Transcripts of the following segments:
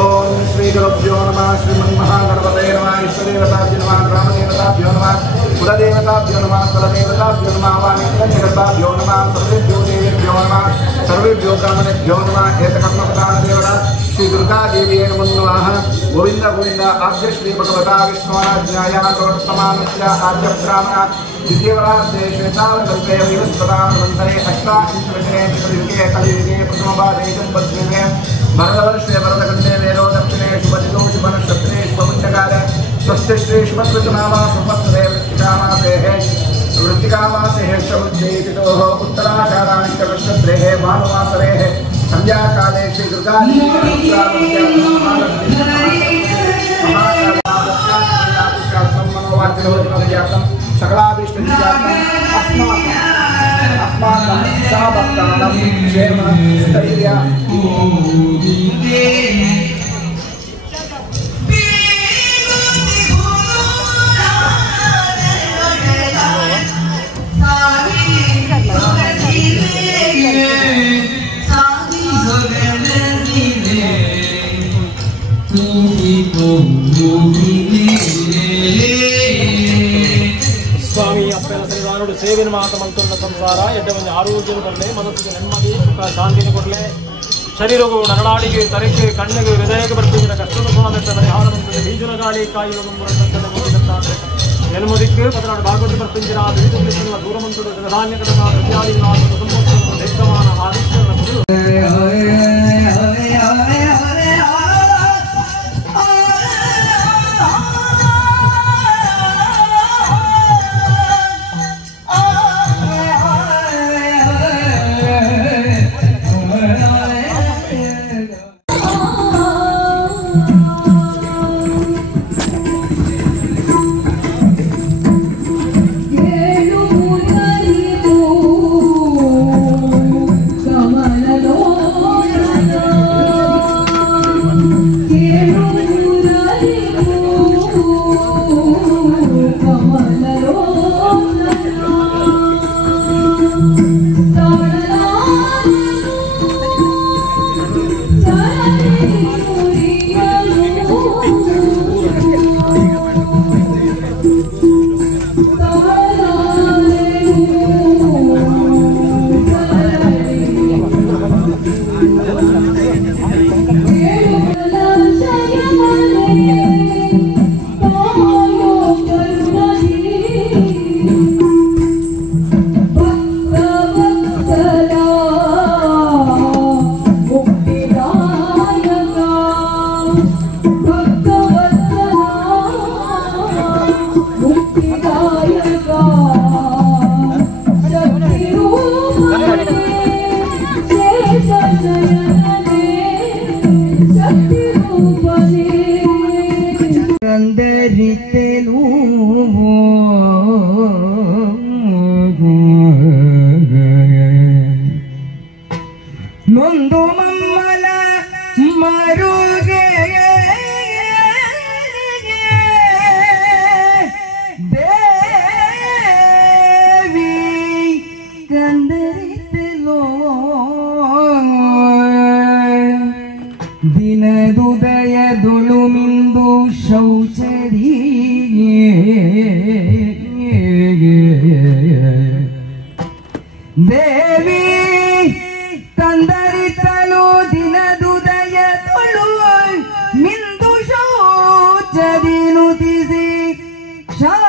ओम श्री गुरुभ्यो नमः श्रीमन्महागणपतये नमः इष्टदेवताभ्यो नमः ग्रामदेवताभ्यो नमः कुलदेवताभ्यो नमः कुलदेवताभ्यो नमः वाणिज्यजगताभ्यो नमः सर्वेभ्यो देवेभ्यो नमः सर्वेभ्यो ब्राह्मणेभ्यो नमः एतकर्मप्रधानदेवता श्री दुर्गा देवी नमः गोविंद गोविंद आद्य श्री भगवता विष्णुराज्ञाया प्रवर्तमानस्य आद्य ब्राह्मण द्वितीयवराध्ये श्वेतावकल्पे वैवस्वतामन्तरे अष्टादशवचने चतुर्युगे कलियुगे प्रथमपादे सम्पद्युगे भरतवर्षे भरतखण्डे वेदो दक्षिणे शुभदितो शुभनक्षत्रे शुभमुच्चकाले स्वस्तिश्री शुभकृतनामा संवत्सरे वृश्चिकामासेः वृश्चिकामासेः शमुद्येतितोः उत्तराषाढानित्यनक्षत्रेः भानुवासरेः संध्याकाले श्री दुर्गादेवी सकलाभीष्टजातम् अस्माकं सहभक्तानां क्षेम स्थैर्य स्वामी अप्पेल श्रीरामुडु सेवेनु मातमंतुन्न संसार ಎಡ್ಡವನ ಆರೋಗ್ಯವನ್ನು ಕೊಡಲೆ ಮನಸ್ಸಿಗೆ ನೆಮ್ಮದಿ ಸುಖ ಶಾಂತಿಯನ್ನು ಕೊಡಲೆ ಶರೀರವು ನರನಾಡಿಗೆ ತಲೆಗೆ ಕಣ್ಣಿಗೆ ಹೃದಯಕ್ಕೆ ಬರ್ತಿದ್ದ ಕಷ್ಟದ ಗುಣವೆತ್ತ ಪರಿಹಾರವನ್ನು ಬೀಜನ ಗಾಳಿ ಕಾಯಿಲು ಮುಂಬರತಕ್ಕಂತ ಮುಗಿದಂತಾದ್ರೆ ಎಲ್ಮುದಿಕ್ಕೆ ಪದನಾಡು ಭಾಗವತ ಬರ್ತಿಂಜಿರ ಬೀಜಕ್ಕೆ ದೂರಮಂತುಡು ಧಾನ್ಯಕದ ಪ್ರತ್ಯಾದಿನಾದ ಸಂಪತ್ತು ದೇಶಮಾನ ಆದಿತ್ಯನ ಗುರು Jaya ನೊಂದು ಮಮ್ಮಲ ಮರುಗೆ ದೇವಿ ಕಂದರಿತಲೋ ದಿನದುದಯದುಳು ಮಿಂದು ಶೌಚರಿ ದೇವಿ ತಂದರಿತಳು ದಿನದುದಯದುಳು ಮಿಂದು ಶೌಚರಿ ನುತಿಸಿ ಶಾರದೇವರನ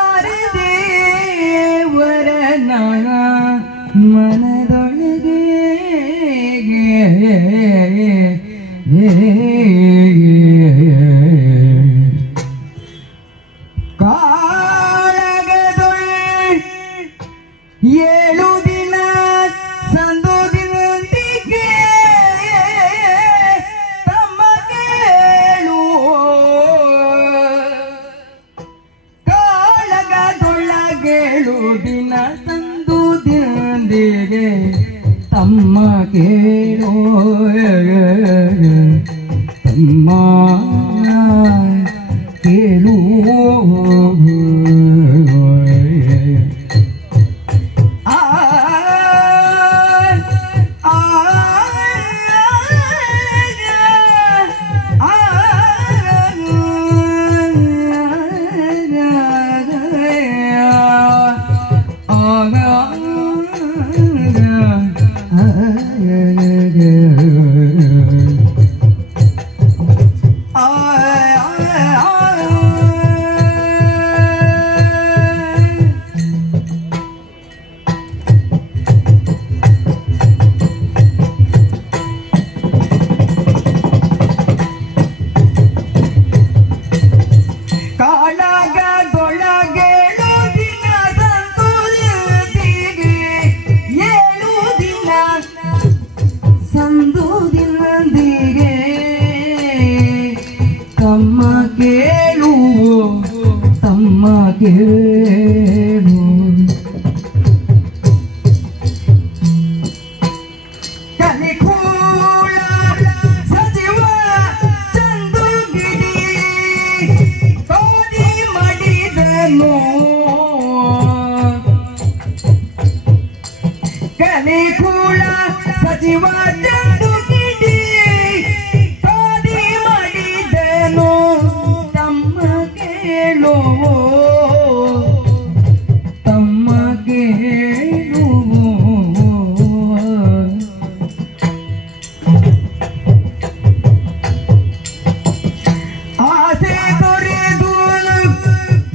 ಮನದೊಳಗೆ ಕಾಳಗದೊಳ್ 7 ದಿನ ಸಂದು ದಿನದಿಗೆ ತಮ್ಮ ಕೇಳು ಕಾಳಗದೊಳಗೇಳು ದಿನ ಸಂದು ದಿನದಿಗೆ ತಮ್ಮ ಕೇಳು ತಮ್ಮ ಕೇಳು ಸಚಿವ ಚಂದು ಗಿಡಿ ಕೋದಿ ಮಾಡಿದನು ತಮ್ಮ ಕೇಳು ತಮ್ಮ ಕೇಳು ಆಸೆ ತೊರೆದು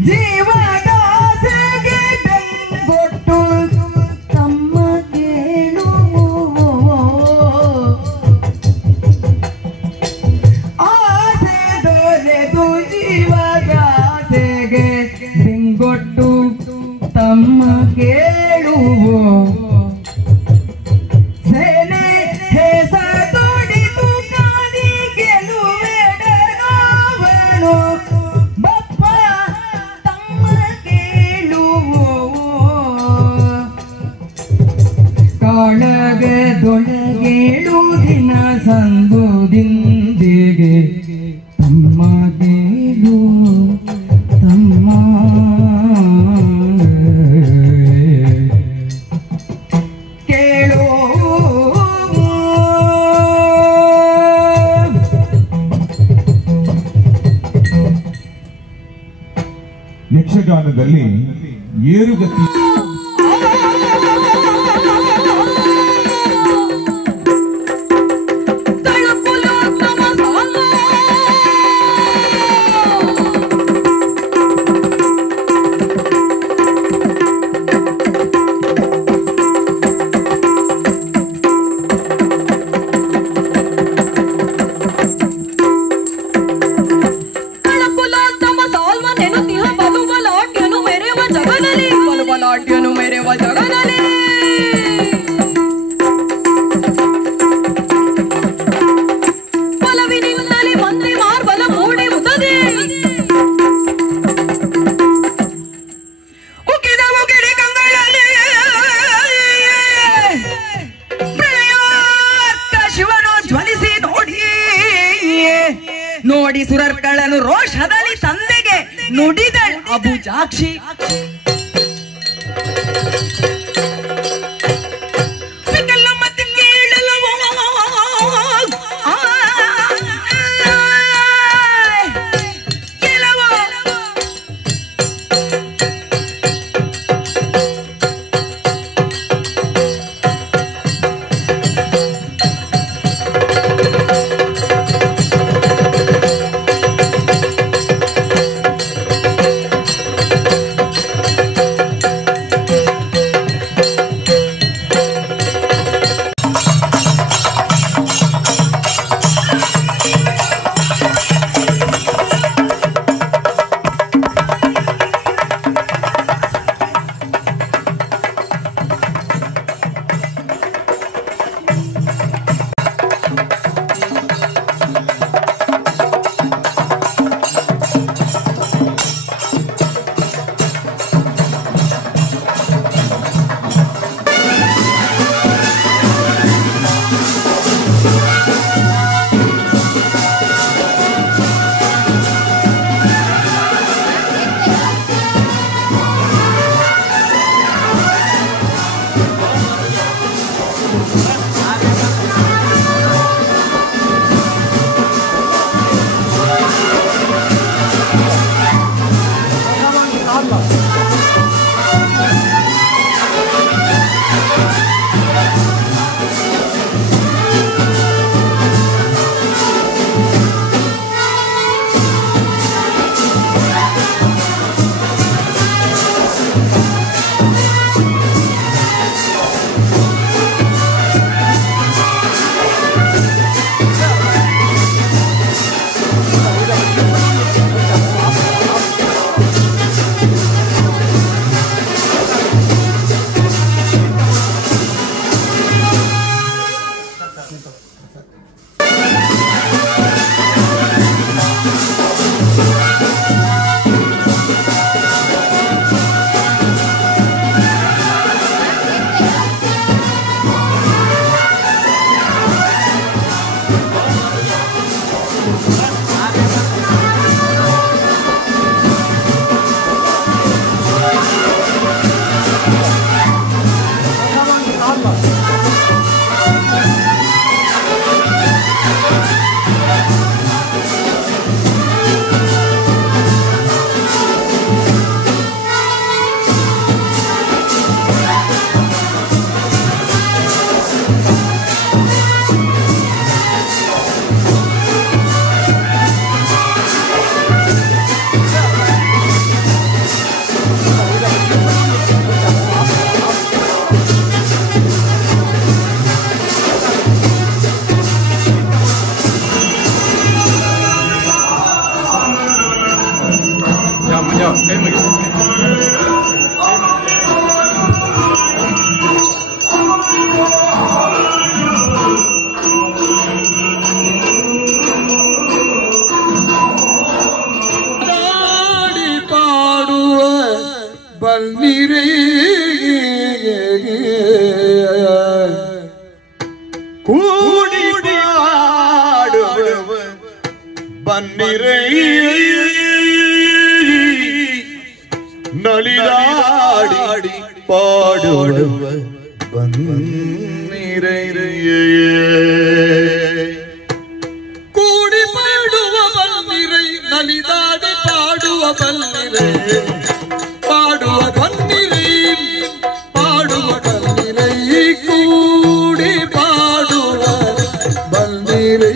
ಜೀವದಾಸೆಗೆ ಬೆಂಗೊಟ್ಟು ತಮ್ಮ ಕೇಳು ಆಸೆ ತೊರೆದು ಜೀವದಾಸೆಗೆ ಬೆಂಗೊಟ್ಟು ತಮ್ಮ ಕೇಳು ಸೇನೆ ಹೆಸದೊಡಿತು ಕಾದಿ ಗೆಲುವೆಡಗಾವನು ಬಪ್ಪ ತಮ್ಮ ಕೇಳು ಕಾಳಗದೊಳಗೇಳು ದಿನ ಸಂದುದಿಂದಿಗೆ ತಮ್ಮ ಕೇಳು ತಮ್ಮ ಕೇಳು ಯಕ್ಷಗಾನದಲ್ಲಿ ಏರುಗತಿ ನೋಡಿ ಸುರರ್ಗಳನ್ನು ರೋಷದಲ್ಲಿ ತಂದೆಗೆ ನುಡಿದಳ್ ಅಬುಜಾಕ್ಷಿ. ನಲಿದಾಡಿ ಪಾಡುವ ಬನ್ನಿರೇ ಕೂಡಿ ಪಾಡುವ ಬನ್ನಿರೇ ನಲಿದಾಡಿ ಪಾಡುವ ಬನ್ನಿರೇ ಪಾಡುವ ಬನ್ನಿರೇ ಪಾಡುವ ಬನ್ನಿರೇ ಕೂಡಿ ಪಾಡುವ ಬನ್ನಿರೇ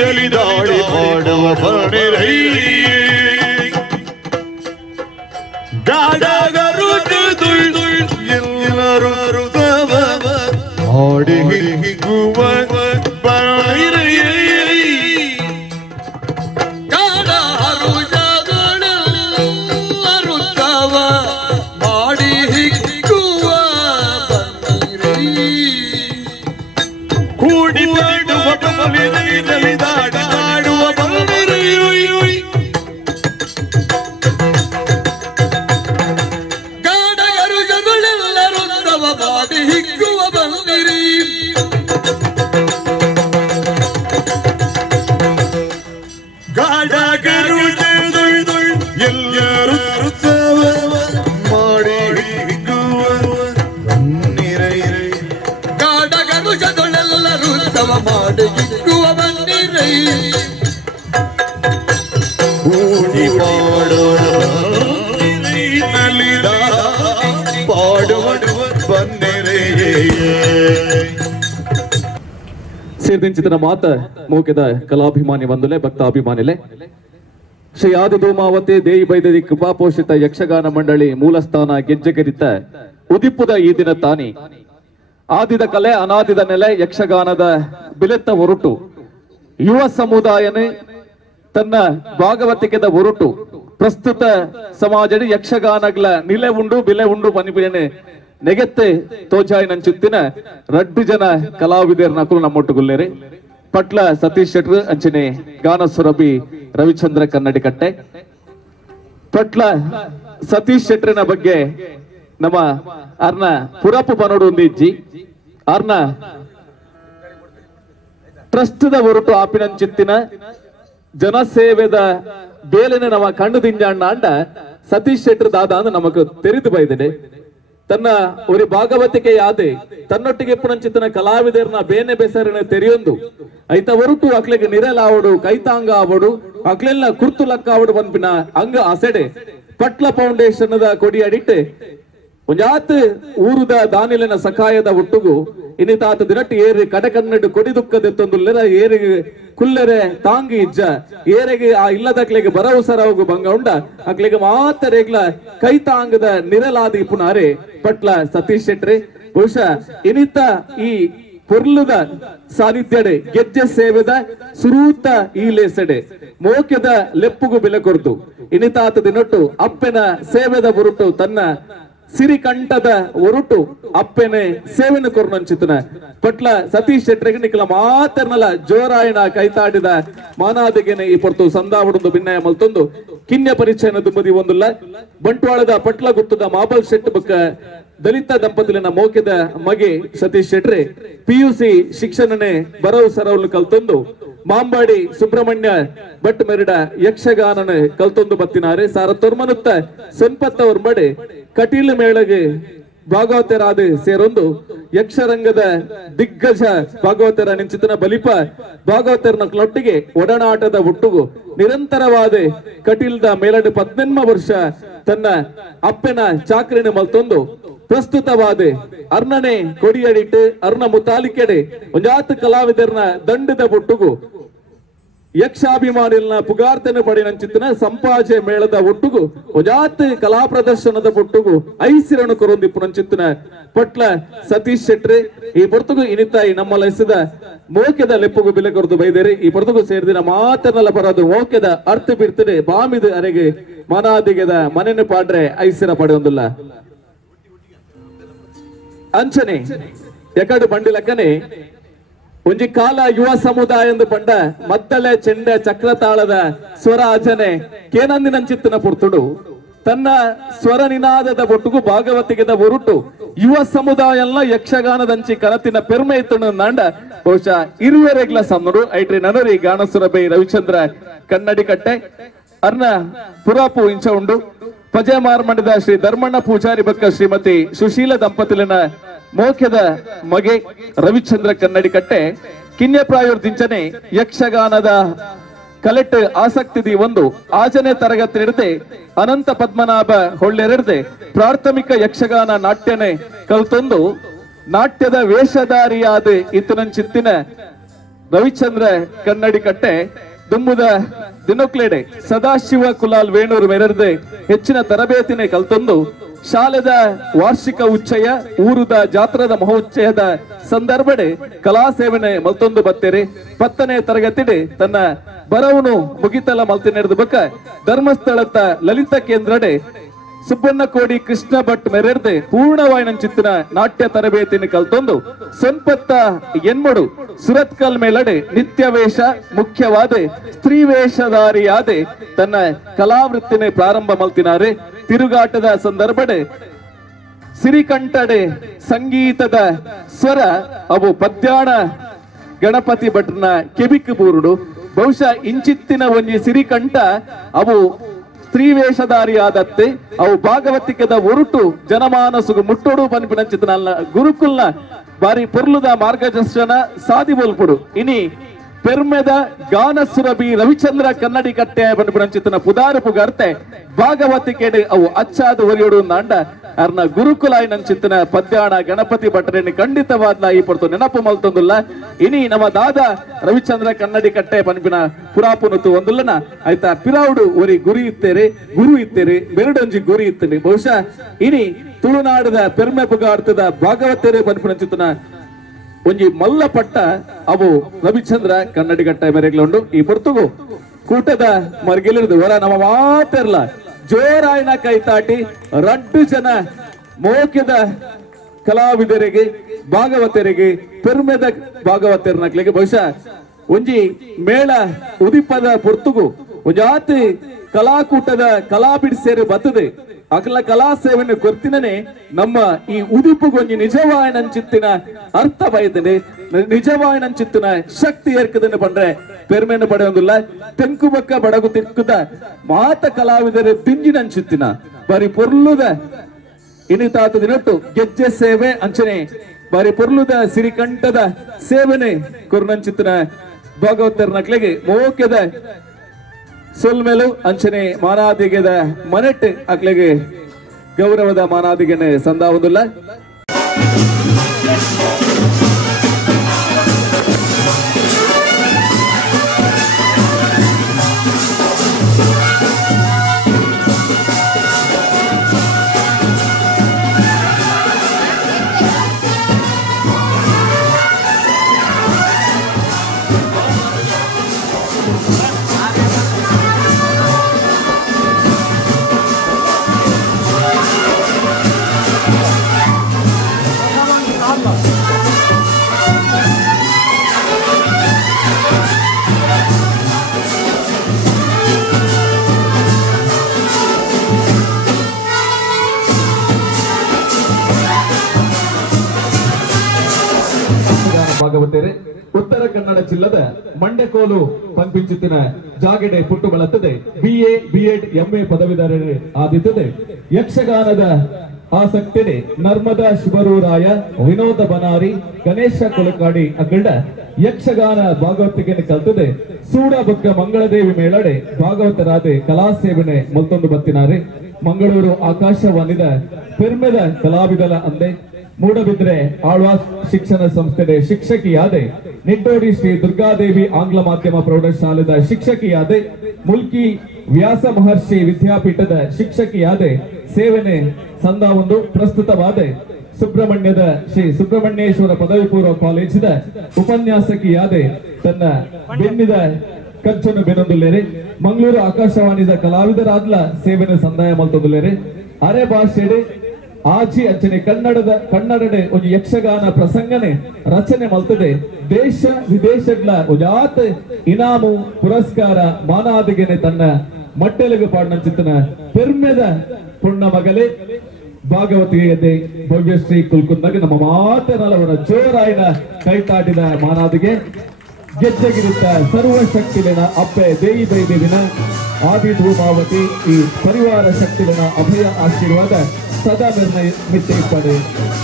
ನಲಿದಾಡಿ ಪಾಡುವ ಬನ್ನಿರೇ ಮಾಡಿ ಹಿಗ್ಗುವ ಸೇರ್ದಿಂಚಿತನ ಮಾತ ಮೂಕಿದ ಕಲಾಭಿಮಾನಿ ಬಂದುಲೆ ಭಕ್ತಾಭಿಮಾನಿಲೆ ಶ್ರೀ ಆದಿಧೂಮಾವತಿ ದೇವಿ ಬೈದದಿ ಕೃಪಾಪೋಷಿತ ಯಕ್ಷಗಾನ ಮಂಡಳಿ ಮೂಲಸ್ಥಾನ ಗೆಜ್ಜೆಗೆರಿತ ಉದಿಪ್ಪುದ ಈ ದಿನ ತಾನಿ ಆದಿದ ಕಲೆ ಅನಾದಿದ ನೆಲೆ ಯಕ್ಷಗಾನದ ಬಿಲೆತ್ತ ಹೊರಟು ಯುವ ಸಮುದಾಯನೇ ತನ್ನ ಭಾಗವತಿಕೆದ ಹೊರಟು ಪ್ರಸ್ತುತ ಸಮಾಜಡಿ ಯಕ್ಷಗಾನಗಳ ನಿಲೆ ಉಂಡು ಬಿಲೆ ಉಂಡು ಪನಿಪಿಯನೆ ನೆಗೆತ್ತೆ ತೋಜಾಯಿ ನಂಚುತ್ತಿನ ರಡ್ಡು ಜನ ಕಲಾವಿದರ ನಕಲು ನಮ್ಮೊಟ್ಟುಗುಲ್ಲೇರಿ ಪಟ್ಲ ಸತೀಶ್ ಶೆಟ್ರು ಅಂಚನೆ ಗಾನ ಸುರಭಿ ರವಿಚಂದ್ರ ಕನ್ನಡಿ ಕಟ್ಟೆ ಪಟ್ಲ ಸತೀಶ್ ಶೆಟ್ರಿನ ಬಗ್ಗೆ ನಮ್ಮ ಅರ್ನ ಪುರಪ್ಪು ಪನೋಡು ಒಂದಿಜ್ಜಿ ಅರ್ನ ಟ್ರಸ್ಟ್ ದ ಹೊರಟು ಆಪಿನಂಚಿತ್ತಿನ ಜನಸೇವೆದ ಬೇಲೆನೆ ನಮ್ಮ ಕಣ್ಣು ದಿಂಜಾಣ್ಣ ಅಂಡ ಸತೀಶ್ ಶೆಟ್ರ್ ದಾದ ಅಂದ್ ನಮಕ್ ತೆರಿದು ಬೈದಿದೆ ತನ್ನ ഒരു ಭಾಗವತಿಕೆಯಾದೆ ತನ್ನೊಟ್ಟಿಗೆ ಪುಣಂಚಿತನ ಕಲಾವಿದರನ್ನ ಬೇನೆ ಬೆಸರಿನ ತೆರೆಯೊಂದು ಐತ ಹೊರಟು ಅಕ್ಲೆಗೆ ನಿರಲಾವಡು ಕೈತಾಂಗ ಆವಡು ಅಕ್ಲೆಲ್ಲ ಕುರ್ತು ಲಕ್ಕ ಆವಡು ಬಂದ್ಬಿನ ಅಂಗ ಅಸೆಡೆ ಪಟ್ಲ ಫೌಂಡೇಶನ್ ದ ಕೊಡಿ ಅಡಿಟ್ಟು ಒಂಜಾತ್ ಊರುದ ದಾನಿಲಿನ ಸಕಾಯದ ಒಟ್ಟುಗು ಇನ್ನಿತಾತ ದಿನಟ್ಟು ಏರಿ ಕಡೆಕನ್ನಡು ಕೊಡಿ ದುಃಖದೆತ್ತೊಂದುಲ್ಲರ ಏರಿಗೆ ಕುಲ್ಲರೆ ತಾಂಗಿ ಇಜ್ಜ ಏರೆಗೆ ಆ ಇಲ್ಲದಕ್ಲೆಗೆ ಬರವಸರವಗು ಭಂಗ ಉಂಡ ಅಕ್ಲೆಗೆ ಮಾತ ರೇಗ್ಲ ಕೈತಾಂಗದ ನಿರಲಾದಿ ಪುನಾರೆ ಪಟ್ಲ ಸತೀಶ್ ಶೆಟ್ರಿ ಬಹುಶಃ ಇನ್ನಿತ ಈ ಪೊರ್ಲುದ ಸಾನ್ನಿಧ್ಯಡೆ ಗೆಜ್ಜೆ ಸೇವೆದ ಸುರೂತ ಈ ಲೇಸೆಡೆ ಮೋಕೆದ ಲೆಪ್ಪುಗು ಬೆಲೆ ಕೊರ್ದು ಇನ್ನಿತಾತ ದಿನಟ್ಟು ಅಪ್ಪೆನ ಸೇವೆದ ಬುರುಟು ತನ್ನ ಸಿರಿಕಂಠದ ಒರುಟು ಅಪ್ಪೆನೆ ಸೇವೆನ ಕೊರ್ನಂಚಿತನ ಪಟ್ಲ ಸತೀಶ್ ಶೆಟ್ರಿಗೆ ನಿಖಲ ಮಾತರ್ನಲ ಜೋರಾಯಣ ಕೈತಾಡಿದ ಮಾನಾದಿಗೆನೆ ಈ ಪೊರ್ತು ಸಂದಾವಡೊಂದು ಭಿನ್ನಯ ಮಲ್ತೊಂದು ಕಿನ್ಯ ಪರಿಚಯನ ದುಮ್ಮದಿ ಒಂದುಲ್ಲ ಬಂಟ್ವಾಳದ ಪಟ್ಲ ಗುತ್ತದ ಮಾಬಲ್ ಶೆಟ್ ಬಕ್ಕ ದಲಿತ ದಂಪತಿಲಿನ ಮೋಕೆದ ಮಗೆ ಸತೀಶ್ ಶೆಟ್ರೆ PUC ಶಿಕ್ಷಣನೆ ಬರವು ಸರವಲು ಕಲ್ತೊಂದು ಮಾಂಬಾಡಿ ಸುಬ್ರಹ್ಮಣ್ಯ ಭಟ್ ಮೆರಿಡ ಯಕ್ಷಗಾನನೆ ಕಲ್ತೊಂದು ಬತ್ತಿನಾರೆ ಸಾರ ತೊರ್ಮನುತ್ತ ಸೊನ್ಪತ್ತವ್ರ ಮಡೆ ಕಟೀಲ್ ಮೇಳಗೆ ಭಾಗವತರಾದ ಸೇರೊಂದು ಯಕ್ಷರಂಗದ ದಿಗ್ಗಜ ಭಾಗವತರ ನಿಂಚಿತನ ಬಲಿಪ ಭಾಗವತರನ ಕ್ಲೊಟ್ಟಿಗೆ ಒಡನಾಟದ ಒಟ್ಟುಗು ನಿರಂತರವಾದ ಕಟೀಲ್ದ ಮೇಲಡೆ 18 ವರ್ಷ ತನ್ನ ಅಪ್ಪೆನ ಚಾಕ್ರಿನ ಮಲ್ತೊಂದು ಪ್ರಸ್ತುತವಾದ ಅರ್ನನೆ ಕೊಡಿಯಡಿಟ್ಟು ಅರ್ನ ಮುತಾಲಿಕೆಡೆ ಒಂಜಾತ್ ಕಲಾವಿದರನ ದಂಡದ ಒಟ್ಟುಗು ಯಕ್ಷಾಭಿಮಾನಿನ ಪುಗಾರ್ತನ ಪಡಿನಂಚಿತ್ತಿನ ಸಂಪಾಜೆ ಮೇಳದ ಒಟ್ಟುಗು ಒಂಜಾತ್ ಕಲಾ ಪ್ರದರ್ಶನದ ಒಟ್ಟುಗು ಐಸಿರನು ಕೊರೊಂದಿ ಪುನಂಚಿತ್ತಿನ ಪಟ್ಲ ಸತೀಶ್ ಶೆಟ್ರಿ ಈ ಪೊರ್ತುಗು ಇನಿತಾಯಿ ನಮ್ಮ ಲೈಸಿದ ಮೋಕೆದ ಲೆಪ್ಪುಗು ಬಿಲೆ ಕೊರದು ಬೈದೇರಿ ಈ ಪೊರ್ತುಗು ಸೇರಿದಿನ ಮಾತನಲ್ಲ ಪರದು ಮೋಕೆದ ಅರ್ಥ ಬಿಡ್ತದೆ ಬಾಮಿದ ಅರೆಗೆ ಮನಾದಿಗೆದ ಮನೆನ ಪಾಡ್ರೆ ಐಸಿರ ಪಡೆಯೊಂದಿಲ್ಲ ಅಂಚನೆ ಎಕಡು ಬಂಡಿ ಲೆಕ್ಕನೆ ಒಂಜಿ ಕಾಲ ಯುವ ಸಮುದಾಯ ಎಂದು ಪಂಡ ಮದ್ದಲೆ ಚೆಂಡೆ ಚಕ್ರತಾಳದ ಸ್ವರ ಅಜನೆ ಕೇನಂದಿನಂಚಿತ್ತಿನ ಪುರ್ತುಡು ತನ್ನ ಸ್ವರ ನಿನಾದದ ಒಟ್ಟುಗು ಭಾಗವತಿಗೆದ ಹೊರಟು ಯುವ ಸಮುದಾಯ ಎಲ್ಲ ಯಕ್ಷಗಾನದಂಚಿ ಕನತಿನ ಪೆರ್ಮೆ ಇತ್ತು ನಾಂಡ ಬಹುಶಃ ಇರುವೆರೆಗ್ಲ ಸನ್ನರು ಐಟ್ರಿ ನನರಿ ಗಾನಸುರಬೈ ರವಿಚಂದ್ರ ಕನ್ನಡಿ ಕಟ್ಟೆ ಅರ್ನ ಪುರಾಪು ಇಂಚ ಉಂಡು ಪಜೆಮಾರ್ ಮಂಡದ ಶ್ರೀ ಧರ್ಮಣ್ಣ ಪೂಜಾರಿ ಬಕ್ಕ ಶ್ರೀಮತಿ ಸುಶೀಲ ದಂಪತಿಲಿನ ಮೋಕೆದ ಮಗೆ ರವಿಚಂದ್ರ ಕನ್ನಡಿ ಕಟ್ಟೆ ಕಿನ್ಯ ಪ್ರಾಯೋರ್ದಿಂಚನೆ ಯಕ್ಷಗಾನದ ಕಲೆಕ್ಟ್ ಆಸಕ್ತಿದಿ ಒಂದು ಆಜನೆ ತರಗತಿ ಹಿಡಿದೆ ಅನಂತ ಪದ್ಮನಾಭ ಹೊಳ್ಳೆರೆಡ್ದೆ ಪ್ರಾಥಮಿಕ ಯಕ್ಷಗಾನ ನಾಟ್ಯನೆ ಕಲ್ತೊಂದು ನಾಟ್ಯದ ವೇಷಧಾರಿಯಾದ ಇತನಂಚಿತ್ತಿನ ರವಿಚಂದ್ರ ಕನ್ನಡಿ ಕಟ್ಟೆ ದುಮ್ಮುದ ದಿನಕ್ಲೇಡೆ ಸದಾಶಿವ ಕುಲಾಲ್ ವೇಣೂರು ಮೆರೆದೆ ಹೆಚ್ಚಿನ ತರಬೇತಿನೇ ಕಲ್ತೊಂದು ಶಾಲೆದ ವಾರ್ಷಿಕ ಉಚ್ಚಯ ಊರುದ ಜಾತ್ರದ ಮಹೋಚ್ಚಯದ ಸಂದರ್ಭಡೆ ಕಲಾ ಸೇವನೆ ಮಲ್ತೊಂದು ಬತ್ತೇರಿ 10ನೇ ತರಗತಿಡೆ ತನ್ನ ಬರವನು ಮುಗಿತಲ ಮಲ್ತಿ ನಡೆದ ಬಕ್ಕ ಧರ್ಮಸ್ಥಳದ ಲಲಿತ ಕೇಂದ್ರಡೆ ಸುಬ್ಬಣ್ಣಕೋಡಿ ಕೃಷ್ಣ ಭಟ್ ಮೆರೆರ್ದೆ ಪೂರ್ಣವಾಯಿನ ಚಿತ್ತಿನ ನಾಟ್ಯ ತರಬೇತಿನ ಕಲ್ತೊಂದು ಸೊನ್ಪತ್ತ ಎನ್ಮಡು ಸುರತ್ಕಲ್ ಮೇಲಡೆ ನಿತ್ಯ ವೇಷ ಮುಖ್ಯವಾದೆ ಸ್ತ್ರೀ ವೇಷಧಾರಿಯಾದೆ ತನ್ನ ಕಲಾವೃತ್ತಿನ ಪ್ರಾರಂಭ ಮಲ್ತಿನಾರೆ ತಿರುಗಾಟದ ಸಂದರ್ಭಡೆ ಸಿರಿಕಂಠಡೆ ಸಂಗೀತದ ಸ್ವರ ಅವು ಪದ್ಯಾಣ ಗಣಪತಿ ಭಟ್ನ ಕೆಬಿಕ್ ಬೂರುಡು ಬಹುಶಃ ಇಂಚಿತ್ತಿನ ಒಂಜಿ ಸಿರಿಕಂಠ ಅವು ಸ್ತ್ರೀ ವೇಷಧಾರಿಯಾದತ್ತೆ ಅವು ಭಾಗವತಿಕದ ಒರುಟು ಜನಮಾನಸುಗು ಮುಟ್ಟೋಡು ಪನ್ಪಿನಂಚಿತನಲ್ಲ ಗುರುಕುಲ್ನ ಬಾರಿ ಪೊರ್ಲುದ ಮಾರ್ಗದರ್ಶನ ಸಾದಿ ಬೋಲ್ಪುಡು ಇನಿ ಪೆರ್ಮೆದ ಗಾನ ಸುರಭಿ ರವಿಚಂದ್ರ ಕನ್ನಡಿ ಕಟ್ಟೆ ಪನ್ಪಿನಂಚಿತನ ಪುದಾರು ಪುಗಾರ್ತೆ ಭಾಗವತಿ ಕೆಡೆ ಅವು ಅಚ್ಚಾದ ಒರಿಯೋಡು ನಾಂಡ ಅರ್ನ ಗುರುಕುಲಾಯಿನಂಚಿತ್ತಿನ ಪದ್ಯಾಣ ಗಣಪತಿ ಭಟ್ರೇನಿ ಖಂಡಿತವಾದ್ಲ ಈ ಪಡ್ತು ನೆನಪು ಮಲ್ತೊಂದುಲ್ಲ ಇನಿ ನಮ್ಮ ದಾದ ರವಿಚಂದ್ರ ಕನ್ನಡಿ ಕಟ್ಟೆ ಪನ್ಪಿನ ಪುರಾಪುನತು ಒಂದುಲ್ಲನ ಆಯ್ತಾ ಪಿರಾವುಡು ಒರಿ ಗುರಿ ಇತ್ತೇರಿ ಗುರು ಇತ್ತೇರಿ ಬೆರಡೊಂಜಿ ಗುರಿ ಇತ್ತೇರಿ ಬಹುಶಃ ಇನಿ ತುಳುನಾಡದ ಪೆರ್ಮೆ ಪುಗಾರ್ತದ ಭಾಗವತೇರಿ ಪನ್ಪಿನಂಚಿತ್ತಿನ ಒಂಜಿ ಮಲ್ಲ ಪಟ್ಟ ಅವು ರವಿಚಂದ್ರ ಕನ್ನಡಿ ಕಟ್ಟೆ ಮೇರೆಗ್ಲುಂಡು ಈ ಪೊರ್ತುಗು ಕೂಟದ ಮರ್ಗಿಲಿರ್ದು ವರ ನಮ್ಮ ಮಾತೆರ್ಲ ಜೋರಾಯಿನ ಕೈತಾಟಿ 2 ಜನ ಮೋಕ್ಯದ ಕಲಾವಿದರಿಗೆ ಭಾಗವತರಿಗೆ ಪೆರ್ಮೆದ ಭಾಗವತರ್ನಕ್ಲಿಗೆ ಬಹುಶಃ ಒಂಜಿ ಮೇಳ ಉದಿಪದ ಪೊರ್ತುಗು ಒಂಜಾತಿ ಕಲಾಕೂಟದ ಕಲಾ ಬಿಡಿಸೇರಿ ಬತ್ತದೆ ಅಕಲ ಕಲಾ ಸೇವೆಯನ್ನು ಕೊರ್ತಿನೇ ನಮ್ಮ ಈ ಉದಿಪುಗೊಂಜಿ ನಿಜವಾಯಿನಂಚಿತ್ತಿನ ಅರ್ಥ ಬಯತದೆ ನಿಜವಾಯಿನಂಚಿತ್ತಿನ ಶಕ್ತಿ ಏರ್ಕದನ್ನು ಬಂದ್ರೆ ಪೆರ್ಮೆಯನ್ನು ಪಡೆಯೊಂದಿಲ್ಲ ತೆಂಕುಬಕ್ಕ ಬಡಗು ತಿಕ್ಕುದ ಮಾತ ಕಲಾವಿದರೆ ಪಿಂಜಿನಂಚಿತ್ತಿನ ಬರಿ ಪೊರ್ಲುದ ಇನಿತಾತ ದಿನಟ್ಟು ಗೆಜ್ಜೆ ಸೇವೆ ಅಂಚನೆ ಬಾರಿ ಪೊರ್ಲುದ ಸಿರಿಕಂಠದ ಸೇವನೆ ಕೊರ್ನಂಚಿತ್ತಿನ ಭಾಗವತರ ನಕ್ಲೆಗೆ ಮೋಕ್ಯದ ಸೊಲ್ಮೆಲು ಅಂಚನೆ ಮಾನಾದಿಗೆದ ಮನೆಟ್ ಅಕ್ಲೆಗೆ ಗೌರವದ ಮಾನಾದಿಗೆನೆ ಸಂದಾವುದಿಲ್ಲ ಭಾಗವತರೆ ಉತ್ತರ ಕನ್ನಡ ಜಿಲ್ಲದ ಮಂಡೆಕೋಲು ಪಂಪಿಂಚಿತ್ತಿನ ಜಾಗೆಡೆ ಪುಟ್ಟು ಬಳತ್ತದೆ BA B.Ed MA ಪದವೀಧರರೇ ಆದಿತ್ತದೆ ಯಕ್ಷಗಾನದ ಆಸಕ್ತಿಡೆ ನರ್ಮದಾ ಶಿವರೂರಾಯ ವಿನೋದ ಬನಾರಿ ಗಣೇಶ ಕೊಲಕಾಡಿ ಅಗಂಡ ಯಕ್ಷಗಾನ ಭಾಗವತಿಗೆ ಕಲ್ತದೆ ಸೂಡಬಕ್ಕ ಮಂಗಳದೇವಿ ಮೇಳಡೆ ಭಾಗವತರಾದೆ ಕಲಾ ಸೇವನೆ ಮಲ್ತೊಂದು ಬತ್ತಿನಾರೆ ಮಂಗಳೂರು ಆಕಾಶವಾಣಿದ ಪೆರ್ಮೆದ ಕಲಾವಿದಲ ಅಂದೆ ಮೂಡಬಿದ್ರೆ ಆಳ್ವಾಸ್ ಶಿಕ್ಷಣ ಸಂಸ್ಥೆಯ ಶಿಕ್ಷಕಿಯಾದೆ ನಿಟ್ಟೋಡಿ ಶ್ರೀ ದುರ್ಗಾದೇವಿ ಆಂಗ್ಲ ಮಾಧ್ಯಮ ಪ್ರೌಢಶಾಲೆದ ಶಿಕ್ಷಕಿಯಾದೆ ಮುಲ್ಕಿ ವ್ಯಾಸ ಮಹರ್ಷಿ ವಿದ್ಯಾಪೀಠದ ಶಿಕ್ಷಕಿಯಾದೆ ಸೇವನೆ ಸಂದಾವೊಂದು ಪ್ರಸ್ತುತವಾದೆ ಸುಬ್ರಹ್ಮಣ್ಯದ ಶ್ರೀ ಸುಬ್ರಹ್ಮಣ್ಯೇಶ್ವರ ಪದವಿ ಪೂರ್ವ ಕಾಲೇಜಿನ ಉಪನ್ಯಾಸಕಿಯಾದೆ ತನ್ನ ಬೆನ್ನಿದ ಖರ್ಚನ್ನು ಬೆನ್ನೊಂದುಲ್ಲೇರೆ ಮಂಗಳೂರು ಆಕಾಶವಾಣಿದ ಕಲಾವಿದರಾದ್ಲ ಸೇವನೆ ಸಂದಾಯ ಮಲ್ತೊಂದುಲ್ಲೇರೆ ಅರೆ ಭಾಷೆಡೆ ಆಚಿ ಅಂಚನೆ ಕನ್ನಡಡೆ ಒಂದು ಯಕ್ಷಗಾನ ಪ್ರಸಂಗನೆ ರಚನೆ ಮಲ್ತದೆ ದೇಶ ವಿದೇಶಗಳ ಉಜಾತ್ ಇನಾಮು ಪುರಸ್ಕಾರ ಮಾನಾದಿಗೆನೆ ತನ್ನ ಮಟ್ಟೆಲೆಗೆ ಪಾಡ್ನಂಚಿತ್ತನ ಪೆರ್ಮೆದ ಪುಣ್ಣ ಮಗಲೇ ಭಾಗವತಿಗೆ ಭವ್ಯಶ್ರೀ ಕುಲ್ಕುಂದಾಗ ನಮ್ಮ ಮಾತನಲ್ಲವರ ಜೋರಾಯಿನ ಕೈತಾಟಿದ ಮಾನಾದಿಗೆ ಗೆಜ್ಜೆಗಿರುತ್ತ ಸರ್ವಶಕ್ತಿಲಿನ ಅಪ್ಪೆ ದೇವಿ ದೈದೇವಿನ ಆದಿ ಧೂಮಾವತಿ ಈ ಪರಿವಾರ ಶಕ್ತಿಲಿನ ಅಭಯ ಆಶೀರ್ವಾದ ಸದಾ ಮಿಟ್ಟಿಪ್ಪಡೆ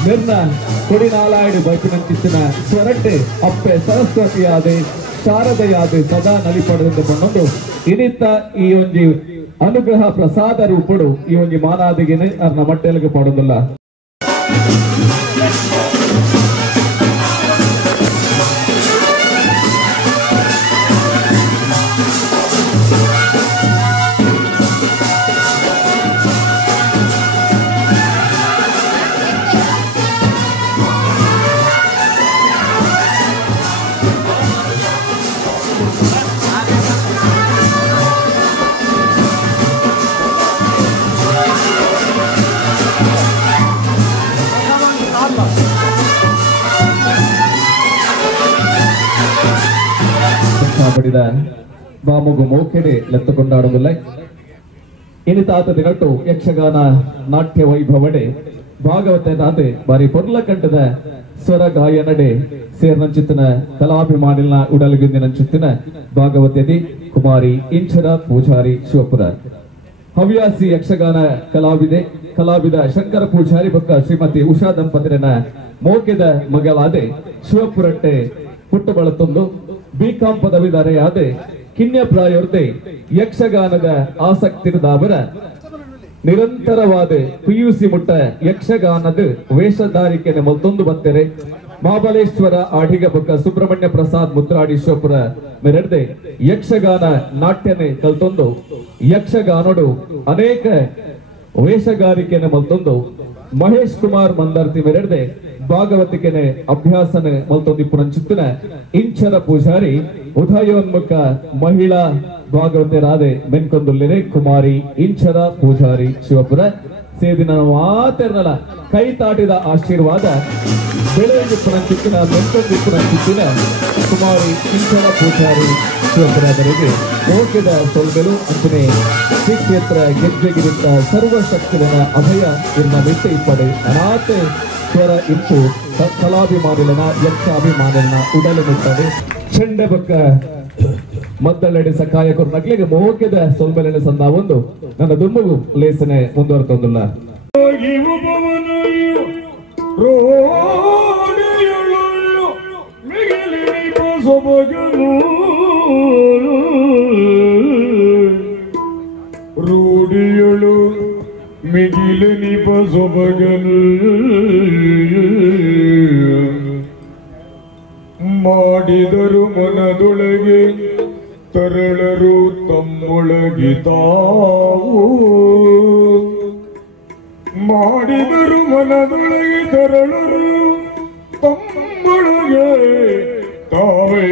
ನಿರ್ನ ಕೊಡಿನಾಲಾಯಡು ಬೈಪಿನಂಚಿತ್ತಿನ ಸ್ವರಟ್ಟೆ ಅಪ್ಪೆ ಸರಸ್ವತಿಯಾದೆ ಶಾರದೆಯಾದೆ ಸದಾ ನಲಿಪಡೆದು ಬಂದೊಂದು ಇನಿತ್ತ ಈ ಒಂಜಿ ಅನುಗ್ರಹ ಪ್ರಸಾದ ರೂಪಡು ಈ ಒಂಜಿ ಮಾನಾದಿಗೆನೆ ಅರ್ನ ಮಟ್ಟೆಲಿಗೆ ಪಡೋದಿಲ್ಲ ಪಡಿದ ಬಾಮುಗು ಮೋಕೆಡೆ ಲೆತ್ತು ಕೊಂಡಾಡುವುದಿಲ್ಲ ಇನಿತಾತ ದಿನಟ್ಟು ಯಕ್ಷಗಾನ ನಾಟ್ಯ ವೈಭವಡೆ ಭಾಗವತ ದಾತೆ ಬಾರಿ ಪೊರ್ಲ ಕಂಠದ ಸ್ವರ ಗಾಯನಡೆ ಸೇರ್ನಂಚಿತ್ತಿನ ಕಲಾಭಿಮಾನಿನ ಉಡಲಗಿಂದಿನಂಚಿತ್ತಿನ ಭಾಗವತದಿ ಕುಮಾರಿ ಇಂಚರ ಪೂಜಾರಿ ಶಿವಪುರ ಹವ್ಯಾಸಿ ಯಕ್ಷಗಾನ ಕಲಾವಿದ ಶಂಕರ ಪೂಜಾರಿ ಬೊಕ್ಕ ಶ್ರೀಮತಿ ಉಷಾ ದಂಪತಿರನ ಮೋಕೆದ ಮಗಳಾದೆ ಶಿವಪುರಟ್ಟೆ ಪುಟ್ಟಬಳತೊಂದು ಬಿಕಾಂ ಪದವಿಧಾರೆಯಾದೆ ಕಿನ್ಯಪ್ರಾಯೋರ್ದೆ ಯಕ್ಷಗಾನದ ಆಸಕ್ತಿರದಾವರ ನಿರಂತರವಾದ ಪಿಯುಸಿ ಮುಟ್ಟ ಯಕ್ಷಗಾನದ ವೇಷಧಾರಿಕೆನೆ ಮತ್ತೊಂದು ಬತ್ತೆರೆ ಮಹಾಬಲೇಶ್ವರ ಆಡಿಗ ಬೊಕ್ಕ ಸುಬ್ರಹ್ಮಣ್ಯ ಪ್ರಸಾದ್ ಮುದ್ರಾಡೀಶ್ವಪುರ ಮೆರೆಡ್ದೆ ಯಕ್ಷಗಾನ ನಾಟ್ಯನೆ ಕಲ್ತೊಂದು ಯಕ್ಷಗಾನೋಡು ಅನೇಕ ವೇಷಗಾರಿಕೆನೆ ಮಲ್ತೊಂದು ಮಹೇಶ್ ಕುಮಾರ್ ಮಂದರ್ತಿ ಮೆರೆಡ್ದೆ ಭಾಗವತಿಕೆನೆ ಅಭ್ಯಾಸನೆ ಮಲ್ತೊಂದಿಪ್ಪುನಂಚಿತ್ತಿನ ಇಂಚರ ಪೂಜಾರಿ ಉದಯೋನ್ಮುಖ ಮಹಿಳಾ ಭಾಗವತರಾದೆ ಮೆನ್ಕೊಂದುಲ್ಲಿರೆ ಕುಮಾರಿ ಇಂಚರ ಪೂಜಾರಿ ಶಿವಪುರ ಸೇದಿನ ಮಾತೆರ್ನಲ ಕೈ ತಾಟಿದ ಆಶೀರ್ವಾದ ಬೆಳೆಯುತ್ತಿನ ಮೆನ್ಕೊಂದಿಪ್ಪುನಂಚಿತ್ತಿನ ಕುಮಾರಿ ಇಂಚರ ಪೂಜಾರಿ ಶಿವಪುರದವರಿಗೆ ಮೋಕೆದ ಸೊಲ್ಬೆಲು ಅಂಚನೆ ಶ್ರೀ ಕ್ಷೇತ್ರ ಗೆಜ್ಜೆಗಿರಿತ ಸರ್ವಶಕ್ತಿನ ಅಭಯ ಇರ್ನ ಮಿಟ್ಟೆ ಇಪ್ಪಡೆ ಅನಾಥೆ ಸ್ವರ ಇಂಪು ಕಲಾಭಿಮಾನಿಲನ ಯಕ್ಷಾಭಿಮಾನಿಲನ ಉಡಲು ಮುಟ್ಟದೆ ಚೆಂಡೆ ಬೊಕ್ಕ ಮದ್ದಳೆಡೆ ಸಕಾಯಕರು ನಗ್ಲಿಗೆ ಮೋಕೆದ ಸೊಲ್ಬೆಲೆನ ಸಂದ ಒಂದು ನನ್ನ ದುಮ್ಮಗು ಲೇಸನೆ ಮುಂದುವರೆತೊಂದುಲ್ಲ ರೂಢಿಯಳು ಮಿಗಿಲು ನಿಪ ಸೊಬಗಲು ಮಾಡಿದರು ಮನದೊಳಗೆ ತರಳರು ತಮ್ಮೊಳಗೆ ತಾವು ಮಾಡಿದರು ಮನದೊಳಗೆ ತರಳರು ತಮ್ಮೊಳಗೆ ತಾವೇ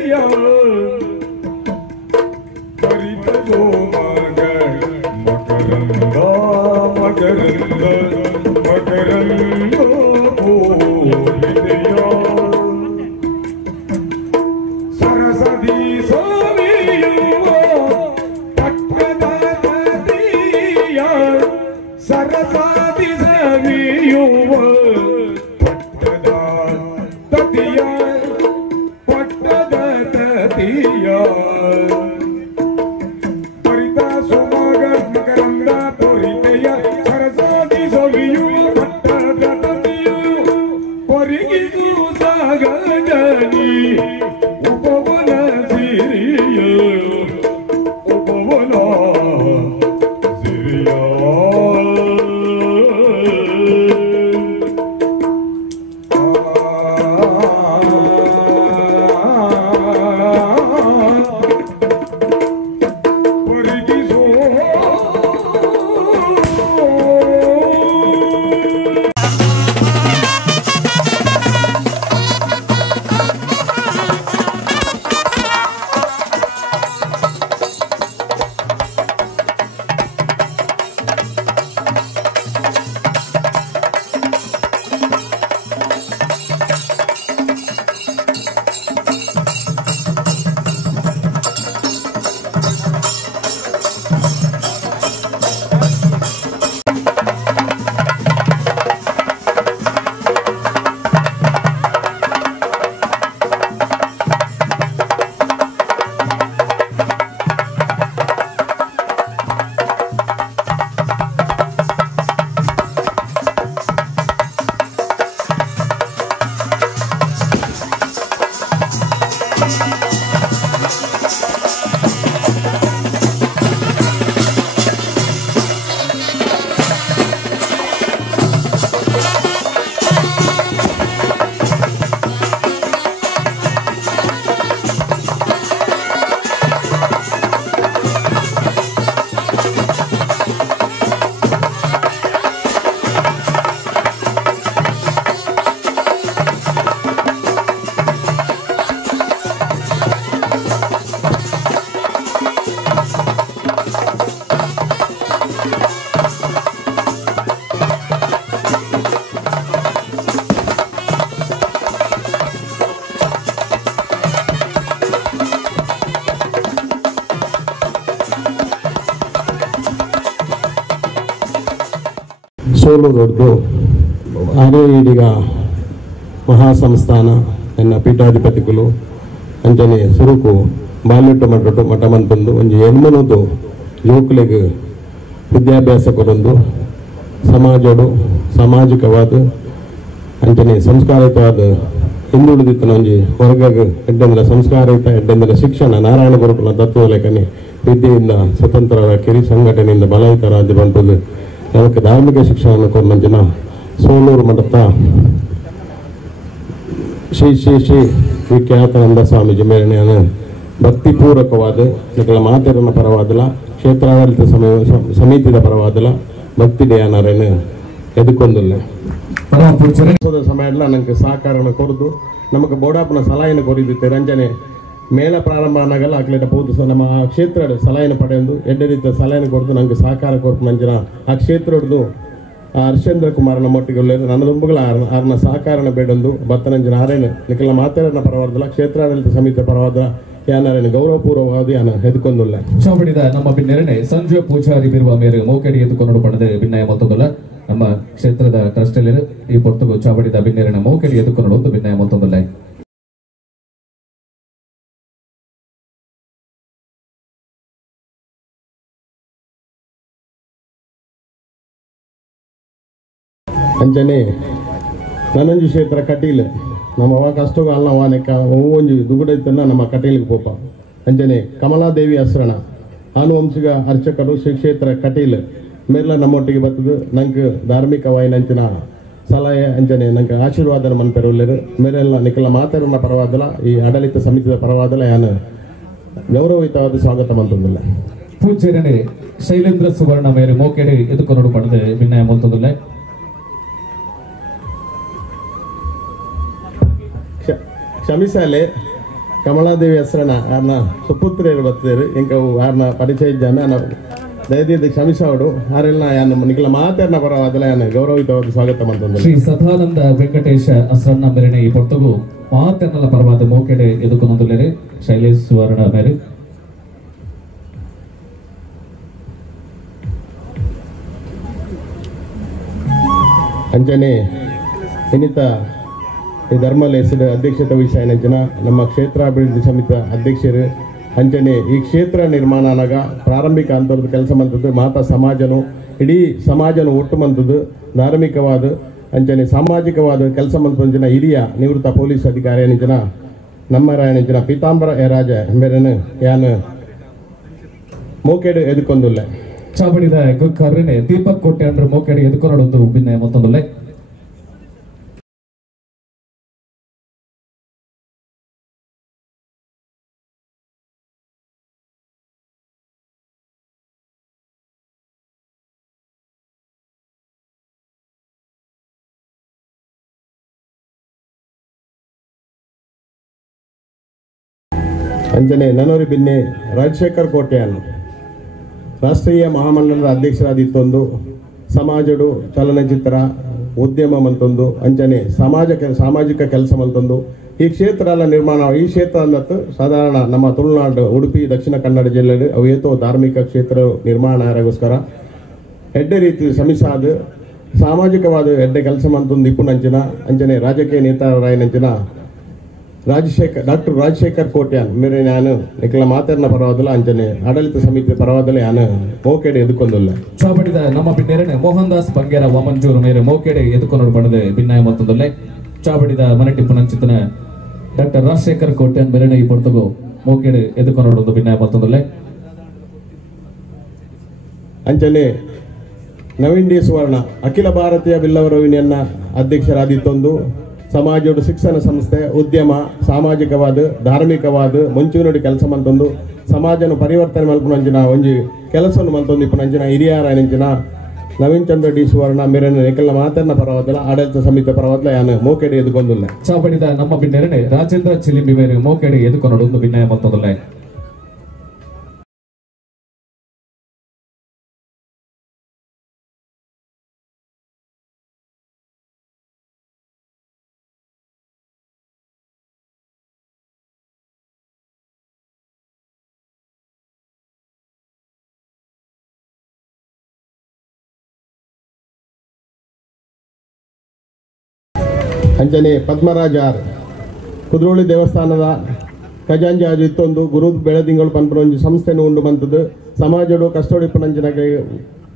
Yeah. ಪರಿಗಿಸೋ ಸೋಲೂರದ್ದು ಆರ್ಯೀಡಿಗ ಮಹಾಸಂಸ್ಥಾನ ಎನ್ನ ಪೀಠಾಧಿಪತಿಗಳು ಅಂಚನೆ ಸುರುಕು ಬಾಲ್ಯಟ್ಟು ಮಠ ಮಂತಂದು ಒಂಜಿ ಹೆಣ್ಮನದು ಯುವಕಲಿಗೆ ವಿದ್ಯಾಭ್ಯಾಸ ಕೊರೊಂದು ಸಮಾಜಡು ಸಾಮಾಜಿಕವಾದ ಅಂಚನೆ ಸಂಸ್ಕಾರಿತವಾದ ಹಿಂದುಳಿದಿತ್ತನ ಒಂಜಿ ವರ್ಗಗೆ ಎಡ್ಡೆಂದ್ರ ಸಂಸ್ಕಾರಯುತ ಎಡ್ಡೆಂದ್ರ ಶಿಕ್ಷಣ ನಾರಾಯಣ ಗುರುಕುಲ ತತ್ವ ಲೆಕ್ಕನೆ ವಿದ್ಯೆಯಿಂದ ಸ್ವತಂತ್ರರಾಕಿರಿ ಸಂಘಟನೆಯಿಂದ ಬಲಯುತರಾದಿ ಬಂಟದು ಅದಕ್ಕೆ ಧಾರ್ಮಿಕ ಶಿಕ್ಷಣ ಕೊರಂಜಿನ ಸೋಲೂರು ಮಠದ ಶ್ರೀ ಶ್ರೀ ಶ್ರೀ ವಿಖ್ಯಾತಾನಂದ ಸ್ವಾಮೀಜಿ ಮೇರಣೆಯನ್ನು ಭಕ್ತಿಪೂರ್ವಕವಾದ ನಿಕಲ ಮಾತೆರನ ಪರವಾದಲ ಕ್ಷೇತ್ರಾಡಳಿತ ಸಮಿತಿದ ಪರವಾದಲ ಭಕ್ತಿ ಧ್ಯಾನರನ್ನು ಎದುಕೊಂದಿಲ್ಲ ಸಮಯದಲ್ಲಿ ನನಗೆ ಸಹಕಾರನ ಕೊರದು ನಮಗೆ ಬೋಡಾಪನ ಸಲಹೆಯನ್ನು ಕೊರಿದಿತ್ತೆ ರಂಜನೆ ಮೇಳ ಪ್ರಾರಂಭ ಆನಾಗಲ್ಲ ಆಗ್ಲಿಟ ಪೂತು ನಮ್ಮ ಆ ಕ್ಷೇತ್ರ ಸಲಹೆಯನ್ನು ಪಡೆಯೊಂದು ಎಡ್ಡೆ ರೀತಿಯ ಸಲಹೆಯನ್ನು ಕೊರದು ನನಗೆ ಸಹಕಾರ ಕೊರತು ನಂಜಿನ ಆ ಕ್ಷೇತ್ರ ಹಿಡಿದು ಹರ್ಷೇಂದ್ರ ಕುಮಾರ್ ನಮ್ಮೊಟ್ಟಿಗೆ ಒಳ್ಳೆಯದು ನನ್ನ ದುಂಬುಗಳ ಆರ್ನ ಸಹಕಾರನ ಬೇಡೊಂದು ಭತ್ತನಂಜಿನ ಆರೇನು ನಿಖಲ ಮಾತಾಡನ ಪರವಾದಲ್ಲ ಕ್ಷೇತ್ರಾಡಳಿತ ಸಮಿತಿ ಪರವಾದ ಯಾನಾರೇನು ಗೌರವಪೂರ್ವವಾದ ಯಾನ ಎದುಕೊಂದಿಲ್ಲ ಚಾವಡಿದ ನಮ್ಮ ಬಿನ್ನೆರನೆ ಸಂಜೆ ಪೂಜಾರಿ ಬಿರುವ ಮೇರೆ ಮೋಕೆಡಿ ಎದುಕೊಂಡು ಪಡೆದ ಭಿನ್ನಯ ಮೊತ್ತದಲ್ಲ ನಮ್ಮ ಕ್ಷೇತ್ರದ ಟ್ರಸ್ಟ್ ಅಲ್ಲಿ ಈ ಪೊರ್ತುಗು ಚಾವಡಿದ ಬಿನ್ನೆರನೆ ಮೋಕೆಡಿ ಎದುಕೊಂಡು ಒಂದು ಭಿನ್ನಯ ಮೊತ್ತದಲ್ಲ ಅಂಚನೆ ನನ್ನಂಜು ಕ್ಷೇತ್ರ ಕಟೀಲ್ ನಮ್ಮ ಅವ ಕಷ್ಟಗ ಅಲ್ಲ ಅವಾನೆಕ್ಕ ಒಂಜಿ ದುಗುಡೈತನ್ನ ನಮ್ಮ ಕಟೀಲಿಗೆ ಪೋಪ ಅಂಚನೆ ಕಮಲಾದೇವಿ ಹಸ್ರಣ ಆನುವಂಶಿಕ ಅರ್ಚಕರು ಶ್ರೀ ಕ್ಷೇತ್ರ ಕಟೀಲ್ ಮೇರ್ಲ ನಮ್ಮೊಟ್ಟಿಗೆ ಬರ್ತದೆ ನಂಗೆ ಧಾರ್ಮಿಕವಾಯಿನ ಅಂಚಿನ ಸಲಹೆ ಅಂಚನೆ ನಂಗೆ ಆಶೀರ್ವಾದನ ಮನ್ಪೆರೊಲ್ಲೆರು ಮೇರೆಲ್ಲ ನಿಖಲ ಮಾತಾಡನ ಪರವಾದಲ ಈ ಆಡಳಿತ ಸಮಿತಿಯ ಪರವಾದಲ ಯಾನು ಗೌರವಯುತವಾದ ಸ್ವಾಗತ ಮಂತೊಂದಿಲ್ಲ ಪೂಜ್ಯರನೆ ಶೈಲೇಂದ್ರ ಸುವರ್ಣ ಮೇರೆ ಮೋಕೆಡಿ ಎದುಕೊಂಡು ಪಡೆದ ಭಿನ್ನಯ ಮೊತ್ತದಲ್ಲ ಕ್ಷಮಿಸಾಲೆ ಕಮಲಾದೇವಿ ಹೆಸರನ್ನ ಆರ್ನ ಸುಪುತ್ರಿಯರು ಬರ್ತಾರೆ ಇಂಕ ಆರ್ನ ಪರಿಚಯ ಜನ ನಾವು ದಯದಿಂದ ಕ್ಷಮಿಸೋಡು ಆರೆಲ್ಲ ಯಾನ ನಿಖಲ ಮಾತಾಡ್ನ ಪರವಾದಲ್ಲ ಯಾನ ಗೌರವಯುತವಾದ ಸ್ವಾಗತ ಮಂತಂದ್ರೆ ಶ್ರೀ ಸದಾನಂದ ವೆಂಕಟೇಶ ಅಸ್ರಣ್ಣ ಮೇರೆನೆ ಈ ಪೊರ್ತುಗು ಮಾತೆನ್ನಲ ಪರವಾದ ಮೋಕೆಡೆ ಎದುಕೊಂದೊಂದುಲ್ಲೆರೆ ಶೈಲೇಶ್ ಸುವರ್ಣ ಮೇರೆ ಅಂಚನೆ ಇನ್ನಿತ ಈ ಧರ್ಮಲೇಸಿದ ಅಧ್ಯಕ್ಷತೆ ವಿಷಯ ಜನ ನಮ್ಮ ಕ್ಷೇತ್ರಾಭಿವೃದ್ಧಿ ಸಮಿತಿ ಅಧ್ಯಕ್ಷರು ಅಂಚನೆ ಈ ಕ್ಷೇತ್ರ ನಿರ್ಮಾಣ ಆನಾಗ ಪ್ರಾರಂಭಿಕ ಹಂತದ ಕೆಲಸ ಮಂತದ್ದು ಮಾತಾ ಸಮಾಜನು ಇಡೀ ಸಮಾಜನು ಒಟ್ಟು ಮಂತದ್ದು ಧಾರ್ಮಿಕವಾದ ಅಂಚನೆ ಸಾಮಾಜಿಕವಾದ ಕೆಲಸ ಮಂತಂಜಿನ ಹಿರಿಯ ನಿವೃತ್ತ ಪೊಲೀಸ್ ಅಧಿಕಾರಿ ಜನ ನಮ್ಮ ರಾಯಣಿಂಚಿನ ಪೀತಾಂಬರ ಯರಾಜ ಎಂಬೆರನು ಯಾನು ಮೋಕೆಡು ಎದುಕೊಂದಿಲ್ಲ ಚಾವಡಿದ ಗುಕ್ಕರ್ರೆನೆ ದೀಪಕ್ ಕೋಟೆ ಅಂದ್ರೆ ಮೋಕೆಡೆ ಎದುಕೊಂಡು ಭಿನ್ನಯ ಮೊತ್ತದಲ್ಲೇ ಅಂಚನೆ ನನೂರಿ ಬಿನ್ನೆ ರಾಜಶೇಖರ್ ಕೋಟ್ಯಾನ್ ರಾಷ್ಟ್ರೀಯ ಮಹಾಮಂಡಲದ ಅಧ್ಯಕ್ಷರಾದಿತ್ತೊಂದು ಸಮಾಜಡು ಚಲನಚಿತ್ರ ಉದ್ಯಮ ಮಂತೊಂದು ಅಂಚನೆ ಸಾಮಾಜಿಕ ಕೆಲಸ ಮಂತೊಂದು ಈ ಕ್ಷೇತ್ರ ನಿರ್ಮಾಣ ಈ ಕ್ಷೇತ್ರ ಅನ್ನತ್ತು ಸಾಧಾರಣ ನಮ್ಮ ತುಳುನಾಡು ಉಡುಪಿ ದಕ್ಷಿಣ ಕನ್ನಡ ಜಿಲ್ಲೆಡು ಅವೇತೋ ಧಾರ್ಮಿಕ ಕ್ಷೇತ್ರ ನಿರ್ಮಾಣ ಆಗೋಸ್ಕರ ಎಡ್ಡೆ ರೀತಿ ಶ್ರಮಿಸಾದ ಸಾಮಾಜಿಕವಾದ ಎಡ್ಡೆ ಕೆಲಸ ಮಂತೊಂದು ಇಪ್ಪುನಂಚಿನ ಅಂಚನೆ ರಾಜಕೀಯ ನೇತಾರರಾಯನಂಚಿನ ಡಾಕ್ಟರ್ ರಾಜಶೇಖರ್ ಕೋಟ್ಯಾನ್ ಮೇರೆ ನಾನು ನಿಖಲ ಮಾತಾಡಿನ ಪರವಾದಲ್ಲ ಅಂಚನೆ ಆಡಳಿತ ಸಮಿತಿ ಪರವಾದಲ್ಲ ನಾನು ಮೋಕೆಡೆ ಎದುಕೊಂದಿಲ್ಲ ಚಾಪಡಿದ ನಮ್ಮ ಬಿನ್ನೆರನೆ ಮೋಹನ್ ದಾಸ್ ಬಂಗೇರ ವಾಮಂಜೂರು ಮೇರೆ ಮೋಕೆಡೆ ಎದುಕೊಂಡು ಬಣದೆ ಭಿನ್ನಾಯ ಮೊತ್ತದಲ್ಲೇ ಚಾಪಡಿದ ಮನೆಟಿಪ್ಪುನಂಚಿತನ ಡಾಕ್ಟರ್ ರಾಜಶೇಖರ್ ಕೋಟ್ಯಾನ್ ಮೇರೆನೆ ಈ ಪೊರ್ತಗು ಮೋಕೆಡೆ ಎದುಕೊಂಡು ಭಿನ್ನಾಯ ಮೊತ್ತದಲ್ಲೇ ಅಂಚನೆ ನವೀನ್ ಡಿ ಸುವರ್ಣ ಅಖಿಲ ಭಾರತೀಯ ಬಿಲ್ಲವರ ಯೂನಿಯನ್ನ ಅಧ್ಯಕ್ಷರಾದಿತ್ತೊಂದು ಸಮಾಜದ ಶಿಕ್ಷಣ ಸಂಸ್ಥೆ ಉದ್ಯಮ ಸಾಮಾಜಿಕವಾದ ಧಾರ್ಮಿಕವಾದ ಮುಂಚೂನುಡಿ ಕೆಲಸ ಮಂತೊಂದು ಸಮಾಜನ ಪರಿವರ್ತನೆ ಮಲ್ಪುನಂಚಿನ ಒಂಜಿ ಕೆಲಸವನ್ನು ಮಂತೊಂದು ಇಪ್ಪುನಂಚಿನ ಹಿರಿಯರಾಯನಂಚಿನ ನವೀನ್ ಚಂದ್ರ ಡಿ ಸುವರ್ಣ ಮೇರನ್ನು ನಿಖಲ ಮಾತನ್ನ ಪರವಾದಲ್ಲ ಆಡಳಿತ ಸಮಿತಿ ಪರವಾದಲ್ಲ ಯಾನು ಮೋಕೆಡೆ ಎದುಕೊಂದಿಲ್ಲ ಚಾಪಡಿದ ನಮ್ಮ ಬಿನ್ನೆರನೆ ರಾಜೇಂದ್ರ ಚಿಲಿಂಬಿ ಮೇರೆ ಮೋಕೆಡೆ ಎದುಕೊಂಡು ಭಿನ್ನಾಯ ಮೊತ್ತದಲ್ಲೇ ಅಂಚನೆ ಪದ್ಮರಾಜ್ ಆರ್ ಕುದ್ರೋಳಿ ದೇವಸ್ಥಾನದ ಖಜಾಂಜಿ ಅದು ಇತ್ತೊಂದು ಗುರು ಬೆಳದಿಂಗಳು ಪನ್ಪುರ ಒಂದು ಸಂಸ್ಥೆನೂ ಉಂಡು ಬಂತದ್ದು ಸಮಾಜಡು ಕಷ್ಟೊಡಿಪ್ಪನಂಚಿನಗೆ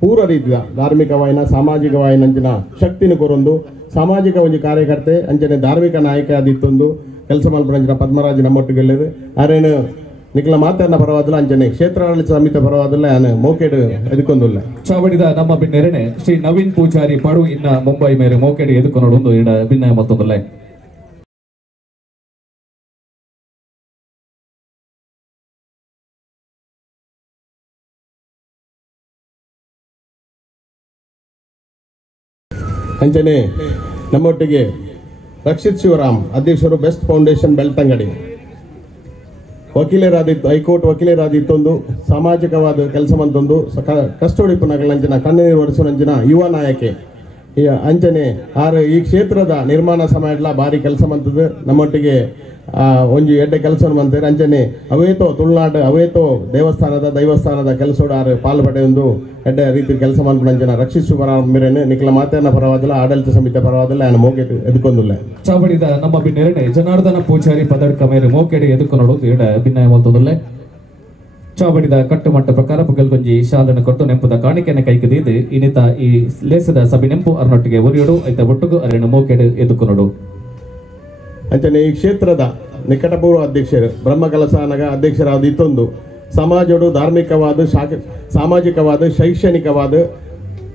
ಪೂರ ರೀತಿಯ ಧಾರ್ಮಿಕವಾಯಿನ ಸಾಮಾಜಿಕವಾಯಿನಂಚಿನ ಶಕ್ತಿನ ಕೊರೊಂದು ಸಾಮಾಜಿಕ ಒಂದು ಕಾರ್ಯಕರ್ತೆ ಅಂಚನೆ ಧಾರ್ಮಿಕ ನಾಯಕ ಆದಿತ್ತೊಂದು ಕೆಲಸ ಮಲ್ಪನಂಚಿನ ಪದ್ಮರಾಜ್ ನಮ್ಮೊಟ್ಟಿಗೆಲ್ಲರು ಆರೇನು ನಿಖಲ ಮಾತಾಡಿನ ಪರವಾದಲ್ಲ ಅಂಚನೆ ಕ್ಷೇತ್ರಾಡಳಿತ ಸಮಿತಿ ಪರವಾದಲ್ಲ ನಾನು ಮೋಕೆಡು ಎದುಕೊಂದಿಲ್ಲ ಚಾವಡಿದ ನಮ್ಮ ಬಿನ್ನೆರನೆ ಶ್ರೀ ನವೀನ್ ಪೂಜಾರಿ ಪಡು ಇನ್ನ ಮುಂಬೈ ಮೇರೆ ಮೋಕೆಡೆ ಎದುಕೊಂಡು ಇಡ ಭಿನ್ನಾಯ ಮೊತ್ತದಲ್ಲೇ ಅಂಚನೆ ನಮ್ಮೊಟ್ಟಿಗೆ ರಕ್ಷಿತ್ ಶಿವರಾಮ್ ಅಧ್ಯಕ್ಷರು ಬೆಸ್ಟ್ ಫೌಂಡೇಶನ್ ಬೆಳ್ತಂಗಡಿ ವಕೀಲರಾದಿತ್ತು ಹೈಕೋರ್ಟ್ ವಕೀಲರಾದಿತ್ತೊಂದು ಸಾಮಾಜಿಕವಾದ ಕೆಲಸ ಮಂತೊಂದು ಕಷ್ಟೊಡಿಪುನಗಳಂಚಿನ ಕಣ್ಣೀರು ಒರೆಸುವಂಚಿನ ಯುವ ನಾಯಕೆ ಅಂಚನೆ ಈ ಕ್ಷೇತ್ರದ ನಿರ್ಮಾಣ ಸಮಯಡ್ಲ ಭಾರಿ ಕೆಲಸ ಮಂತದ್ದು ನಮ್ಮೊಟ್ಟಿಗೆ ಒಂಜಿ ಎಡ್ಡೆ ಕೆಲಸ ಮಂತಾರೆ ಅಂಚನೆ ಅವೇತೋ ತುಳುನಾಡು ಅವೇತೋ ದೈವಸ್ಥಾನದ ಕೆಲಸೋಡ ಪಾಲ್ಪಡೆ ಒಂದು ಎಡ್ಡೆ ರೀತಿ ಕೆಲಸ ಮಾಡ್ಕೊಂಡಂಚಿನ ರಕ್ಷಿತ್ ಶಿವರಾಮ್ ಮೇರೇನೆ ನಿಖಲ ಮಾತಾಡಿನ ಪರವಾದಲ್ಲ ಆಡಳಿತ ಸಮಿತಿ ಪರವಾದಲ್ಲ ನಾನು ಮೋಕೆಡೆ ಎದುಕೊಂಡಿಲ್ಲ ಚಾವಡಿದ ನಮ್ಮ ಬಿನ್ನೆರನೆ ಜನಾರ್ದನ ಪೂಜಾರಿ ಪದಡ್ಕ ಮೇರೆ ಮೋಕೆಡೆ ಎದುಕೊಂಡು ಇಡ ಭಿನ್ನಾಯ ಮೊತ್ತದಲ್ಲೇ ಚಾವಡಿದ ಕಟ್ಟುಮಟ್ಟ ಪ್ರಕಾರ ಪುಗಲ್ಗೊಂಜಿ ಶಾಲನ ಕೊಟ್ಟು ನೆಂಪದ ಕಾಣಿಕೆಯನ್ನು ಕೈಕದಿದ್ದು ಇನ್ನಿತ ಈ ಲೇಸದ ಸಭೆ ನೆಂಪು ಅರ್ನೊಟ್ಟಿಗೆ ಒರಿಯೋಡು ಐತ ಒಟ್ಟುಗು ಅರೇನು ಮೋಕೆಡೆ ಎದುಕೊಂಡು ಅಂಚನೆ ಈ ಕ್ಷೇತ್ರದ ನಿಕಟಪೂರ್ವ ಅಧ್ಯಕ್ಷರು ಬ್ರಹ್ಮಕಲಸಾನಗ ಅಧ್ಯಕ್ಷರಾದ ಇತ್ತೊಂದು ಸಮಾಜಡು ಧಾರ್ಮಿಕವಾದ ಸಾಮಾಜಿಕವಾದ ಶೈಕ್ಷಣಿಕವಾದ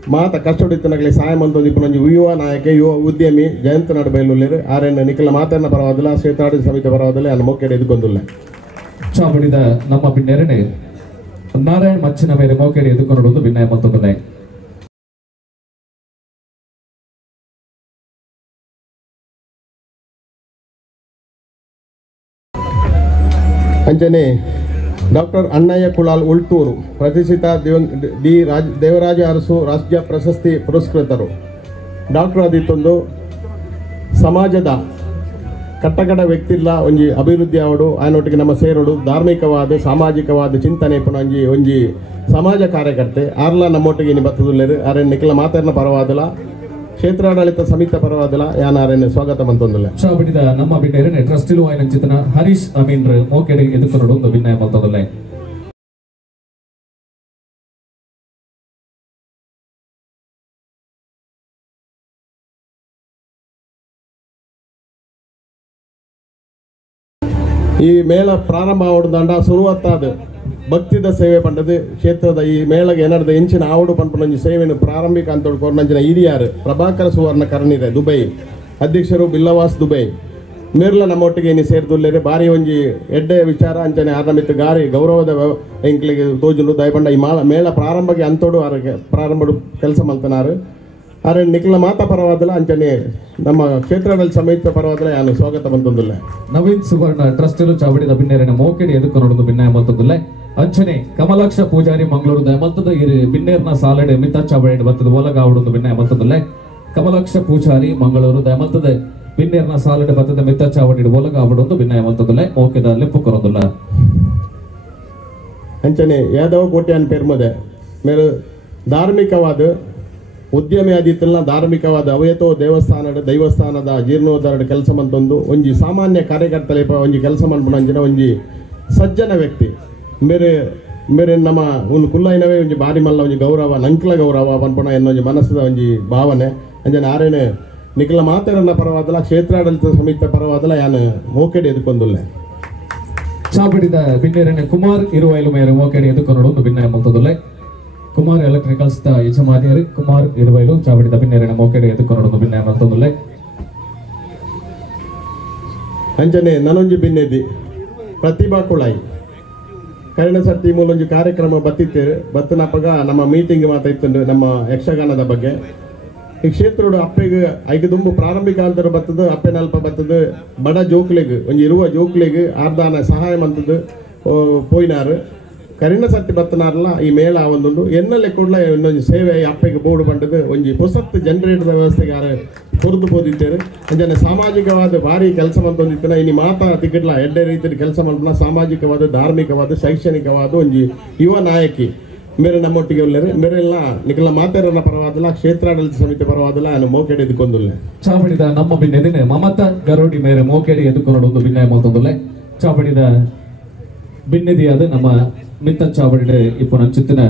ಮಾತ ಕಷ್ಟೊಡಿತನಗಳಿಗೆ ಸಹಾಯ ಮಂತೊಂದು ಯುವ ನಾಯಕ ಯುವ ಉದ್ಯಮಿ ಜಯಂತ ನಡಬೈಲುಲ್ಲೇರು ಆರೇನು ನಿಖಲ ಮಾತನ್ನ ಪರವಾದಲ್ಲ ಕ್ಷೇತ್ರಾಡಳಿತ ಸಮಿತಿ ಪರವಾದಲ್ಲ ನಾನು ಮೋಕೆಡೆ ಎದುಕೊಂಡಿಲ್ಲ ಚಾವಡಿದ ನಮ್ಮ ಬಿನ್ನೆರನೆ ನಾರಾಯಣ್ ಮಚ್ಚಿನ ಮೇಲೆ ಮೋಕೆಡೆ ಎದುಕೊಂಡು ಭಿನ್ನಾಯ ಮೊತ್ತದಲ್ಲೇ ಅಂಚನೆ ಡಾಕ್ಟರ್ ಅಣ್ಣಯ್ಯ ಕುಳಾಲ್ ಉಳ್ತೂರು ಪ್ರತಿಷ್ಠಿತ ದೇವರಾಜ ಅರಸು ರಾಜ್ಯ ಪ್ರಶಸ್ತಿ ಪುರಸ್ಕೃತರು ಡಾಕ್ಟರ್ ಆದಿತ್ತೊಂದು ಸಮಾಜದ ಕಟ್ಟಕಡ ವ್ಯಕ್ತಿಲ್ಲ ಒಂಜಿ ಅಭಿವೃದ್ಧಿ ಆವಡು ಆಯನೊಟ್ಟಿಗೆ ನಮ್ಮ ಸೇರೋಡು ಧಾರ್ಮಿಕವಾದ ಸಾಮಾಜಿಕವಾದ ಚಿಂತನೆ ಪುನಂಜಿ ಒಂಜಿ ಸಮಾಜ ಕಾರ್ಯಕರ್ತೆ ಆರ್ಲ ನಮ್ಮೊಟ್ಟಿಗೆ ಇನ್ನು ಬತ್ತದುಲ್ಲೇರು ಆರೇನು ನಿಖಲ ಮಾತಾಡಿನ ಪರವಾದಲ್ಲ ಕ್ಷೇತ್ರಾಡಳಿತ ಸಮಿತಿ ಪರವಾದಲ್ಲ ಯಾನಾರೇನು ಸ್ವಾಗತ ಮಂತೊಂದಿಲ್ಲ ಚಾವಡಿದ ನಮ್ಮ ಬಿನ್ನೆರನೆ ಟ್ರಸ್ಟಿಲು ಆಯ್ನಂಚಿತನ ಹರೀಶ್ ಅಮೀನ್ ಮೋಕೆಡೆ ಎದುಕೊಂಡು ಭಿನ್ನಾಯ ಮೊತ್ತದಲ್ಲೇ ಈ ಮೇಳ ಪ್ರಾರಂಭ ಆವಡ್ದಂಡ ಶುರುವತ್ತಾದ ಭಕ್ತಿದ ಸೇವೆ ಪಂಡದು ಕ್ಷೇತ್ರದ ಈ ಮೇಳಗೆ ಏನಾರ್ದ ಎಂಚಿನ ಆವಡು ಪಂಪನಂಜಿ ಸೇವೆಯನ್ನು ಪ್ರಾರಂಭಿಕ ಅಂತ ಕೊರ್ನಂಚಿನ ಹಿರಿಯರು ಪ್ರಭಾಕರ ಸುವರ್ಣ ಕರ್ಣಿರೆ ದುಬೈ ಅಧ್ಯಕ್ಷರು ಬಿಲ್ಲವಾಸ್ ದುಬೈ ಮೇರ್ಲ ನಮ್ಮೊಟ್ಟಿಗೆ ಇನ್ನು ಸೇರ್ದುಲ್ಲೇರೆ ಬಾರಿ ಒಂಜಿ ಎಡ್ಡೆ ವಿಚಾರ ಅಂಚನೆ ಆರ್ನಮಿತ್ತು ಗಾರಿ ಗೌರವದ ಎಂಕ್ಲಿಗೆ ತೋಜುಂಡು ದಯಪಂಡ ಈ ಮೇಳ ಪ್ರಾರಂಭಕ್ಕೆ ಅಂತೋಡು ಪ್ರಾರಂಭ ಕೆಲಸ ಮಲ್ತನಾರು ಆದರೆ ನಿಖಿಲ ಮಾತಾ ಪರವಾದಲ್ಲ ಅಂಚನೆ ನಮ್ಮ ಕ್ಷೇತ್ರದಲ್ಲಿ ಸಮೇತ ಪರವಾದಲ್ಲ ಯಾನು ಸ್ವಾಗತ ಬಂತೊಂದಿಲ್ಲ. ನವೀನ್ ಸುವರ್ಣ ಟ್ರಸ್ಟ್ ಚಾವಡಿದ ಬಿನ್ನೇರಿನ ಮೋಕೆಡಿ ಎದುಕು ನೋಡುದು ಭಿನ್ನಾಯ ಮತ್ತೊಂದಿಲ್ಲ. ಅಂಚನೆ ಕಮಲಾಕ್ಷ ಪೂಜಾರಿ ಮಂಗಳೂರು ದಯಮತ್ತದ ಬಿನ್ನೇರ್ನ ಸಾಲಡೆ ಮಿತ ಚಾವಡಿ ಬತ್ತದ ಒಲಗ ಆವಡುದು ಭಿನ್ನಾಯ ಮತ್ತೊಂದಿಲ್ಲ. ಕಮಲಾಕ್ಷ ಪೂಜಾರಿ ಮಂಗಳೂರು ದಯಮತ್ತದ ಬಿನ್ನೇರ್ನ ಸಾಲಡೆ ಬತ್ತದ ಮಿತ ಚಾವಡಿ ಒಲಗ ಆವಡುದು ಭಿನ್ನಾಯ ಮತ್ತೊಂದಿಲ್ಲ. ಮೋಕೆದ ಲೆಪ್ಪು ಕೊರೊಂದಿಲ್ಲ. ಅಂಚನೆ ಯಾದವ ಕೋಟ್ಯಾನ್ ಪೇರ್ಮದೆ ಮೇರೆ ಧಾರ್ಮಿಕವಾದ ಉದ್ಯಮಿ ಆದಿತ್ತಲ್ಲ ಧಾರ್ಮಿಕವಾದ ಅವಯತೋ ದೈವಸ್ಥಾನದ ಜೀರ್ಣೋದ್ಧಾರದ ಕೆಲಸ ಮಂತೊಂದು ಒಂಜಿ ಸಾಮಾನ್ಯ ಕಾರ್ಯಕರ್ತಲೆ ಒಂಜಿ ಕೆಲಸ ಮನ್ಪುನಂಚಿನ ಒಂಜಿ ಸಜ್ಜನ ವ್ಯಕ್ತಿ ಬೇರೆ ನಮ್ಮ ಒಂದು ಕುಲ್ಲೈನವೇ ಒಂಜಿ ಬಾರಿ ಮಲ್ಲ ಒಂಜಿ ಗೌರವ ನಂಕ್ಲ ಗೌರವ ಪನ್ಪುಣ ಎನ್ನೊಂಜಿ ಮನಸ್ಸದ ಒಂಜಿ ಭಾವನೆ ಅಂಜನೆ ಆರೇನೆ ನಿಖಿಲ ಮಾತೆರನ್ನ ಪರವಾದಲ್ಲ ಕ್ಷೇತ್ರಾಡಳಿತ ಸಮಿತಿ ಪರವಾದಲ್ಲ ಯಾನು ಮೋಕೆಡಿ ಎದುಕೊಂದುಲ್ಲೆ. ಚಾಪಡಿದ ಬಿನ್ನೇರಿನ ಕುಮಾರ್ ಇರುವೈಲು ಮೇರೆ ಮೋಕೆಡಿ ಎದುಕು ನೋಡುವುದು ಭಿನ್ನಾಯ ಮತ್ತೊಂದಿಲ್ಲ. ಕುಮಾರ್ ಎಲೆಕ್ಟ್ರಿಕಲ್ಸ್ ಯಜಮಾನಿಯರು ಕುಮಾರ್ ಇರುವೈಲು ಚಾವಡಿದ ಬಿನ್ನೇರಿನ ಮೋಕೆಡಿ ಎದುಕು ನೋಡುವುದು ಭಿನ್ನಾಯ ಮತ್ತೊಂದಿಲ್ಲ. ಅಂಚನೆ ನನೊಂಜಿ ಬಿನ್ನೆದಿ ಪ್ರತಿಭಾ ಕುಳಾಯಿ ಕಳೆದ ಸರ್ತಿ ಮೂಲೊಂಜಿ ಕಾರ್ಯಕ್ರಮ ಬತ್ತಿತ್ತೇರು ಬತ್ತನಪ್ಪಗ ನಮ್ಮ ಮೀಟಿಂಗ್ ಮಾತಾಯ್ತುಂಡು ನಮ್ಮ ಯಕ್ಷಗಾನದ ಬಗ್ಗೆ. ಈ ಕ್ಷೇತ್ರೋಡು ಅಪ್ಪೆಗೆ ಐದು ದುಂಬು ಪ್ರಾರಂಭಿಕ ಹಂತರು ಬತ್ತದು ಅಪ್ಪೆನಲ್ಪ ಬತ್ತದು ಬಡ ಜೋಕ್ಲೆಗ್ ಒಂಜಿ ಇರುವ ಜೋಕ್ಲೆಗ್ ಆರ್ದಾನ ಸಹಾಯ ಮಂತದ್ದು ಪೋಯ್ನಾರು ಕರಿನ ಸರ್ತಿ ಬತ್ತನಾರಲ್ಲ ಈ ಮೇಳ ಒಂದುಂಡು ಎನ್ನಲ್ಲೇ ಕೂಡಲ ಇನ್ನೊಂದು ಸೇವೆ ಅಪ್ಪೆಗೆ ಬೋರ್ಡು ಬಂಡದು ಒಂಜಿ ಹೊಸತ್ತು ಜನರೇಟರ್ ವ್ಯವಸ್ಥೆಗೆ ಯಾರು ಕೊರದು ಬೋದಿತ್ತೇರು ಅಂಜನೆ ಸಾಮಾಜಿಕವಾದ ಭಾರಿ ಕೆಲಸ ಮಂತೊಂದಿತ್ತಿನ ಇನ್ನು ಮಾತಾ ತಿಕ್ಕಡ್ಲ ಎಡ್ಡೆ ರೀತಿಯ ಕೆಲಸ ಮಂತನ ಸಾಮಾಜಿಕವಾದ ಧಾರ್ಮಿಕವಾದ ಶೈಕ್ಷಣಿಕವಾದ ಒಂಜಿ ಯುವ ನಾಯಕಿ ಮೇರೆ ನಮ್ಮೊಟ್ಟಿಗೆ ಒಳ್ಳೆರು ಮೇರೆಲ್ಲ ನಿಖಿಲ ಮಾತೆರನ್ನ ಪರವಾದಲ್ಲ ಕ್ಷೇತ್ರಾಡಳಿತ ಸಮಿತಿ ಪರವಾದಲ್ಲ ನಾನು ಮೋಕೆಡಿ ಎದುಕೊಂದುಲ್ಲೆ. ಚಾಪಡಿದ ನಮ್ಮ ಬಿನ್ನೆದಿನ ಮಮತಾ ಗರೋಡಿ ಮೇರೆ ಮೋಕೆಡಿ ಎದುಕು ನೋಡುವುದು ಭಿನ್ನಾಯ ಮತ್ತೊಂದಿಲ್ಲ. ಚಾಪಡಿದ ಬಿನ್ನೆದಿಯಾದ ನಮ್ಮ ಮಿತ್ತ ಚಾವಡಿಡೆ ಇಪ್ಪು ನಂಚಿತ್ತಿನ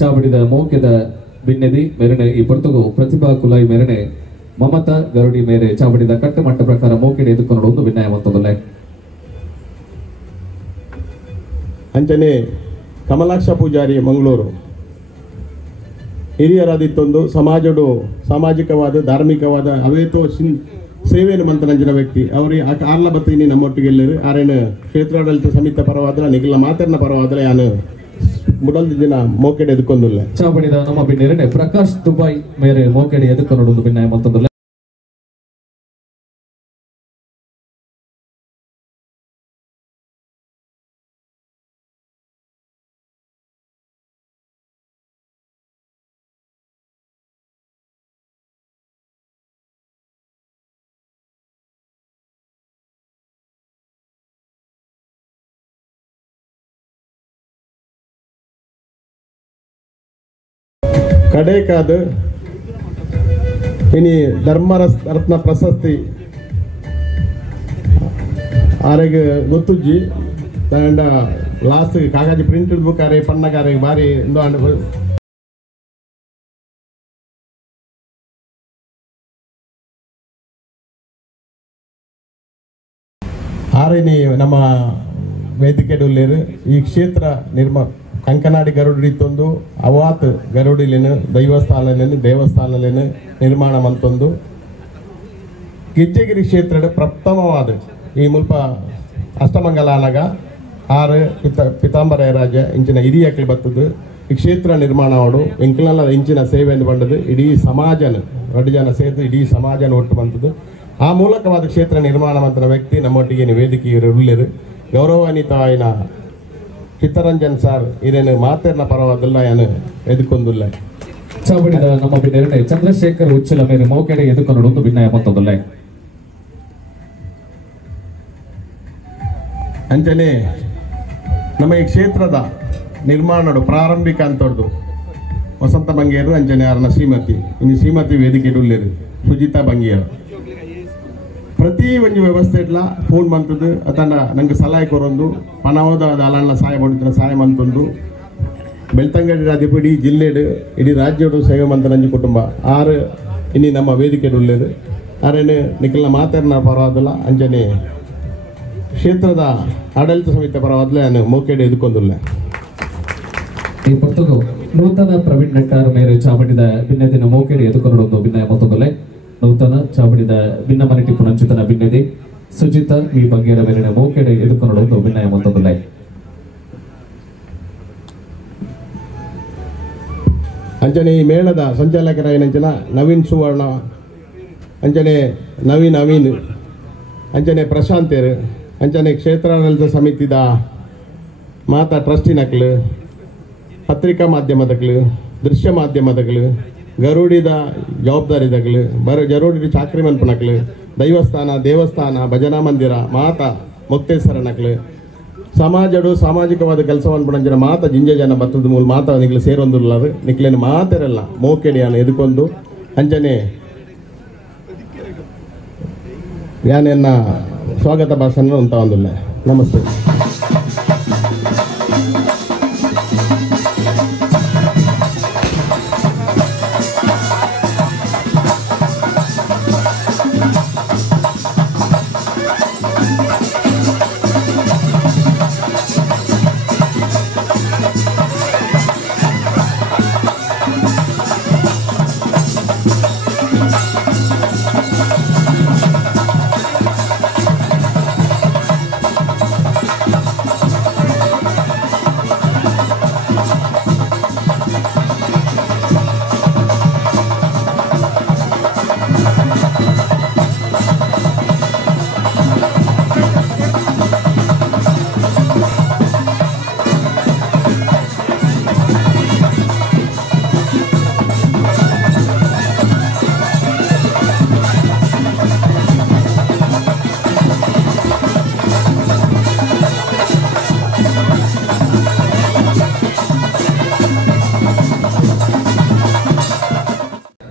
ಚಾವಡಿದ ಮೋಕೆದ ಬಿನ್ನೆದಿ ಮೇರೆನೆ ಈ ಪೊರ್ತಗು ಪ್ರತಿಭಾ ಕುಲಾಯಿ ಮೇರೆನೆ ಮಮತಾ ಗರುಡಿ ಮೇರೆ ಚಾವಡಿದ ಕಟ್ಟಮಟ್ಟ ಪ್ರಕಾರ ಮೋಕೆಡಿ ಎದುಕು ನೋಡುವುದು ಭಿನ್ನಾಯ ಮತ್ತೊಂದಿಲ್ಲ. ಅಂಚನೆ ಕಮಲಾಕ್ಷ ಪೂಜಾರಿ ಮಂಗಳೂರು ಹಿರಿಯರಾದಿತ್ತೊಂದು ಸಮಾಜಡು ಸಾಮಾಜಿಕವಾದ ಧಾರ್ಮಿಕವಾದ ಅವೇತೋ ಸೇವೆಯನ್ನು ಮಂತನಂಜಿನ ವ್ಯಕ್ತಿ ಅವ್ರಿಗೆ ಆರ್ಲ ಬತ್ತೀನಿ ನಮ್ಮೊಟ್ಟಿಗೆ ಎಲ್ಲರು ಆರೇನು ಕ್ಷೇತ್ರಾಡಳಿತ ಸಮಿತಿ ಪರವಾದ್ರೆ ನಿಖಿಲ ಮಾತೆರ್ನ ಪರವಾದ್ರೆ ನಾನು ಮುಡಲ್ದ ದಿನ ಮೋಕೆಡಿ ಎದುಕೊಂದಿಲ್ಲ. ಚಾಪಡಿದ ನಮ್ಮ ಬಿನ್ನೇರನೆ ಪ್ರಕಾಶ್ ದುಬೈ ಮೇರೆ ಮೋಕೆಡಿ ಎದುಕು ನೋಡುವುದು ಭಿನ್ನಾಯ ಮತ್ತೊಂದಿಲ್ಲ. ಕಡೇಕಾದ ಇನಿ ಧರ್ಮರತ್ನ ಪ್ರಶಸ್ತಿ ಆರೆಗೆ ಗೊತ್ತುಜ್ಜಿ ತಂಡ ಲಾಸ್ಟ್ ಕಾಗಜಿ ಪ್ರಿಂಟೆಡ್ ಬುಕ್ ಆರೆ ಪಣ್ಣಗಾರೆ ಬಾರಿ ಆರೇನಿ ನಮ್ಮ ವೇದಿಕೆಡುಲ್ಲೇರು ಈ ಕ್ಷೇತ್ರ ಕಂಕನಾಡಿ ಗರುಡಿತ್ತೊಂದು ಅವಾತ್ ಗರುಡಿಲೇನು ದೇವಸ್ಥಾನಲೇನು ನಿರ್ಮಾಣ ಮಂತೊಂದು ಗಿಜ್ಜಗಿರಿ ಕ್ಷೇತ್ರದ ಪ್ರಥಮವಾದ ಈ ಮುಲ್ಪ ಅಷ್ಟಮಂಗಲಾನಗ ಆರು ಪಿತಾಂಬರ ರಾಜ ಇಂಚಿನ ಹಿರಿಯಕ್ಕಳು ಬತ್ತದು ಈ ಕ್ಷೇತ್ರ ನಿರ್ಮಾಣ ಆಡು ಎಂಕ್ಲಲ್ಲ ಇಂಚಿನ ಸೇವೆಯನ್ನು ಬಂದದ್ದು ಇಡೀ ಸಮಾಜನ ದೊಡ್ಡ ಜನ ಸೇರಿದು ಇಡೀ ಸಮಾಜನ ಒಟ್ಟು ಬಂದದ್ದು ಆ ಮೂಲಕವಾದ ಕ್ಷೇತ್ರ ನಿರ್ಮಾಣ ಮಂತ್ರ ವ್ಯಕ್ತಿ ನಮ್ಮೊಟ್ಟಿಗೆ ವೇದಿಕೆಯರು ಉಳ್ಳರು ಗೌರವಾನ್ವಿತ ಆಯ್ನ ಚಿತ್ತರಂಜನ್ ಸರ್ ಇದೇನು ಮಾತೆರ್ನ ಪರವಾದಲ್ಲ ಏನು ಎದುಕೊಂದಿಲ್ಲ. ಚಾವಡಿದ ನಮ್ಮ ಬಿನ್ನೆರನೆ ಚಂದ್ರಶೇಖರ್ ಉಚ್ಚಿಲ ಮೇರೆ ಮೋಕೆಡಿ ಎದುಕು ನೋಡುವುದು ಭಿನ್ನಾಯ ಮತ್ತೊಂದಿಲ್ಲ. ಅಂಚನೆ ನಮ್ಮ ಈ ಕ್ಷೇತ್ರದ ನಿರ್ಮಾಣ ಪ್ರಾರಂಭಿಕ ಅಂತದ್ದು ವಸಂತ ಬಂಗೇರು ಅಂಜನೆ ಯಾರನ್ನ ಶ್ರೀಮತಿ ಇನ್ನು ಶ್ರೀಮತಿ ವೇದಿಕೆ ಉಳ್ಳೇರು ಸುಜಿತಾ ಬಂಗೇರು ಪ್ರತಿ ಒಂದು ವ್ಯವಸ್ಥೆ ಇಟ್ಲ ಫೋನ್ ಬಂತದ್ದು ಅತನ ನಂಗೆ ಸಲಹೆ ಕೊರೊಂದು ಪಣವದ ಅಲನ್ನ ಸಹಾಯ ಮಾಡಿದ್ರೆ ಸಹಾಯ ಮಂತೊಂದು ಬೆಳ್ತಂಗಡಿ ರಾಜ್ಯಪು ಇಡೀ ಜಿಲ್ಲೆಡು ಇಡೀ ರಾಜ್ಯಡು ಸೇವೆ ಮಂತ ನಂಜಿ ಕುಟುಂಬ ಆರು ಇನ್ನು ನಮ್ಮ ವೇದಿಕೆ ಉಳ್ಳೇರು ಆರೇನು ನಿಖಿಲ್ನ ಮಾತೆರ್ನ ಪರವಾದಲ್ಲ ಅಂಜನೆ ಕ್ಷೇತ್ರದ ಆಡಳಿತ ಸಮಿತಿ ಪರವಾದಲೆ ನಾನು ಮೋಕೆಡಿ ಎದುಕೊಂದಿಲ್ಲ. ಈ ಪೊರ್ತಗು ನೂತನ ಪ್ರವೀಣ್ ನೆಟ್ಟಾರ್ ಮೇರೆ ಚಾವಡಿದ ಭಿನ್ನದಿನ ಮೋಕೆಡಿ ಎದುಕು ನೋಡುವುದು ಭಿನ್ನಾಯ ಮತ್ತೊಂದಿಲ್ಲ. ನೂತನ ಚಾವಡಿದ ಭಿನ್ನ ಮನಿಟಿ ಪುನಂಚಿತನ ಭಿನ್ನದಿ ಸುಜಿತ ವಿ ಬಂಗೇರ ಮೇಲಿನ ಮೋಕೆಡೆ ಎದುಕು ನೋಡುವುದು ಭಿನ್ನಾಯ ಮತ್ತೊಂದಿಲ್ಲ. ಅಂಚನೆ ಈ ಮೇಳದ ಸಂಚಾಲಕರಾಯನಂಚನ ನವೀನ್ ಸುವರ್ಣ, ಅಂಚನೆ ನವೀನ್ ಅಂಚನೆ ಪ್ರಶಾಂತರು, ಅಂಚನೆ ಕ್ಷೇತ್ರಾಡಳಿತ ಸಮಿತಿದ ಮಾತಾ ಟ್ರಸ್ಟಿನಕ್ಲು, ಪತ್ರಿಕಾ ಮಾಧ್ಯಮದಕ್ಲು, ದೃಶ್ಯ ಮಾಧ್ಯಮದಕ್ಲು, ಗರುಡಿದ ಜವಾಬ್ದಾರಿದಕ್ಲು, ಗರುಡಿ ಚಾಕ್ರಿ ಮನ್ಪನಕ್ಲು, ದೇವಸ್ಥಾನ ಭಜನಾ ಮಂದಿರ ಮಾತಾ ಮುಕ್ತೇಶ್ವರನಕ್ಲು, ಸಮಾಜಡು ಸಾಮಾಜಿಕವಾದ ಕೆಲಸವನ್ನು ಪಡಂಜಿನ ಮಾತ ಜಿಂಜ ಜನ ಬತ್ತದ ಮೂಲ ಮಾತ ನಿಕ್ಲು ಸೇರೊಂದುಲ್ಲದು ನಿಕ್ಲೇನು ಮಾತೆರಲ್ಲ ಮೋಕೆಡಿಯನ್ನು ಎದುಕೊಂಡು ಅಂಚನೆ ಯಾನೆನ್ನ ಸ್ವಾಗತ ಭಾಷಣ ಅಂತ ಒಂದಿಲ್ಲ. ನಮಸ್ತೆ.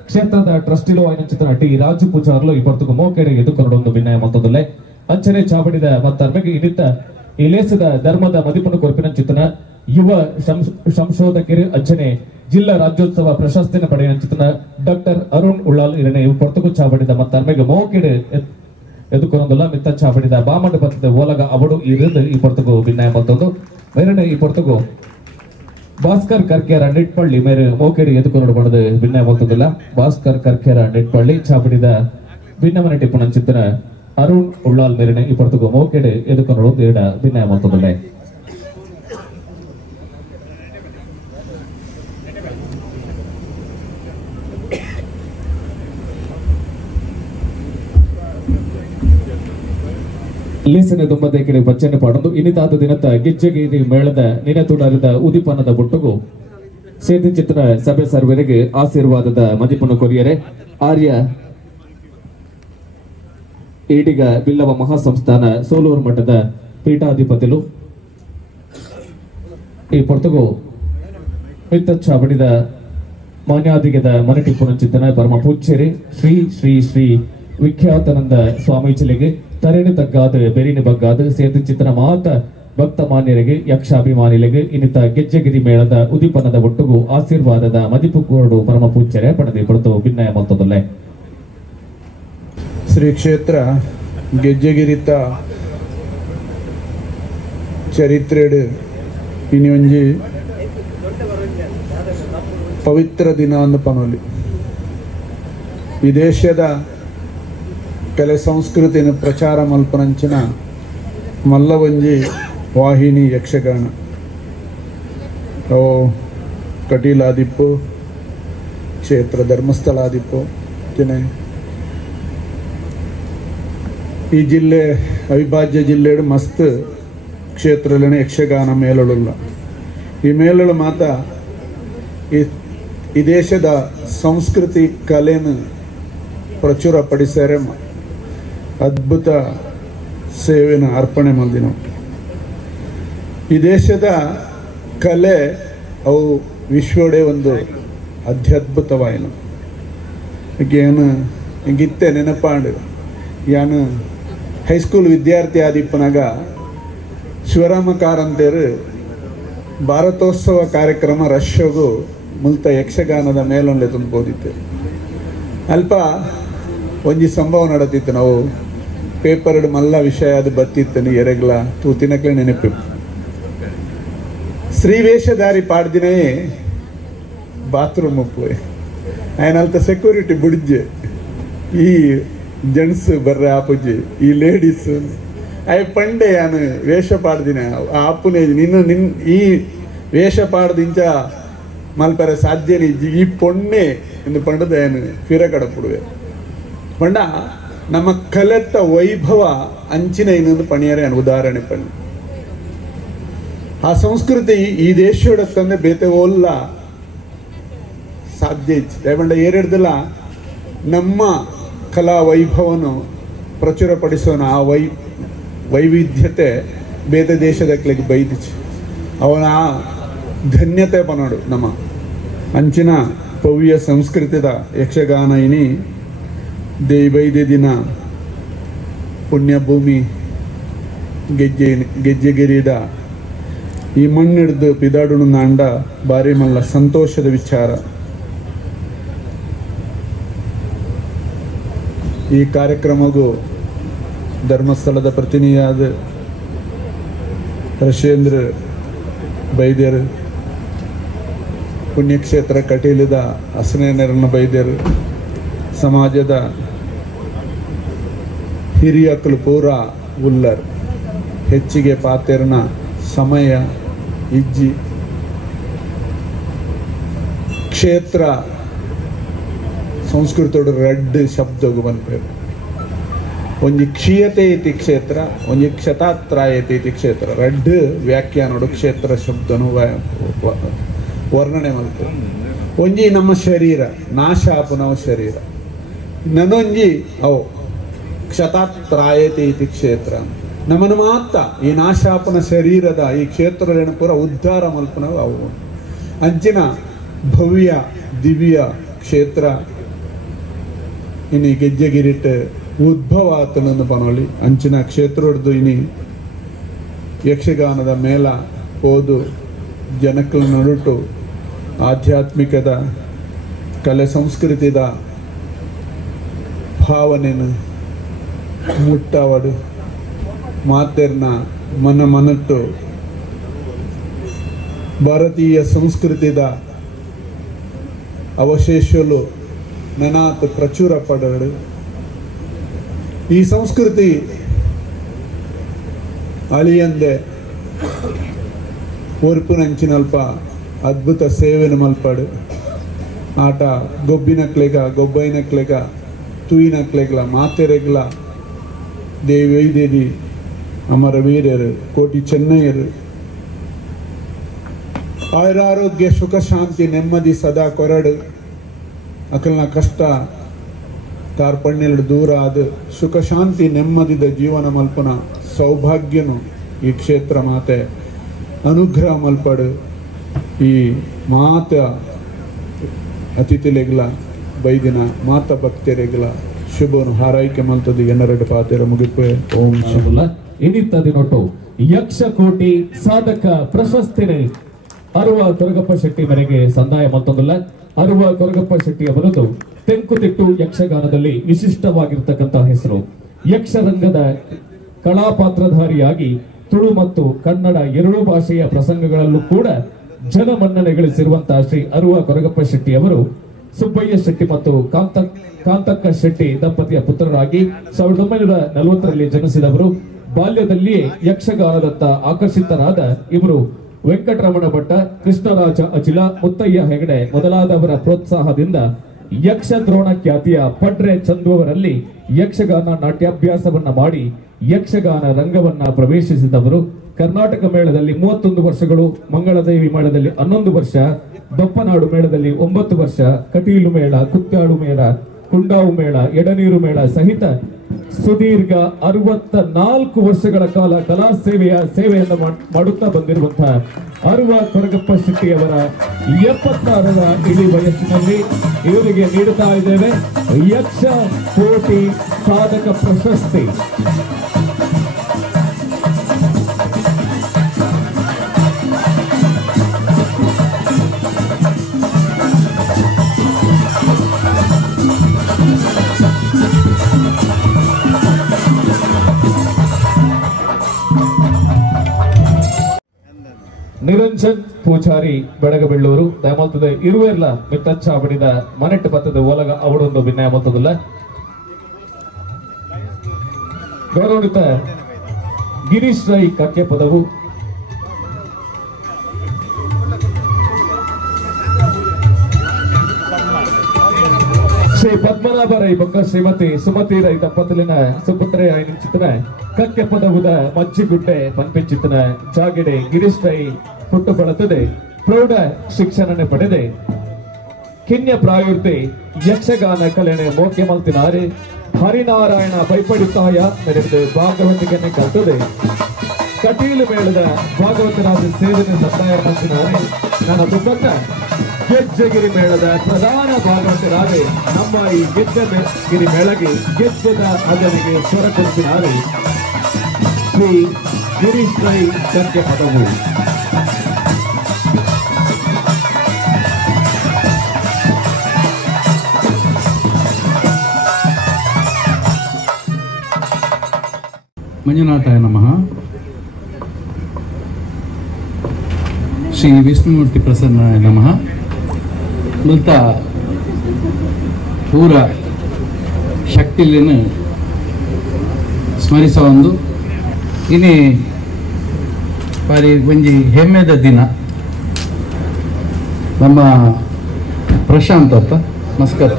ಕ್ಷೇತ್ರದ ಟ್ರಸ್ಟಿಲು ಆಯ್ನ ಟಿ ರಾಜು ಪೂಜಾರ್ಲು ಇಪ್ಪತ್ತು ಮೋಕೆಡೆ ಎದುಕೊಂಡೊಂದು ಭಿನ್ನಯ ಮೊತ್ತದಲ್ಲೇ ಅಂಚನೆ ಚಾವಡಿದ ಮತ್ತರ್ಮೆಗೆ ಇನ್ನಿತ್ತ ಇಲೇಸದ ಧರ್ಮದ ಮದಿಪನ್ನು ಕೊರಪಿನ ಚಿತ್ತನ ಯುವ ಸಂಶೋಧಕರು ಅಂಚನೆ ಜಿಲ್ಲಾ ರಾಜ್ಯೋತ್ಸವ ಪ್ರಶಸ್ತಿನ ಪಡೆಯ ಚಿತ್ತನ ಡಾಕ್ಟರ್ ಅರುಣ್ ಉಳ್ಳಾಲ್ ಇರನೆ ಪೊರ್ತುಗು ಚಾವಡಿದ ಮತ್ತರ್ಮೆಗೆ ಮೋಕೆಡೆ ಎದುಕೊಂಡೊಂದಲ್ಲ ಮಿತ್ತ ಚಾವಡಿದ ಬಾಮಂಡ ಬತ್ತದ ಓಲಗ ಅವಡು ಇருந்து ಈ ಪೊರ್ತುಗು ಭಿನ್ನಯ ಮೊತ್ತದು ಮೇರನೆ ಈ ಪೊರ್ತುಗು ಭಾಸ್ಕರ್ ಕರ್ಕೇರ ನಿಟ್ಪಳ್ಳಿ ಮೇರೆ ಮೋಕೆಡಿ ಎದುಕೊಂಡು ಪಡೆದು ಭಿನ್ನ ಮೊತ್ತದಿಲ್ಲ. ಭಾಸ್ಕರ್ ಕರ್ಕೇರ ನಿಟ್ಪಳ್ಳಿ ಚಾಪಡಿದ ಭಿನ್ನಮನ ಟಿಪ್ಪಣ ಚಿತ್ರ ಅರುಣ್ ಉಳ್ಳಾಲ್ ಮೇರೆನೆ ಈ ಪೊರ್ತುಗು ಮೋಕೆಡೆ ಎದುಕೊಂಡು ಭಿನ್ನ ಮೊತ್ತದಿಲ್ಲ. ಲೀಸನೆ ದುಂಬದೇಕಿರಿ ಬಚ್ಚನೆ ಪಾಡೊಂದು ಇನ್ನಿತಾದ ದಿನದ ಗಿಜ್ಜಗಿರಿ ಮೇಳದ ನಿನತುಡರಿದ ಉದಿಪನದ ಬುಟ್ಟುಗು ಸೇದಿ ಚಿತ್ರ ಸಭೆ ಸರ್ವರಿಗೆ ಆಶೀರ್ವಾದದ ಮದಿಪನ್ನು ಕೊರಿಯರೆ ಆರ್ಯ ಈಡಿಗ ಬಿಲ್ಲವ ಮಹಾಸಂಸ್ಥಾನ ಸೋಲೂರು ಮಠದ ಪೀಠಾಧಿಪತಿಲು ಈ ಪೊರ್ತುಗು ಮಿತ್ತಚ್ಚಾವಡಿದ ಮಾನ್ಯಾದಿಗದ ಮನಟಿಪ್ಪುನ ಚಿತ್ತನ ಪರಮ ಪೂಜ್ಯರಿ ಶ್ರೀ ಶ್ರೀ ಶ್ರೀ ವಿಖ್ಯಾತನಂದ ಸ್ವಾಮೀಜಿಲಿಗೆ ತರೇಣಿ ತಗ್ಗಾದ ಬೆರಿನಿ ಬಗ್ಗಾದ ಸೇತು ಚಿತ್ರ ಮಾತ ಭಕ್ತ ಮಾನ್ಯರಿಗೆ ಯಕ್ಷಾಭಿಮಾನಿಗಳಿಗೆ ಇನ್ನಿತ ಗೆಜ್ಜೆಗಿರಿ ಮೇಳದ ಉದಿಪನದ ಒಟ್ಟುಗು ಆಶೀರ್ವಾದದ ಮದಿಪು ಕೋರಡು ಪರಮ ಪೂಜ್ಯರೆ ಪಡೆದಿ ಪಡೆದು ಭಿನ್ನಯ ಮೊತ್ತದಲ್ಲೇ ಶ್ರೀ ಕ್ಷೇತ್ರ ಗೆಜ್ಜೆಗಿರಿತ ಚರಿತ್ರೆಡು ಇನಿ ಒಂಜಿ ಪವಿತ್ರ ದಿನ ಅಂದು ಪನೊಲಿ ಈ ದೇಶದ ಕಲೆ ಸಂಸ್ಕೃತಿನ ಪ್ರಚಾರ ಮಲ್ಪನಂಚಿನ ಮಲ್ಲವಂಜಿ ವಾಹಿನಿ ಯಕ್ಷಗಾನ ಓ ಕಟೀಲಾದಿಪ್ಪು ಕ್ಷೇತ್ರ ಧರ್ಮಸ್ಥಳಾದಿಪ್ಪು ಜನೆ ಈ ಜಿಲ್ಲೆ ಅವಿಭಾಜ್ಯ ಜಿಲ್ಲೆಡು ಮಸ್ತ್ ಕ್ಷೇತ್ರದಲ್ಲಿ ಯಕ್ಷಗಾನ ಮೇಲುಳ್ಳ ಈ ಮೇಲುಳು ಮಾತ ಈ ದೇಶದ ಸಂಸ್ಕೃತಿ ಕಲೆನ ಪ್ರಚುರಪಡಿಸ್ಯಾರೆ ಅದ್ಭುತ ಸೇವೆನ ಅರ್ಪಣೆ ಮಾಡಿದ ಈ ದೇಶದ ಕಲೆ ಅವು ವಿಶ್ವಡೆ ಒಂದು ಅತ್ಯದ್ಭುತವಾಯಿನ ಏನು ಹಿಂಗಿತ್ತೆ ನೆನಪಾಂಡು ಯಾನು ಹೈಸ್ಕೂಲ್ ವಿದ್ಯಾರ್ಥಿ ಆದಿಪ್ಪನಾಗ ಶಿವರಾಮ ಕಾರಂತೇರು ಭಾರತೋತ್ಸವ ಕಾರ್ಯಕ್ರಮ ರಶ್ಯಗೂ ಮುಲ್ತ ಯಕ್ಷಗಾನದ ಮೇಲೊಂದು ತುಂಬೋದಿತ್ತು ಅಲ್ಪ ಒಂಜಿ ಸಂಭವ ನಡತಿತ್ತು ನಾವು ಪೇಪರ್ ಮಲ್ಲ ವಿಷಯ ಅದು ಬತ್ತಿತ್ತು ಎರೆಗ್ಲ ತೂತಿನಕ್ಲೆ ನೆನಪು ಶ್ರೀವೇಷಧಾರಿ ಪಾಡ್ದಿನೇ ಬಾತ್ರೂಮ್ ಉಪ್ಪು ಆಯ್ನಲ್ತ ಸೆಕ್ಯೂರಿಟಿ ಬುಡ್ಜೆ ಈ ಜೆಂಟ್ಸ್ ಬರ್ರೆ ಆಪುಜಿ ಈ ಲೇಡೀಸ್ ಅಯ್ಯ ಪಂಡೆ ಯಾನು ವೇಷ ಪಾಡ್ದಿನ ಆಪುನೇ ನಿನ್ನ ಈ ವೇಷ ಪಾಡ್ದಿಂಚ ಮಲ್ಪರ ಸಾಧ್ಯನೇ ಈ ಪೊಣ್ಣೆ ಎಂದು ಪಂಡದ ಏನು ಫಿರ ಕಡಪುಡುವೆ ಪಂಡ ನಮ್ಮ ಕಲೆತ್ತ ವೈಭವ ಅಂಚಿನ ಇನ್ನೊಂದು ಪಣಿಯರೇ ಉದಾಹರಣೆ ಪಣ್ಣು ಆ ಸಂಸ್ಕೃತಿ ಈ ದೇಶದ ತಂದೆ ಬೇತೆ ಓಲ್ಲ ಸಾಧ್ಯ ಇಚ್ಛೆ ಪಂಡ ಏರಿಡ್ದಲ್ಲ ನಮ್ಮ ಕಲಾ ವೈಭವನು ಪ್ರಚುರಪಡಿಸೋಣ ಆ ವೈವಿಧ್ಯತೆ ಬೇತೆ ದೇಶದಕ್ಕೆ ಬೈದಿச்சு ಅವನ ಧನ್ಯತೆ ಪನೋಡು ನಮ್ಮ ಅಂಚಿನ ಭವ್ಯ ಸಂಸ್ಕೃತಿದ ಯಕ್ಷಗಾನ ಇನಿ ಬೈದೆ ದಿನ ಪುಣ್ಯಭೂಮಿ ಗೆಜ್ಜೆಗಿರಿದ ಈ ಮಣ್ಣಿಡ್ದು ಪಿದಾಡುಣ ಅಂಡ ಬಾರಿ ಮಲ್ಲ ಸಂತೋಷದ ವಿಚಾರ. ಈ ಕಾರ್ಯಕ್ರಮಗೂ ಧರ್ಮಸ್ಥಳದ ಪ್ರತಿನಿಧಿಯಾದ ರಶೇಂದ್ರ ಬೈದ್ಯರು, ಪುಣ್ಯಕ್ಷೇತ್ರ ಕಟೀಲದ ಹಸನೇನರನ್ನ ಬೈದ್ಯರು, ಸಮಾಜದ ಹಿರಿಯಕ್ಕಲು ಪೂರ ಉಲ್ಲರ್ ಹೆಚ್ಚಿಗೆ ಪಾತೆರ್ನ ಸಮಯ ಇಜ್ಜಿ ಕ್ಷೇತ್ರ ಸಂಸ್ಕೃತೋಡು ರಡ್ಡ್ ಶಬ್ದಗು ಬಂದ್ಪೇರು. ಒಂಜಿ ಕ್ಷೀಯತೆ ಇತಿ ಕ್ಷೇತ್ರ, ಒಂಜಿ ಕ್ಷತಾತ್ರಾಯತೆ ಇತಿ ಕ್ಷೇತ್ರ. ರಡ್ಡ್ ವ್ಯಾಖ್ಯಾನೋಡು ಕ್ಷೇತ್ರ ಶಬ್ದನು ವರ್ಣನೆ ಮಾಡ್ತಾರೆ. ಒಂಜಿ ನಮ್ಮ ಶರೀರ ನಾಶ ಆಪುನವ ಶರೀರ, ನನ್ನೊಂಜಿ ಅವು ಕ್ಷತಾತ್ರಾಯತೆ ಇತಿ ಕ್ಷೇತ್ರ. ನಮ್ಮನ್ನು ಮಾತ್ರ ಈ ನಾಶಾಪನ ಶರೀರದ ಈ ಕ್ಷೇತ್ರಗಳನ್ನು ಪೂರ ಉದ್ಧಾರ ಮಲ್ಪನವು ಅವು. ಅಂಚಿನ ಭವ್ಯ ದಿವ್ಯ ಕ್ಷೇತ್ರ ಇನಿ ಗೆಜ್ಜೆಗಿರಿಟ್ ಉದ್ಭವ ಆತನನ್ನು ಪನೋಲಿ. ಅಂಚಿನ ಕ್ಷೇತ್ರ ಹಿಡ್ದು ಇನಿ ಯಕ್ಷಗಾನದ ಮೇಲ ಹೋದು ಜನಕ್ಕಳ ನಡುಟು ಆಧ್ಯಾತ್ಮಿಕದ ಕಲೆ ಸಂಸ್ಕೃತಿದ ಭಾವನೆಯನ್ನು ಮುಟ್ಟವಡು ಮಾತೆರ್ನ ಮನಟ್ಟು ಭಾರತೀಯ ಸಂಸ್ಕೃತಿದ ಅವಶೇಷಲು ನನಾತ್ ಪ್ರಚುರ ಪಡಡು. ಈ ಸಂಸ್ಕೃತಿ ಅಳಿಯಂದೆ ಒರ್ಪುನಂಚಿನಲ್ಪ ಅದ್ಭುತ ಸೇವೆನ ಮಲ್ಪಡು. ಆಟ ಗೊಬ್ಬಿನಕ್ಲೆಗ ಗೊಬ್ಬೈನಕ್ಲೆಗ ತುಯಿನಕ್ಲೆಗ್ಲ ಮಾತೆರೆಗ್ಲ ದೇವಿ ವೈದೇರಿ ಅಮರ ವೀರ್ಯರು ಕೋಟಿ ಚೆನ್ನಯ್ಯರು ಆಯುರಾರೋಗ್ಯ ಸುಖ ಶಾಂತಿ ನೆಮ್ಮದಿ ಸದಾ ಕೊರಡು ಅಕಲ್ನ ಕಷ್ಟ ಕಾರ್ಪಣ್ಯಲು ದೂರ ಆದ ಸುಖ ಶಾಂತಿ ನೆಮ್ಮದಿದ ಜೀವನ ಮಲ್ಪನ ಸೌಭಾಗ್ಯನು ಈ ಕ್ಷೇತ್ರ ಮಾತೆ ಅನುಗ್ರಹ ಮಲ್ಪಡು. ಈ ಮಾತ ಅತಿಥಿಲೆಗ್ಲ ಬೈದಿನ ಮಾತ ಭಕ್ತರೆಗ್ಲ ಶುಭನು ಹಾರೈಕೆ ಮಲ್ತದ್ದು ಎನ್ನರಡು ಪಾತೆರ ಮುಗಿಪೆ. ಓಂ ಶುಭಲ ಇನ್ನಿತ್ತದಿನೊಟ್ಟು ಯಕ್ಷಕೋಟಿ ಸಾಧಕ ಪ್ರಶಸ್ತಿನೇ ಅರುವ ಕೊರಗಪ್ಪ ಶೆಟ್ಟಿ ಮನೆಗೆ ಸಂದಾಯ ಮತ್ತೊಂದಲ್ಲ. ಅರುವ ಕೊರಗಪ್ಪ ಶೆಟ್ಟಿ ಅವರದು ತೆಂಕುತಿಟ್ಟು ಯಕ್ಷಗಾನದಲ್ಲಿ ವಿಶಿಷ್ಟವಾಗಿರ್ತಕ್ಕಂತಹ ಹೆಸರು. ಯಕ್ಷರಂಗದ ಕಲಾಪಾತ್ರಧಾರಿಯಾಗಿ ತುಳು ಮತ್ತು ಕನ್ನಡ ಎರಡೂ ಭಾಷೆಯ ಪ್ರಸಂಗಗಳಲ್ಲೂ ಕೂಡ ಜನಮನ್ನಣೆ ಗಳಿಸಿರುವಂತಹ ಶ್ರೀ ಅರುವ ಕೊರಗಪ್ಪ ಶೆಟ್ಟಿ ಅವರು ಸುಬ್ಬಯ್ಯ ಶೆಟ್ಟಿ ಮತ್ತು ಕಾಂತಕ್ಕ ಶೆಟ್ಟಿ ದಂಪತಿಯ ಪುತ್ರರಾಗಿ 1940ರಲ್ಲಿ ಜನಿಸಿದವರು. ಬಾಲ್ಯದಲ್ಲಿಯೇ ಯಕ್ಷಗಾನದತ್ತ ಆಕರ್ಷಿತರಾದ ಇವರು ವೆಂಕಟರಮಣ ಭಟ್ಟ, ಕೃಷ್ಣರಾಜ ಅಚಿಲ, ಮುತ್ತಯ್ಯ ಹೆಗಡೆ ಮೊದಲಾದವರ ಪ್ರೋತ್ಸಾಹದಿಂದ ಯಕ್ಷ ದ್ರೋಣ ಖ್ಯಾತಿಯ ಪಡ್ರೆ ಚಂದು ಅವರಲ್ಲಿ ಯಕ್ಷಗಾನ ನಾಟ್ಯಾಭ್ಯಾಸವನ್ನ ಮಾಡಿ ಯಕ್ಷಗಾನ ರಂಗವನ್ನ ಪ್ರವೇಶಿಸಿದವರು. ಕರ್ನಾಟಕ ಮೇಳದಲ್ಲಿ 31 ವರ್ಷಗಳು, ಮಂಗಳದೇವಿ ಮೇಳದಲ್ಲಿ 11 ವರ್ಷ, ದೊಪ್ಪನಾಡು ಮೇಳದಲ್ಲಿ 9 ವರ್ಷ, ಕಟೀಲು ಮೇಳ, ಕುತ್ತಾಡು ಮೇಳ, ಕುಂಡಾವು ಮೇಳ, ಎಡನೀರು ಮೇಳ ಸಹಿತ ಸುದೀರ್ಘ 64 ವರ್ಷಗಳ ಕಾಲ ಕಲಾ ಸೇವೆಯನ್ನು ಮಾಡುತ್ತಾ ಬಂದಿರುವಂತಹ ಅರುವ ಕೊರಗಪ್ಪ ಶೆಟ್ಟಿಯವರ 76ರ ಇಳಿ ವಯಸ್ಸಿನಲ್ಲಿ ಇವರಿಗೆ ನೀಡುತ್ತಾ ಇದ್ದೇವೆ ಯಕ್ಷ ಕೋಟಿ ಸಾಧಕ ಪ್ರಶಸ್ತಿ. ನಿರಂಜನ್ ಪೂಜಾರಿ ಬೆಳಗಬೆಳ್ಳೂರು ದಯಮಾಲ್ತದ ಇರುವೆರ್ಲ ಮಿತ್ತಚ್ಚ ಬಡಿದ ಮನೆಟ್ಟು ಬತ್ತದ ಒಲಗ ಅವಡೊಂದು ಭಿನ್ನಯ ಮೊತ್ತದಲ್ಲ. ಗೌರವಿತ ಗಿರೀಶ್ ರೈ ಕಕ್ಕೆ ಪದವು ಶ್ರೀ ಪದ್ಮನಾಭ ರೈ ಬೊಕ್ಕ ಶ್ರೀಮತಿ ಸುಮತಿ ರೈ ದಂಪತಿಲಿನ ಸುಪುತ್ರೆ ಆಯ್ನ ಚಿತ್ರ ಕಕ್ಕೆ ಪದವುದ ಮಜ್ಜಿಗುಡ್ಡೆ ಪನ್ಪೆಂಚಿತ್ತನ ಜಾಗೆಡೆ ಗಿರೀಶ್ ರೈ ಹುಟ್ಟು ಬಳತದೆ ಪ್ರೌಢ ಶಿಕ್ಷಣ ಪಡೆದೆ ಕಿನ್ಯ ಪ್ರಾಯುರ್ತೆ ಯಕ್ಷಗಾನ ಕಲೆನೆ ಮೋಕೆ ಮಲ್ತಿನಾರೆ ಹರಿನಾರಾಯಣ ಬೈಪಡಿತಾಯ ನಡೆದು ಭಾಗವತಿಕೆನೆ ಕಲ್ತದೆ ಕಟೀಲು ಮೇಳದ ಭಾಗವತರಾದ ಸೇವನೆ ಸತ್ತಾಯ ಮಲ್ತಿನಾರೆ ನನ್ನ ದುಬ್ಬಕ್ಕ ಗೆಜ್ಜೆಗಿರಿ ಮೇಳದ ಪ್ರಧಾನ ಭಾಗವತರಾದೆ ನಮ್ಮ ಈ ಗೆಜ್ಜೆಗಿರಿ ಮೇಳಗೆ ಗೆಜ್ಜೆದ ಅದನಿಗೆ ಸ್ವರ ಕೊಡ್ತಿನಾರೆ ಶ್ರೀ ಗಿರೀಶ್ ರೈ ಕಕ್ಕೆ ಪದವು ಮಂಜುನಾಥಾಯ ನಮಃ. ಶ್ರೀ ವಿಷ್ಣುಮೂರ್ತಿ ಪ್ರಸನ್ನಾಯ ನಮಃ. ಮುಲ್ತ ಪೂರ ಶಕ್ತಿಲಿನ ಸ್ಮರಿಸುವ ಒಂದು ಇನ್ನೇ ಬಾರಿ ಒಂಜಿ ಹೆಮ್ಮೆದ ದಿನ. ನಮ್ಮ ಪ್ರಶಾಂತ್ ಅಂತ ನಮಸ್ಕಾರ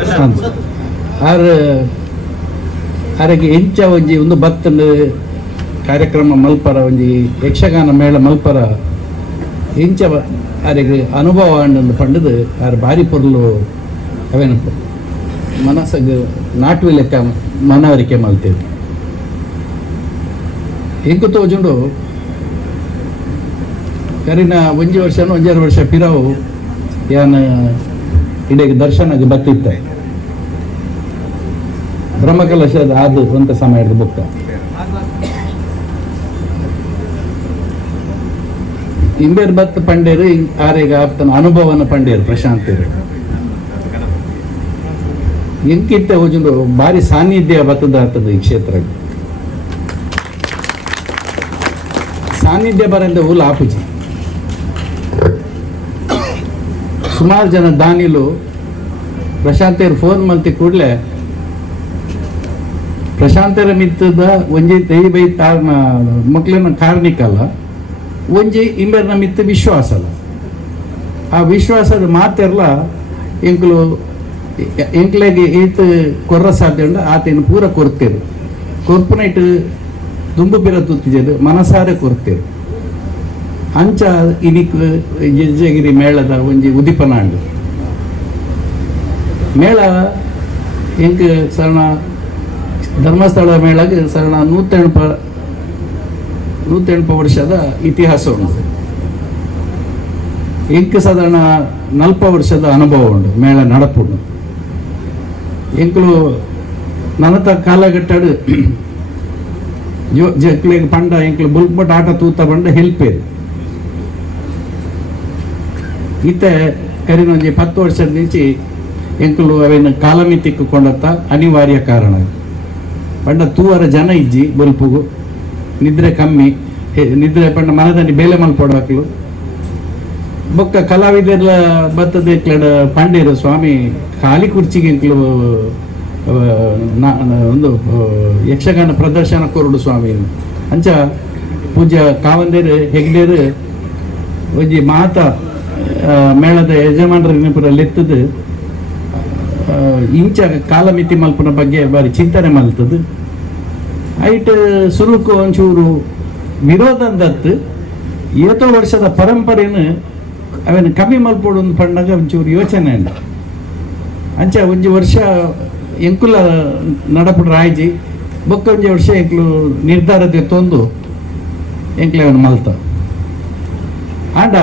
ಪ್ರಶಾಂತ್ ಆರಗೆ ಎಂಚ ಒಂಜಿ ಒಂದು ಭಕ್ತನ ಕಾರ್ಯಕ್ರಮ ಮಲ್ಪರ ಒಂಜಿ ಯಕ್ಷಗಾನ ಮೇಳ ಮಲ್ಪರ ಎಂಚ ಆರಿಗೆ ಅನುಭವ ಅಂಡು ಪಂಡದು ಆರು ಬಾರಿ ಪೊರ್ಲು ಅವೇನು ಮನಸ್ಸಿಗೆ ನಾಟುವೆ ಲೆಕ್ಕ ಮನವರಿಕೆ ಮಲ್ತೇವೆ. ಎಂಕು ತೋಜುಂಡು ಕರಿನ ಒಂಜಿ ವರ್ಷನೋ ಒಂಜಾರು ವರ್ಷ ಪಿರಾವು ಯಾನ ಇಡೆಗೆ ದರ್ಶನಗೆ ಬತ್ತಿತ್ತ ಬ್ರಹ್ಮಕಲಶದ ಆದು ಅಂತ ಸಮಯದ ಬುಕ್ಕ ಇಂಬೇರ್ ಬತ್ ಪಂಡೇರು ಆರೇಗ ಆಪ್ತನ ಅನುಭವನ ಪಂಡೇರು ಪ್ರಶಾಂತರು ಎಂಕಿತ್ತ ಹೋಜುಂಡು ಭಾರಿ ಸಾನ್ನಿಧ್ಯ ಬತ್ತದ ಆಗ್ತದ ಈ ಕ್ಷೇತ್ರಕ್ಕೆ. ಸಾನ್ನಿಧ್ಯ ಬರಂದ ಹುಲ್ ಆಪುಜಿ ಸುಮಾರು ಜನ ದಾನಿಲು ಪ್ರಶಾಂತರು ಫೋನ್ ಮಲ್ತಿ ಕೂಡಲೇ ಪ್ರಶಾಂತರ ಮಿತ್ತದ ಒಂಜಿ ದೈ ಬೈ ಮಕ್ಳಿನ ಕಾರಣಿಕಲ್ಲ ಒಂಜಿ ಇಂಬರ್ನ ಮಿತ್ತ ವಿಶ್ವಾಸ ಅಲ್ಲ. ಆ ವಿಶ್ವಾಸದ ಮಾತೆಲ್ಲ ಎಂಕ್ಲೆಗೆ ಈತ ಕೊರ್ರ ಸಾಧ್ಯ ಉಂಡ ಆತೇನು ಪೂರ ಕೊರ್ತೇರು ಕೊರ್ಪುನೈಟ್ ದುಂಬು ಬಿರ ತುತ್ತಿಜರು ಮನಸಾರೆ ಕೊರ್ತೇರು ಅಂಚ ಇನಿಕ್ ಗೆಜ್ಜೆಗಿರಿ ಮೇಳದ ಒಂಜಿ ಉದಿಪನಾಂಡು ಮೇಳ ಎಂಕ್ ಸರಣ ಧರ್ಮಸ್ಥಳ ಮೇಳಗೆ ಸರಣ 108 ವರ್ಷದ ಇತಿಹಾಸ ಉಂಟು. ಎಂಕ್ ಸಾಧಾರಣ 40 ವರ್ಷದ ಅನುಭವ ಉಂಟು ಮೇಳ ನಡಪುಂಡು. ಎಂಕ್ಲು ನನತ ಕಾಲಘಟ್ಟಡು ಜಕ್ಲೆಗ್ ಪಂಡ ಎಂಕ್ಲು ಬುಲ್ಪಟ್ ಆಟ ತೂತ ಬಂಡ ಹೆಲ್ಪೇರು ಈತೆ ಕರಿನೊಂಜಿ 10 ವರ್ಷದ ನಿಂಚಿ ಎಂಕ್ಲು ಅವೇನು ಕಾಲಮಿತಿಕ್ಕು ಕೊಂಡತ್ತ ಅನಿವಾರ್ಯ ಕಾರಣ ಪಂಡ ತೂವರ ಜನ ಇಜ್ಜಿ ಬಲ್ಪುಗು ನಿದ್ರೆ ಕಮ್ಮಿ ನಿದ್ರೆ ಪಂಡ ಮನದಲ್ಲಿ ಬೇಲೆ ಮಲ್ಪೊಡಾಕ್ಲು ಬೊಕ್ಕ ಕಲಾವಿದರ ಬತ್ತದ ಪಂಡೇರು ಸ್ವಾಮಿ ಖಾಲಿ ಕುರ್ಚಿಗೆ ಎಂಕ್ಲು ಒಂದು ಯಕ್ಷಗಾನ ಪ್ರದರ್ಶನ ಕೊರಡು ಸ್ವಾಮಿ ಅಂಚ ಪೂಜ್ಯ ಕಾವಂದೇರು ಹೆಗ್ಡೇರು ಒಂಜಿ ಮಾತ ಮೇಳದ ಯಜಮಾನರ ಪುರ ಲೆತ್ತದು ಇಂಚ ಕಾಲಮಿತಿ ಮಲ್ಪನ ಬಗ್ಗೆ ಬಾರಿ ಚಿಂತನೆ ಮಲ್ತದು ಐಟ್ ಸುರುಕು ಒಂಚೂರು ವಿರೋಧ ಅಂದತ್ತು ಏತೋ ವರ್ಷದ ಪರಂಪರೆಯನ್ನು ಅವೇನು ಕಮ್ಮಿ ಮಲ್ಪೋಡು ಪಂಡಾಗ ಒಂಚೂರು ಯೋಚನೆ ಉಂಟು ಅಂಚ ಒಂಜಿ ವರ್ಷ ಎಂಕುಲ ನಡಪುಡು ರಾಯ್ಜಿ ಬೊಕ್ಕ ಒಂಜಿ ವರ್ಷ ಎಂಕ್ಲು ನಿರ್ಧಾರದ ತೊಂದು ಎಂಕ್ಲೆ ಅವನು ಮಲ್ತ ಆಂಡ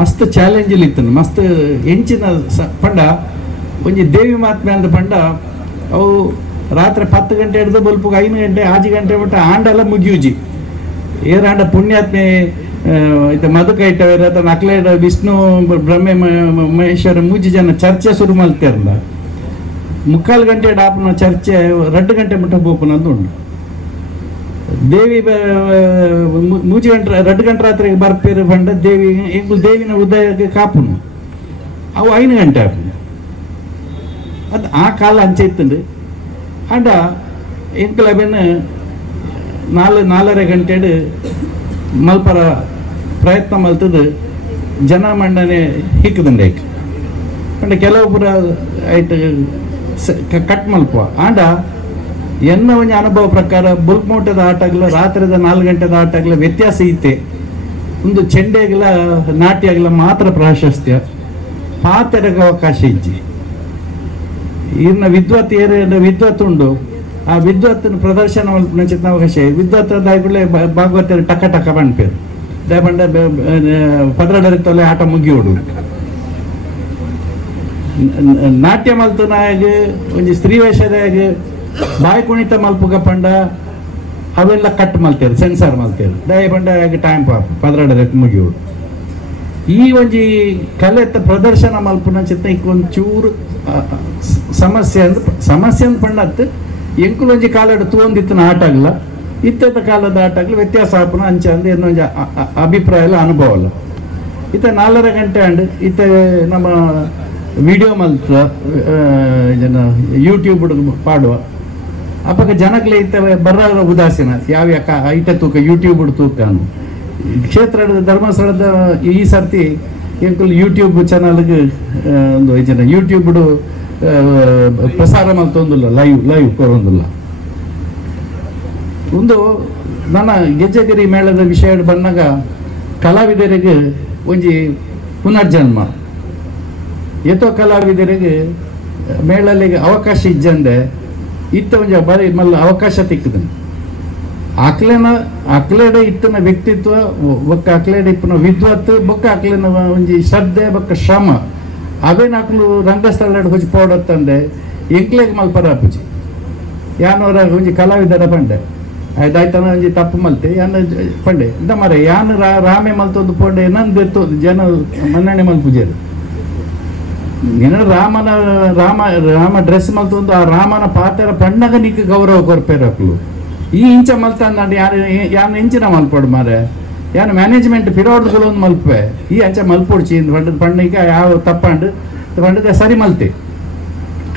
ಮಸ್ತ್ ಚಾಲೆಂಜ್ ಇತ್ತನು ಮಸ್ತ್ ಎಂಚಿನ ಪಂಡ ಒಂಜಿ ದೇವಿ ಮಾತ್ಮೆ ಅಂದ ಪಂಡ ಅವು ರಾತ್ರಿ 10 ಗಂಟೆ ಹಿಡ್ದು ಬಲ್ಪುಗ 5 ಗಂಟೆ 6 ಗಂಟೆ ಬಿಟ್ಟ ಆಂಡಲ್ಲ ಮುಗಿಯುಜಿ ಏರಾಂಡ ಪುಣ್ಯಾತ್ಮೆ ಮಧುಕೈಟವೇರ ನಕ್ಲೇಡ ವಿಷ್ಣು ಬ್ರಹ್ಮೆ ಮಹೇಶ್ವರ 3 ಜನ ಚರ್ಚೆ ಶುರು ಮಲ್ತೇರ್ದ 3/4 ಗಂಟೆ ಆಪನ ಚರ್ಚೆ 2 ಗಂಟೆ ಮುಟ್ಟ ಬೋಪನಂದು ಉಂಟು ದೇವಿ 3 ಗಂಟೆ 2 ಗಂಟೆ ರಾತ್ರಿಗೆ ಬರ್ಪೇರು ಬಂಡ ದೇವಿ ಎಂಕುಲು ದೇವಿನ ಉದಯಕ್ಕೆ ಕಾಪುನು ಅವು 5 ಗಂಟೆ ಆಪುನು ಅದು ಆ ಕಾಲ ಅಂಚೆ ಇತ್ತಂದು ಅಂಡ ಎಂಕುಲ ಬೆನ್ನು 4:30 ಗಂಟೆ ಮಲ್ಪರ ಪ್ರಯತ್ನ ಮಲ್ತದು ಜನ ಮಂಡನೆ ಹಿಕ್ಕದಂಡೆ ಅಂಡ್ ಕೆಲವು ಪೂರ ಐಟ್ ಕಟ್ ಮಲ್ಪುವ ಆಂಡ ಎನ್ನ ಒಂಜಿ ಅನುಭವ ಪ್ರಕಾರ ಬುಲ್ಮೋಟದ ಆಟಗಳ ರಾತ್ರಿದ 4 ಗಂಟೆದ ಆಟಗಳ ವ್ಯತ್ಯಾಸ ಇತ್ತೆ. ಒಂದು ಚೆಂಡೆಗಳ ನಾಟ್ಯಗಳ ಮಾತ್ರ ಪ್ರಾಶಸ್ತ್ಯ, ಪಾತೆರೆಗೆ ಅವಕಾಶ ಇಜ್ಜಿ. ಇನ್ನ ವಿದ್ವತ್ ವಿದ್ವತ್ ಉಂಡು, ಆ ವಿದ್ವತ್ತಿನ ಪ್ರದರ್ಶನ ಮಲ್ಪನ ಅವಕಾಶ. ವಿದ್ವತ್ ದಾಯ್ಗುಳೆ ಭಾಗವತ ಟಕ ಟಕ ಬಣ್ಪೇರು ದಯಪಂಡ 12 ತೊಲೆ ಆಟ ಮುಗಿಯೋಡು. ನಾಟ್ಯ ಮಲ್ತನಾಗ ಒಂಜಿ ಸ್ತ್ರೀ ವೇಷದಾಗ ಬಾಯಿ ಕುಣಿತ ಮಲ್ಪುಗ ಪಂಡ ಅವೆಲ್ಲ ಕಟ್ ಮಲ್ತೇರು, ಸೆನ್ಸಾರ್ ಮಲ್ತೇರು ದಯಪಂಡ ಟೈಮ್ ಪಾಪ 12 ಮುಗಿಯೋಡು. ಈ ಒಂಜಿ ಕಲೆತ ಪ್ರದರ್ಶನ ಮಲ್ಪನ ಚಿತ್ತ ಒಂಚೂರು ಸಮಸ್ಯೆ ಅಂದ್ ಪಂಡತ್ ಎಂಕುಲು ಒಂಜಿ ಕಾಲಡ್ ತೂಂದಿತ್ತಿನ ಆಟಗ್ಲ ಇತ್ತದ ಕಾಲದ ಆಟಗ್ಲ ವ್ಯತ್ಯಾಸ ಆಪನ ಅಂಚ ಅಂದ್ ಇನ್ನೊಂಜಿ ಅಭಿಪ್ರಾಯ ಅನುಭವ ಅಲ್ಲ. ಇತ್ತ 4 ಗಂಟೆ ಅಂಡ್ ಇತ್ತ ನಮ್ಮ ವಿಡಿಯೋ ಮಲ್ತ ಜನ ಯೂಟ್ಯೂಬ್ ಪಾಡುವ ಅಪ್ಪಗ ಜನಗ್ಲೆ ಇತ್ತ ಬರ್ರ ಉದಾಸೀನ ಯಾವ ಐಟ ತೂಕ ಯೂಟ್ಯೂಬ್ ತೂಕ ಅಂದ್ ಕ್ಷೇತ್ರದ ಧರ್ಮಸ್ಥಳದ ಈ ಸರ್ತಿ ಎಂಕುಲು ಯೂಟ್ಯೂಬ್ ಚಾನಲ್ಗೆ ಒಂದು ಜನ ಯೂಟ್ಯೂಬ್ ಪ್ರಸಾರ ಮಲ್ತೊಂದಿಲ್ಲ, ಲೈವ್ ಕೊರೊಂದಿಲ್ಲ. ಒಂದು ನನ್ನ ಗೆಜ್ಜೆಗಿರಿ ಮೇಳದ ವಿಷಯ ಬಂದಾಗ ಕಲಾವಿದರಿಗೆ ಒಂಜಿ ಪುನರ್ಜನ್ಮ ಏತೋ ಕಲಾವಿದರಿಗೆ ಮೇಳಲ್ಲಿಗೆ ಅವಕಾಶ ಇಜ್ಜಂದೆ ಇತ್ತ ಒಂಜ ಬರೀ ಮಲ್ಲ ಅವಕಾಶ ತಿಕ್ಕದ ಅಕ್ಲೇಡ ಇತ್ತನ ವ್ಯಕ್ತಿತ್ವ ಬೊಕ್ಕ ಅಕ್ಲೇಡ ಇಪ್ಪನ ವಿದ್ವತ್ ಬೊಕ್ಕ ಅಕ್ಲೇನ ಒಂಜಿ ಶ್ರದ್ಧೆ ಬೊಕ್ಕ ಶ್ರಮ ಅವೇನು ಅಕ್ಲು ರಂಗಸ್ಥಳ ಹೊಚ್ಚಿ ಪೋಡತ್ತಂದೆ ಎಂಕ್ಲೆಗ್ ಮಲ್ಪರಾಪುಜಿ ಯಾನವರ ಒಂಜಿ ಕಲಾವಿದರ ಪಂಡೆ ಆಯ್ತಾಯ್ತನ ಒಂಜಿ ತಪ್ಪು ಮಲ್ತೆ ಯಾನ ಪಂಡೆ ಇಂದ ಮರೆ ಯಾನು ರಾಮೆ ಮಲ್ತೊಂದು ಪೋಂಡೆ ಏನಂದು ಜನ ಮನ್ನಣೆ ಮಲ್ಪುಜೇರು. ನೀನು ರಾಮ ಡ್ರೆಸ್ ಮಲ್ತೊಂದು ಆ ರಾಮನ ಪಾತ್ರ ಪಣ್ಣಗ ನಿಕ್ ಗೌರವ ಕೊರ್ಪೇರಕ್ಲು ಈ ಇಂಚ ಮಲ್ತಾನ ಯಾನು ಇಂಚಿನ ಮಲ್ಪಡು ಮಾರೆ ಯಾನು ಮ್ಯಾನೇಜ್ಮೆಂಟ್ ಪಿರೋಡ್ಗಳೊಂದು ಮಲ್ಪೆ ಈ ಅಂಚ ಮಲ್ಪೊಡ್ಚಿ ಪಣ್ಣಿಗೆ ಯಾವ ತಪ್ಪಂಡು ಪಂಡದ ಸರಿ ಮಲ್ತೆ.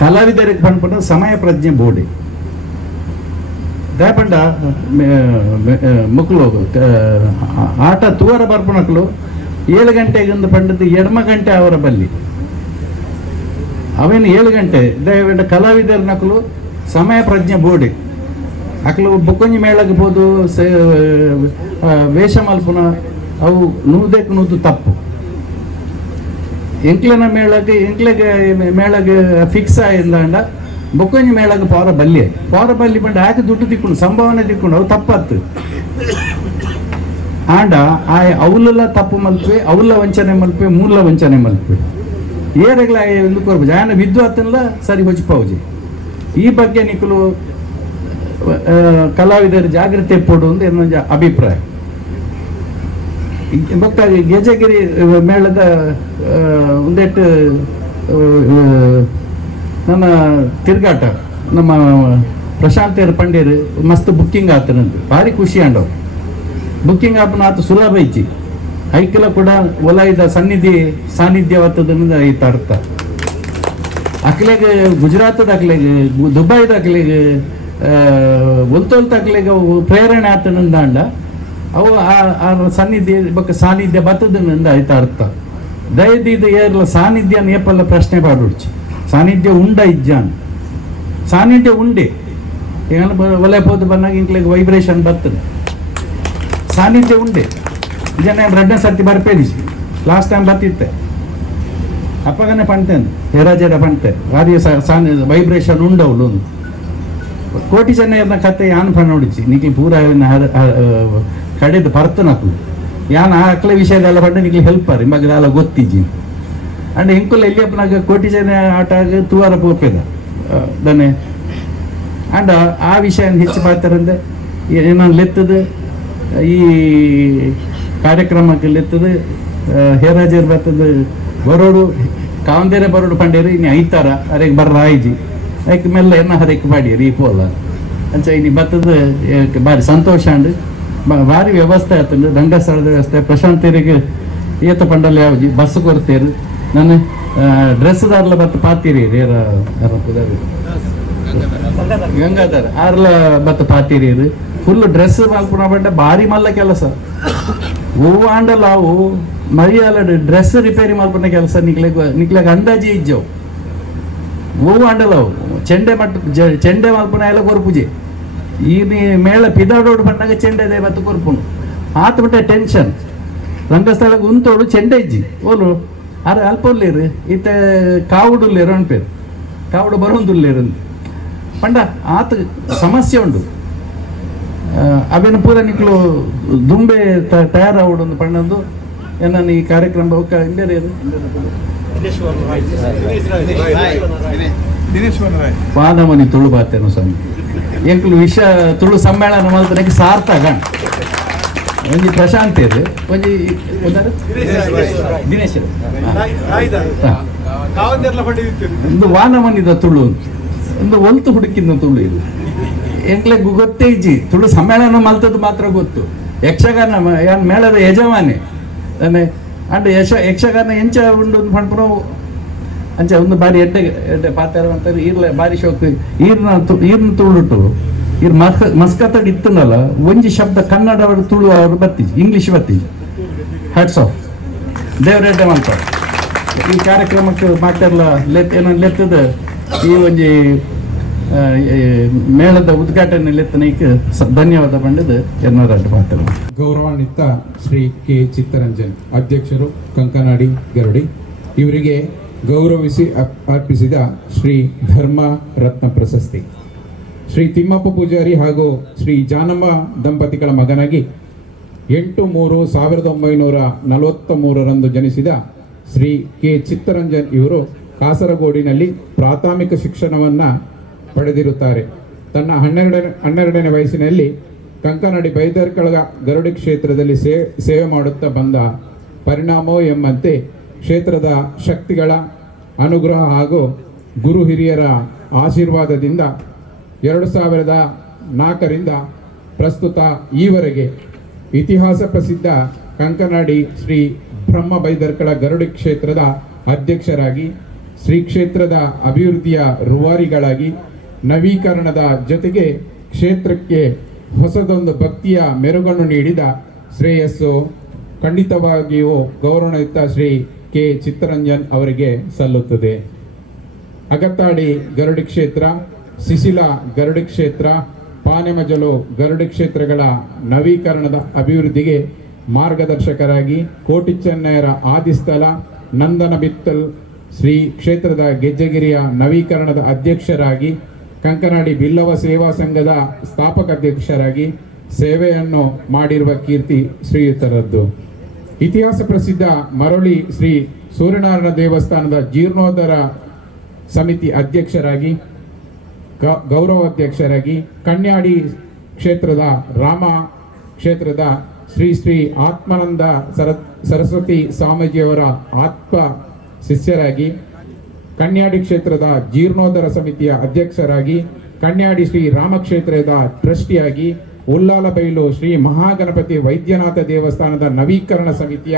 ಕಲಾವಿದರಿಗೆ ಪಂಡ್ಪಂಡ ಸಮಯ ಪ್ರಜ್ಞೆ ಬೋಡಿ ದಯಪಂಡ ಮಕ್ಕಳು ಆಟ ತೂವರ ಬರ್ಪಣಕ್ಲು 7 ಗಂಟೆಗೆ ಒಂದು ಪಂಡದ ಎಡಮ ಗಂಟೆ ಅವರ ಬಲ್ಲಿ ಅವೇನು 7 ಗಂಟೆ ದಯವಿಟ್ಟು ಕಲಾವಿದರ ನಕಲು ಸಮಯ ಪ್ರಜ್ಞೆ ಬೋಡಿ ಅಕ್ಲು ಬೊಕ್ಕೊಂಜಿ ಮೇಳಗೆ ಬೋದು ವೇಷ ಮಲ್ಪುನ ಅವು ನೂದು ತಪ್ಪು. ಎಂಕ್ಲೆನ ಮೇಳಗೆ ಫಿಕ್ಸ್ ಆಯ್ದಂಡ ಬೊಕ್ಕೊಂಜಿ ಮೇಳಗೆ ಪೌರ ಬಲ್ಲಿ ಬಂಡ ಯಾಕೆ ದುಡ್ಡು ತಿಕ್ಕೊಂಡು ಸಂಭಾವನೆ ತಿಕ್ಕೊಂಡು ಅವು ತಪ್ಪತ್ತು ಆಂಡ ಆ ಅವಲೆಲ್ಲ ತಪ್ಪು ಮಲ್ಪೆ ಅವಲ್ಲ ವಂಚನೆ ಮಲ್ಪೆ ಮೂಲ ವಂಚನೆ ಮಲ್ಪೆ ಏರೆಗ್ಲ ಎಂದು ಕೊರ್ಬೋದು ಆಯನ ವಿದ್ವತ್ತನ್ಲ ಸರಿ ಹೊಚ್ಚಿಪೌಜಿ. ಈ ಬಗ್ಗೆ ನಿಕ್ಕಲು ಕಲಾವಿದರು ಜಾಗೃತಿ ಪೋಡು ಒಂದು ಇನ್ನೊಂದು ಅಭಿಪ್ರಾಯ. ಬೊಕ್ಕ ಗೆಜ್ಜೆಗಿರಿ ಮೇಳದ ಒಂದೆಟ್ಟು ನನ್ನ ತಿರುಗಾಟ ನಮ್ಮ ಪ್ರಶಾಂತಿಯರ ಪಂಡ್ಯರು ಮಸ್ತ್ ಬುಕ್ಕಿಂಗ್ ಆತನಂತ ಭಾರಿ ಖುಷಿ ಅಂಡವು. ಬುಕ್ಕಿಂಗ್ ಆಪನ ಆತ ಸುಲಭ ಇಚ್ಚಿ ಐಕ್ಲ ಕೂಡ ಒಲ ಇದ ಸಾನ್ನಿಧ್ಯವತ್ತದ ಐತ ಅರ್ಥ ಅಕ್ಲೆಗೆ ಗುಜರಾತದ ಅಕ್ಲೆಗೆ ದುಬೈದ ಅಕ್ಲೆಗೆ ಒಲ್ತೊಲ್ತಕ್ಲೆಗೆ ಪ್ರೇರಣೆ ಆತನಂದ ಅವು ಆ ಸನ್ನಿಧ್ಯ ಬೊಕ್ಕ ಸಾನ್ನಿಧ್ಯ ಬತ್ತದನಿಂದ ಆಯ್ತ ಅರ್ಥ ದಯದಿದ ಏರ್ಲ ಸಾನ್ನಿಧ್ಯ ನೇಪಲ್ಲ ಪ್ರಶ್ನೆ ಪಾಡುಡ್ಚಿ ಸಾನ್ನಿಧ್ಯ ಉಂಡ ಇಜ್ಜಾನ್ ಸಾನ್ನಿಧ್ಯ ಉಂಡೆ ಒಲೆ ಪೋದು ಬಂದಾಗ ಇಂಕ್ಲೆಗೆ ವೈಬ್ರೇಷನ್ ಬರ್ತದೆ ಸಾನ್ನಿಧ್ಯ ಉಂಡೆ ಜನ 2ನೇ ಸರ್ತಿ ಬರ್ಪೇದಿಸಿ ಲಾಸ್ಟ್ ಟೈಮ್ ಬರ್ತಿತ್ತೆ ಅಪ್ಪಗನೆ ಪಣ್ತೇನೆ ಹೆರಾಜರ ಪಣ್ತೆ ಭಾರಿ ವೈಬ್ರೇಷನ್ ಉಂಡವಳು ಕೋಟಿ ಚೆನ್ನೈರ್ನ ಕತೆ ಯಾನ್ ಪಣ್ಣ ನೋಡಿಸಿ ನಿಕ್ಲಿ ಪೂರ ಕಡೆದು ಪರ್ತನಕ್ಲು ಯಾನ್ ಅಕ್ಲೆ ವಿಷಯದೆಲ್ಲ ಪಂಡ ನಿಕ್ಲಿ ಹೆಲ್ಪರ್ ಇವಾಗ ಗೊತ್ತಿಜ್ಜಿ ಅಂಡ್ ಎಂಕುಲ್ಲ ಎಲ್ಲಿಯಪ್ಪನಾಗ ಕೋಟಿ ಚೆನ್ನೈ ಆಟ ತೂವಾರ ಪೋಪೇದ ದನೆ ಅಂಡ್ ಆ ವಿಷಯ ಹೆಚ್ಚು ಮಾಡ್ತಾರಂದ್ರೆ ಏನನ್ನು ಲೆತ್ತದು ಈ ಕಾರ್ಯಕ್ರಮಕ್ಕೆ ಲೆತ್ತದು ಹೇರಾಜರ್ ಬರ್ತದ ಬರೋಡು ಕಾವಂದೇರೆ ಬರೋಡು ಪಂಡೇರು ಇನ್ನು ಐತಾರ ಅರೆಗೆ ಬರ್ರ ಆಯ್ಜಿ ಅದಕ್ಕೆ ಮೆಲ್ಲ ಎನ್ನ ಹರಕ್ಕೆ ಬಾಡಿಯರು ಈ ಪೋಲ ಅಂಚ ಇನ್ನು ಬರ್ತದ ಭಾರಿ ಸಂತೋಷ ಅಂಡ್ ಭಾರಿ ವ್ಯವಸ್ಥೆ ಆತಂದು ರಂಗಸ್ಥಳದ ವ್ಯವಸ್ಥೆ ಪ್ರಶಾಂತರಿಗೆ ಏತ ಪಂಡಲ್ಲಿ ಯಾವ್ದು ಬಸ್ ಕೊಡ್ತೇರು ನಾನು ಡ್ರೆಸ್ದಾರ್ಲ ಬತ್ತ ಪಾತೀರಿ ಗಂಗಾಧರ್ ಆರ್ಲ ಬತ್ತ ಪಾತೀರಿ ಫುಲ್ ಡ್ರೆಸ್ ಮಲ್ಪುನ ಬಡ್ಡೆ ಭಾರಿ ಮಲ್ಲ ಕೆಲಸ. ಹೂವು ಆಂಡಲ್ಲ ಅವು ಮರಿಯಾಲ ಡ್ರೆಸ್ ರಿಪೇರಿ ಮಲ್ಪುನ ಕೆಲಸ ನಿಕ್ಲೆಗ್ ಅಂದಾಜಿ ಇಜ್ಜವು. ಹೂವು ಆಂಡಲ್ಲ ಅವು ಚೆಂಡೆ ಮಲ್ಪುನ ಎಲ್ಲ ಕೊರ್ಪುಜಿ. ಈ ಮೇಳ ಪಿದಾಡೋಡು ಬಂದಾಗ ಚೆಂಡೆ ಮತ್ತು ಕೊರ್ಪುನು ಆತ ಬಿಟ್ಟೆ ಟೆನ್ಷನ್. ರಂಗಸ್ಥಳಕ್ಕೆ ಉಂತೋಡು ಚೆಂಡೆ ಇಜ್ಜಿ ಓಲು ಅರೆ ಅಲ್ಪ ಉಳ್ಳೇರು ಈತ ಕಾವುಡು ಉಳ್ಳೇರು ಅನ್ಪೇರು ಕಾವುಡು ಬರೋದು ಉಳ್ಳೇರು ಪಂಡ ಆತ ಸಮಸ್ಯೆ ಉಂಟು. ಅವೇನು ಪೂರ ನಿಕ್ಲು ದುಂಬೆ ತಯಾರಾವುಡು ಒಂದು ಪಣ್ಣಂದು ಏನನ್ನು ಈ ಕಾರ್ಯಕ್ರಮ ಇಂಡಿಯರ್ ಪಾದಮನಿ ತುಳು ಬಾತೇನು ಸ್ವಾಮಿ ಎಂಕ್ಲು ವಿಷಯ ತುಳು ಸಮ್ಮೇಳನ ಮಲ್ತನಕ್ಕೆ ಸಾರ್ಥಕ ಒಂಜಿ ಪ್ರಶಾಂತಿ ಇದೆ ಒಂಜಿ ದಿನೇಶ್ ಒಂದು ವಾನಮನಿದ ತುಳು ಒಂದು ಒಲ್ತು ಹುಡುಕಿದ ತುಳು ಇದು ಎಂಕ್ಲೆಗ್ ಗೊತ್ತೇ ಇಜ್ಜಿ ತುಳು ಸಮ್ಮೇಳನ ಮಲ್ತದ್ದು ಮಾತ್ರ ಗೊತ್ತು. ಯಕ್ಷಗಾನ ಮೇಳದ ಯಜಮಾನಿ ಅಂಡ್ ಯಕ್ಷಗಾನ ಎಂಚ ಉಂಡು ಪಂಡ್ಪುನ ಅಂಚ ಒಂದು ಬಾರಿ ಎಡ್ಡೆ ಪಾತ್ರ ಅಂತಾರೆ ಈರ್ಲ ಬಾರಿ ಶೋಕ್ ಈರ್ನ ತುಳುಟು ಇರ್ ಮಸ್ಕತ್ತಡ್ ಇತ್ತನಲ್ಲ ಒಂಜಿ ಶಬ್ದ ಕನ್ನಡ ಅವರು ತುಳು ಅವರು ಬತ್ತೀಜಿ ಇಂಗ್ಲಿಷ್ ಬತ್ತೀಜಿ. ಹ್ಯಾಟ್ಸ್ ಆಫ್ ದೇವರೆಡ್ಡೆ ಮಾಡ್ತಾರೆ ಈ ಕಾರ್ಯಕ್ರಮಕ್ಕೆ ಮಾತಾಡಲ ಏನೋ ಲೆತ್ತದ ಈ ಒಂಜಿ ಮೇಳದ ಉದ್ಘಾಟನೆ ಲೆತ್ತನಕ್ಕೆ ಧನ್ಯವಾದ ಬಂಡದು ಎನ್ನೋದಡ್ಡ ಮಾತಾಡ. ಗೌರವಾನ್ವಿತ ಶ್ರೀ ಕೆ ಚಿತ್ತರಂಜನ್ ಅಧ್ಯಕ್ಷರು ಕಂಕನಾಡಿ ಗರುಡಿ ಇವರಿಗೆ ಗೌರವಿಸಿ ಅರ್ಪಿಸಿದ ಶ್ರೀ ಧರ್ಮ ರತ್ನ ಪ್ರಶಸ್ತಿ. ಶ್ರೀ ತಿಮ್ಮಪ್ಪ ಪೂಜಾರಿ ಹಾಗೂ ಶ್ರೀ ಜಾನಮ್ಮ ದಂಪತಿಗಳ ಮಗನಾಗಿ 8/3/1943 ಜನಿಸಿದ ಶ್ರೀ ಕೆ ಚಿತ್ತರಂಜನ್ ಇವರು ಕಾಸರಗೋಡಿನಲ್ಲಿ ಪ್ರಾಥಮಿಕ ಶಿಕ್ಷಣವನ್ನು ಪಡೆದಿರುತ್ತಾರೆ. ತನ್ನ 12ನೇ ವಯಸ್ಸಿನಲ್ಲಿ ಕಂಕನಾಡಿ ಬೈದರ್ಕಳ ಗರುಡಿ ಕ್ಷೇತ್ರದಲ್ಲಿ ಸೇವೆ ಮಾಡುತ್ತಾ ಬಂದ ಪರಿಣಾಮೋ ಎಂಬಂತೆ ಕ್ಷೇತ್ರದ ಶಕ್ತಿಗಳ ಅನುಗ್ರಹ ಹಾಗೂ ಗುರು ಹಿರಿಯರ ಆಶೀರ್ವಾದದಿಂದ 2004ರಿಂದ ಪ್ರಸ್ತುತ ಈವರೆಗೆ ಇತಿಹಾಸ ಪ್ರಸಿದ್ಧ ಕಂಕನಾಡಿ ಶ್ರೀ ಬ್ರಹ್ಮ ಬೈದರ್ಕಳ ಗರುಡಿ ಕ್ಷೇತ್ರದ ಅಧ್ಯಕ್ಷರಾಗಿ ಶ್ರೀ ಕ್ಷೇತ್ರದ ಅಭಿವೃದ್ಧಿಯ ರೂವಾರಿಗಳಾಗಿ ನವೀಕರಣದ ಜೊತೆಗೆ ಕ್ಷೇತ್ರಕ್ಕೆ ಹೊಸದೊಂದು ಭಕ್ತಿಯ ಮೆರುಗನ್ನು ನೀಡಿದ ಶ್ರೇಯಸ್ಸು ಖಂಡಿತವಾಗಿಯೂ ಗೌರವಾನ್ವಿತ ಶ್ರೀ ಕೆ ಚಿತ್ತರಂಜನ್ ಅವರಿಗೆ ಸಲ್ಲುತ್ತದೆ. ಅಗತ್ತಾಡಿ ಗರುಡಿ ಕ್ಷೇತ್ರ, ಸಿಸಿಲ ಗರುಡಿ ಕ್ಷೇತ್ರ, ಪಾನೆಮಜಲು ಗರುಡಿ ಕ್ಷೇತ್ರಗಳ ನವೀಕರಣದ ಅಭಿವೃದ್ಧಿಗೆ ಮಾರ್ಗದರ್ಶಕರಾಗಿ ಕೋಟಿ ಚೆನ್ನಯರ ಆದಿಸ್ಥಳ ನಂದನ ಬಿತ್ತಲ್ ಶ್ರೀ ಕ್ಷೇತ್ರದ ಗೆಜ್ಜೆಗಿರಿಯ ನವೀಕರಣದ ಅಧ್ಯಕ್ಷರಾಗಿ ಕಂಕನಾಡಿ ಬಿಲ್ಲವ ಸೇವಾ ಸಂಘದ ಸ್ಥಾಪಕ ಅಧ್ಯಕ್ಷರಾಗಿ ಸೇವೆಯನ್ನು ಮಾಡಿರುವ ಕೀರ್ತಿ ಶ್ರೀಯುತರದ್ದು. ಇತಿಹಾಸ ಪ್ರಸಿದ್ಧ ಮರಳಿ ಶ್ರೀ ಸೂರ್ಯನಾರಾಯಣ ದೇವಸ್ಥಾನದ ಜೀರ್ಣೋದ್ಧಾರ ಸಮಿತಿ ಅಧ್ಯಕ್ಷರಾಗಿ ಗೌರವ ಅಧ್ಯಕ್ಷರಾಗಿ ಕನ್ಯಾಡಿ ಕ್ಷೇತ್ರದ ರಾಮ ಕ್ಷೇತ್ರದ ಶ್ರೀ ಶ್ರೀ ಆತ್ಮಾನಂದ ಸರಸ್ವತಿ ಸ್ವಾಮೀಜಿಯವರ ಆತ್ಮ ಶಿಷ್ಯರಾಗಿ ಕನ್ಯಾಡಿ ಕ್ಷೇತ್ರದ ಜೀರ್ಣೋದ್ಧಾರ ಸಮಿತಿಯ ಅಧ್ಯಕ್ಷರಾಗಿ ಕನ್ಯಾಡಿ ಶ್ರೀ ರಾಮಕ್ಷೇತ್ರದ ಟ್ರಸ್ಟಿಯಾಗಿ ಉಲ್ಲಾಲಬೈಲು ಶ್ರೀ ಮಹಾಗಣಪತಿ ವೈದ್ಯನಾಥ ದೇವಸ್ಥಾನದ ನವೀಕರಣ ಸಮಿತಿಯ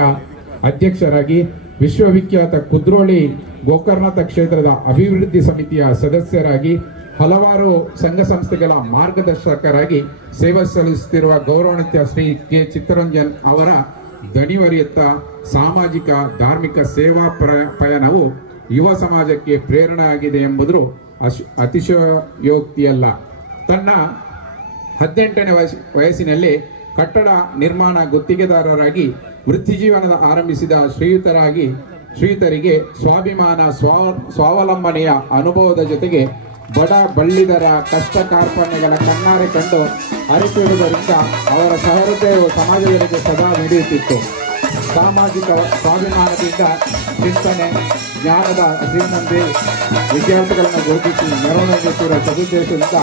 ಅಧ್ಯಕ್ಷರಾಗಿ ವಿಶ್ವವಿಖ್ಯಾತ ಕುದ್ರೋಳಿ ಗೋಕರ್ಣನಾಥ ಕ್ಷೇತ್ರದ ಅಭಿವೃದ್ಧಿ ಸಮಿತಿಯ ಸದಸ್ಯರಾಗಿ ಹಲವಾರು ಸಂಘ ಸಂಸ್ಥೆಗಳ ಮಾರ್ಗದರ್ಶಕರಾಗಿ ಸೇವೆ ಸಲ್ಲಿಸುತ್ತಿರುವ ಗೌರವಾನ್ವಿತ ಶ್ರೀ ಕೆ ಚಿತ್ತರಂಜನ್ ಅವರ ದಣಿವರಿಯತ್ತ ಸಾಮಾಜಿಕ ಧಾರ್ಮಿಕ ಸೇವಾ ಪಯಣವು ಯುವ ಸಮಾಜಕ್ಕೆ ಪ್ರೇರಣೆಯಾಗಿದೆ ಎಂಬುದು ಅತಿಶಯೋಕ್ತಿಯಲ್ಲ. ತನ್ನ 18ನೇ ವಯಸ್ಸಿನಲ್ಲಿ ಕಟ್ಟಡ ನಿರ್ಮಾಣ ಗುತ್ತಿಗೆದಾರರಾಗಿ ವೃತ್ತಿ ಜೀವನದ ಆರಂಭಿಸಿದ ಶ್ರೀಯುತರಿಗೆ ಸ್ವಾಭಿಮಾನ ಸ್ವಾವಲಂಬನೆಯ ಅನುಭವದ ಜೊತೆಗೆ ಬಡ ಬಳ್ಳಿದರ ಕಷ್ಟ ಕಾರ್ಪಣ್ಯಗಳ ಕಣ್ಣಾರೆ ಕಂಡು ಅರಿತಿರುವುದರಿಂದ ಅವರ ಸಹೃದಯವು ಸಮಾಜಗಳಿಗೆ ಸದಾ ನಡೆಯುತ್ತಿತ್ತು. ಸಾಮಾಜಿಕ ಸ್ವಾಭಿಮಾನದಿಂದ ಚಿಂತನೆ ಜ್ಞಾನದ ಶ್ರೀಮಂತಿ ವಿದ್ಯಾರ್ಥಿಗಳನ್ನು ಘೋಷಿಸಿ ಮೆರವಣಿಗೆಸುವ ಸದುದ್ದೇಶದಿಂದ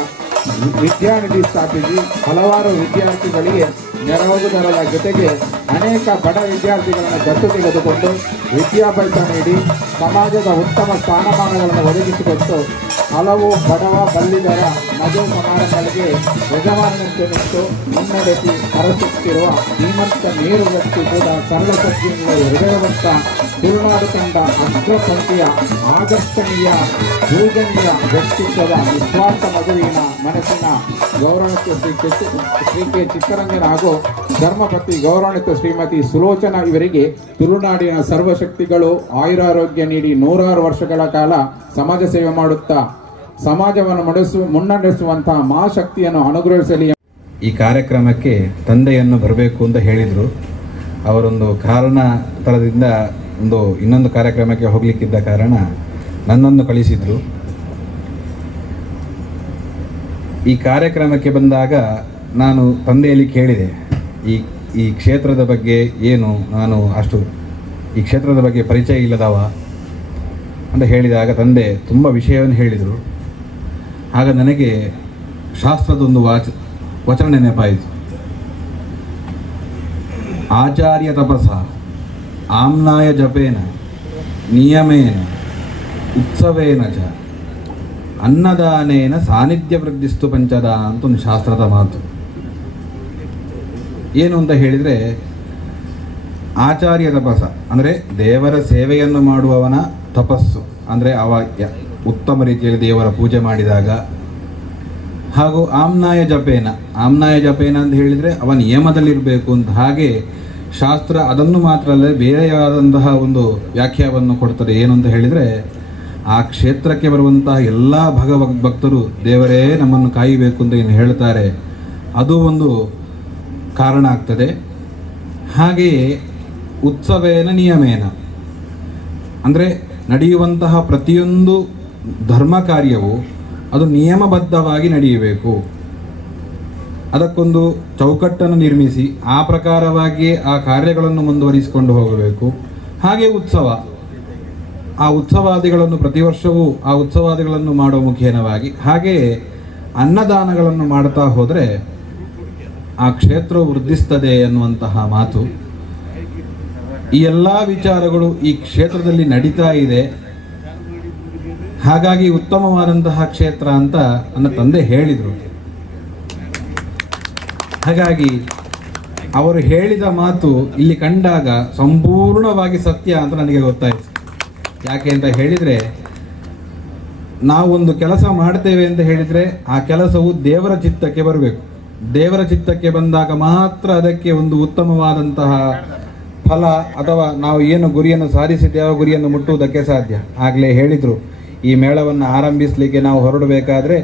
ವಿದ್ಯಾನಿಧಿ ಸ್ಥಾಪಿಸಿ ಹಲವಾರು ವಿದ್ಯಾರ್ಥಿಗಳಿಗೆ ನೆರವಾಗುವುದರ ಜೊತೆಗೆ ಅನೇಕ ಬಡ ವಿದ್ಯಾರ್ಥಿಗಳನ್ನು ದತ್ತು ತೆಗೆದುಕೊಂಡು ವಿದ್ಯಾಭ್ಯಾಸ ನೀಡಿ ಸಮಾಜದ ಉತ್ತಮ ಸ್ಥಾನಮಾನಗಳನ್ನು ಒದಗಿಸಿಕೊಟ್ಟು ಹಲವು ಬಡವ ಬಲ್ಲಿದರ ಮದುವೆ ಸಮಾರಂಭಗಳಿಗೆ ಯಜಮಾನನಂತೆ ನಿಂತು ಮುನ್ನಡೆಸಿ ಹರಸುತ್ತಿರುವ ಶ್ರೀಮಂತ ಮೇರು ವ್ಯಕ್ತಿ ಕೂಡ ಸರಳ ಸಜ್ಜನಿಗೆ ಹೃದಯವಂತ ತುಳುನಾಡು ಕಂಡ ಅಗ್ರಪಂಕ್ತಿಯ ಆಕರ್ಷಣೀಯ ಭೂಗಣ್ಯ ವ್ಯಕ್ತಿತ್ವದ ನಿಸ್ವಾರ್ಥ ಮಗುವಿನ ಮನಸ್ಸಿನ ಗೌರವಕ್ಕೆ ಶ್ರೀ ಕೆ ಚಿತ್ತರಂಜನ ಹಾಗೂ ಧರ್ಮಪತಿ ಗೌರವಾನ್ವಿತ ಶ್ರೀಮತಿ ಸುಲೋಚನಾ ಇವರಿಗೆ ತುಳುನಾಡಿನ ಸರ್ವಶಕ್ತಿಗಳು ಆಯುರಾರೋಗ್ಯ ನೀಡಿ 100 ವರ್ಷಗಳ ಕಾಲ ಸಮಾಜ ಸೇವೆ ಮಾಡುತ್ತಾ ಸಮಾಜವನ್ನು ಮುನ್ನಡೆಸುವಂತಹ ಮಹಾಶಕ್ತಿಯನ್ನು ಅನುಗ್ರಹಿಸಲಿ. ಈ ಕಾರ್ಯಕ್ರಮಕ್ಕೆ ತಂದೆಯನ್ನು ಬರಬೇಕು ಅಂತ ಹೇಳಿದರು. ಅವರೊಂದು ಕಾರಣದಿಂದ ಇನ್ನೊಂದು ಕಾರ್ಯಕ್ರಮಕ್ಕೆ ಹೋಗಲಿಕ್ಕಿದ್ದ ಕಾರಣ ನನ್ನನ್ನು ಕಳಿಸಿದರು. ಈ ಕಾರ್ಯಕ್ರಮಕ್ಕೆ ಬಂದಾಗ ನಾನು ತಂದೆಯಲ್ಲಿ ಕೇಳಿದೆ, ಈ ಕ್ಷೇತ್ರದ ಬಗ್ಗೆ ಏನು, ನಾನು ಈ ಕ್ಷೇತ್ರದ ಬಗ್ಗೆ ಪರಿಚಯ ಇಲ್ಲದವ ಅಂತ ಹೇಳಿದಾಗ ತಂದೆ ತುಂಬ ವಿಷಯವನ್ನು ಹೇಳಿದರು. ಆಗ ನನಗೆ ಶಾಸ್ತ್ರದೊಂದು ವಚನ ನೆನಪಾಯಿತು. ಆಚಾರ್ಯ ತಪಸ ಆಮ್ನಾಯ ಜಪೇನ ನಿಯಮೇನ ಉತ್ಸವೇನ ಚ ಅನ್ನದಾನೇನ ಸಾನ್ನಿಧ್ಯ ವೃದ್ಧಿಸ್ತು ಪಂಚದ ಅಂತ ಒಂದು ಶಾಸ್ತ್ರದ ಮಾತು. ಏನು ಅಂತ ಹೇಳಿದರೆ, ಆಚಾರ್ಯ ತಪಸ ಅಂದರೆ ದೇವರ ಸೇವೆಯನ್ನು ಮಾಡುವವನ ತಪಸ್ಸು, ಅಂದರೆ ಉತ್ತಮ ರೀತಿಯಲ್ಲಿ ದೇವರ ಪೂಜೆ ಮಾಡಿದಾಗ. ಹಾಗೂ ಆಮ್ನಾಯ ಜಪೇನ ಅಂತ ಹೇಳಿದರೆ ಅವ ನಿಯಮದಲ್ಲಿರಬೇಕು ಅಂತ. ಹಾಗೆ ಶಾಸ್ತ್ರ ಅದನ್ನು ಮಾತ್ರ ಅಲ್ಲದೆ ಬೇರೆಯಾದಂತಹ ಒಂದು ವ್ಯಾಖ್ಯಾನವನ್ನು ಕೊಡ್ತಾರೆ. ಏನು ಅಂತ ಹೇಳಿದರೆ, ಆ ಕ್ಷೇತ್ರಕ್ಕೆ ಬರುವಂತಹ ಎಲ್ಲ ಭಕ್ತರು ದೇವರೇ ನಮ್ಮನ್ನು ಕಾಯಬೇಕು ಅಂತ ಏನು ಹೇಳ್ತಾರೆ, ಅದು ಒಂದು ಕಾರಣ ಆಗ್ತದೆ. ಹಾಗೆಯೇ ಉತ್ಸವೇನ ನಿಯಮೇನ ಅಂದರೆ ನಡೆಯುವಂತಹ ಪ್ರತಿಯೊಂದು ಧರ್ಮ ಕಾರ್ಯವು ಅದು ನಿಯಮಬದ್ಧವಾಗಿ ನಡೆಯಬೇಕು. ಅದಕ್ಕೊಂದು ಚೌಕಟ್ಟನ್ನು ನಿರ್ಮಿಸಿ ಆ ಪ್ರಕಾರವಾಗಿಯೇ ಆ ಕಾರ್ಯಗಳನ್ನು ಮುಂದುವರಿಸಿಕೊಂಡು ಹೋಗಬೇಕು. ಹಾಗೆ ಆ ಉತ್ಸವಾದಿಗಳನ್ನು ಪ್ರತಿ ವರ್ಷವೂ ಆ ಉತ್ಸವಾದಿಗಳನ್ನು ಮಾಡುವ ಮುಖೇನವಾಗಿ ಹಾಗೆಯೇ ಅನ್ನದಾನಗಳನ್ನು ಮಾಡ್ತಾ ಹೋದರೆ ಆ ಕ್ಷೇತ್ರವು ವೃದ್ಧಿಸ್ತದೆ ಅನ್ನುವಂತಹ ಮಾತು. ಈ ಎಲ್ಲ ವಿಚಾರಗಳು ಈ ಕ್ಷೇತ್ರದಲ್ಲಿ ನಡೀತಾ ಇದೆ. ಹಾಗಾಗಿ ಉತ್ತಮವಾದಂತಹ ಕ್ಷೇತ್ರ ಅಂತ ನನ್ನ ತಂದೆ ಹೇಳಿದರು. ಹಾಗಾಗಿ ಅವರು ಹೇಳಿದ ಮಾತು ಇಲ್ಲಿ ಕಂಡಾಗ ಸಂಪೂರ್ಣವಾಗಿ ಸತ್ಯ ಅಂತ ನನಗೆ ಗೊತ್ತಾಯಿತು. ಯಾಕೆ ಅಂತ ಹೇಳಿದರೆ, ನಾವೊಂದು ಕೆಲಸ ಮಾಡ್ತೇವೆ ಅಂತ ಹೇಳಿದರೆ ಆ ಕೆಲಸವು ದೇವರ ಚಿತ್ತಕ್ಕೆ ಬರಬೇಕು. ದೇವರ ಚಿತ್ತಕ್ಕೆ ಬಂದಾಗ ಮಾತ್ರ ಅದಕ್ಕೆ ಒಂದು ಉತ್ತಮವಾದಂತಹ ಫಲ ಅಥವಾ ನಾವು ಏನು ಗುರಿಯನ್ನು ಸಾಧಿಸಿದ್ದೇವೆ ಆ ಗುರಿಯನ್ನು ಮುಟ್ಟುವುದಕ್ಕೆ ಸಾಧ್ಯ. ಆಗಲೇ ಹೇಳಿದರು, ಈ ಮೇಳವನ್ನು ಆರಂಭಿಸಲಿಕ್ಕೆ ನಾವು ಹೊರಡಬೇಕಾದ್ರೆ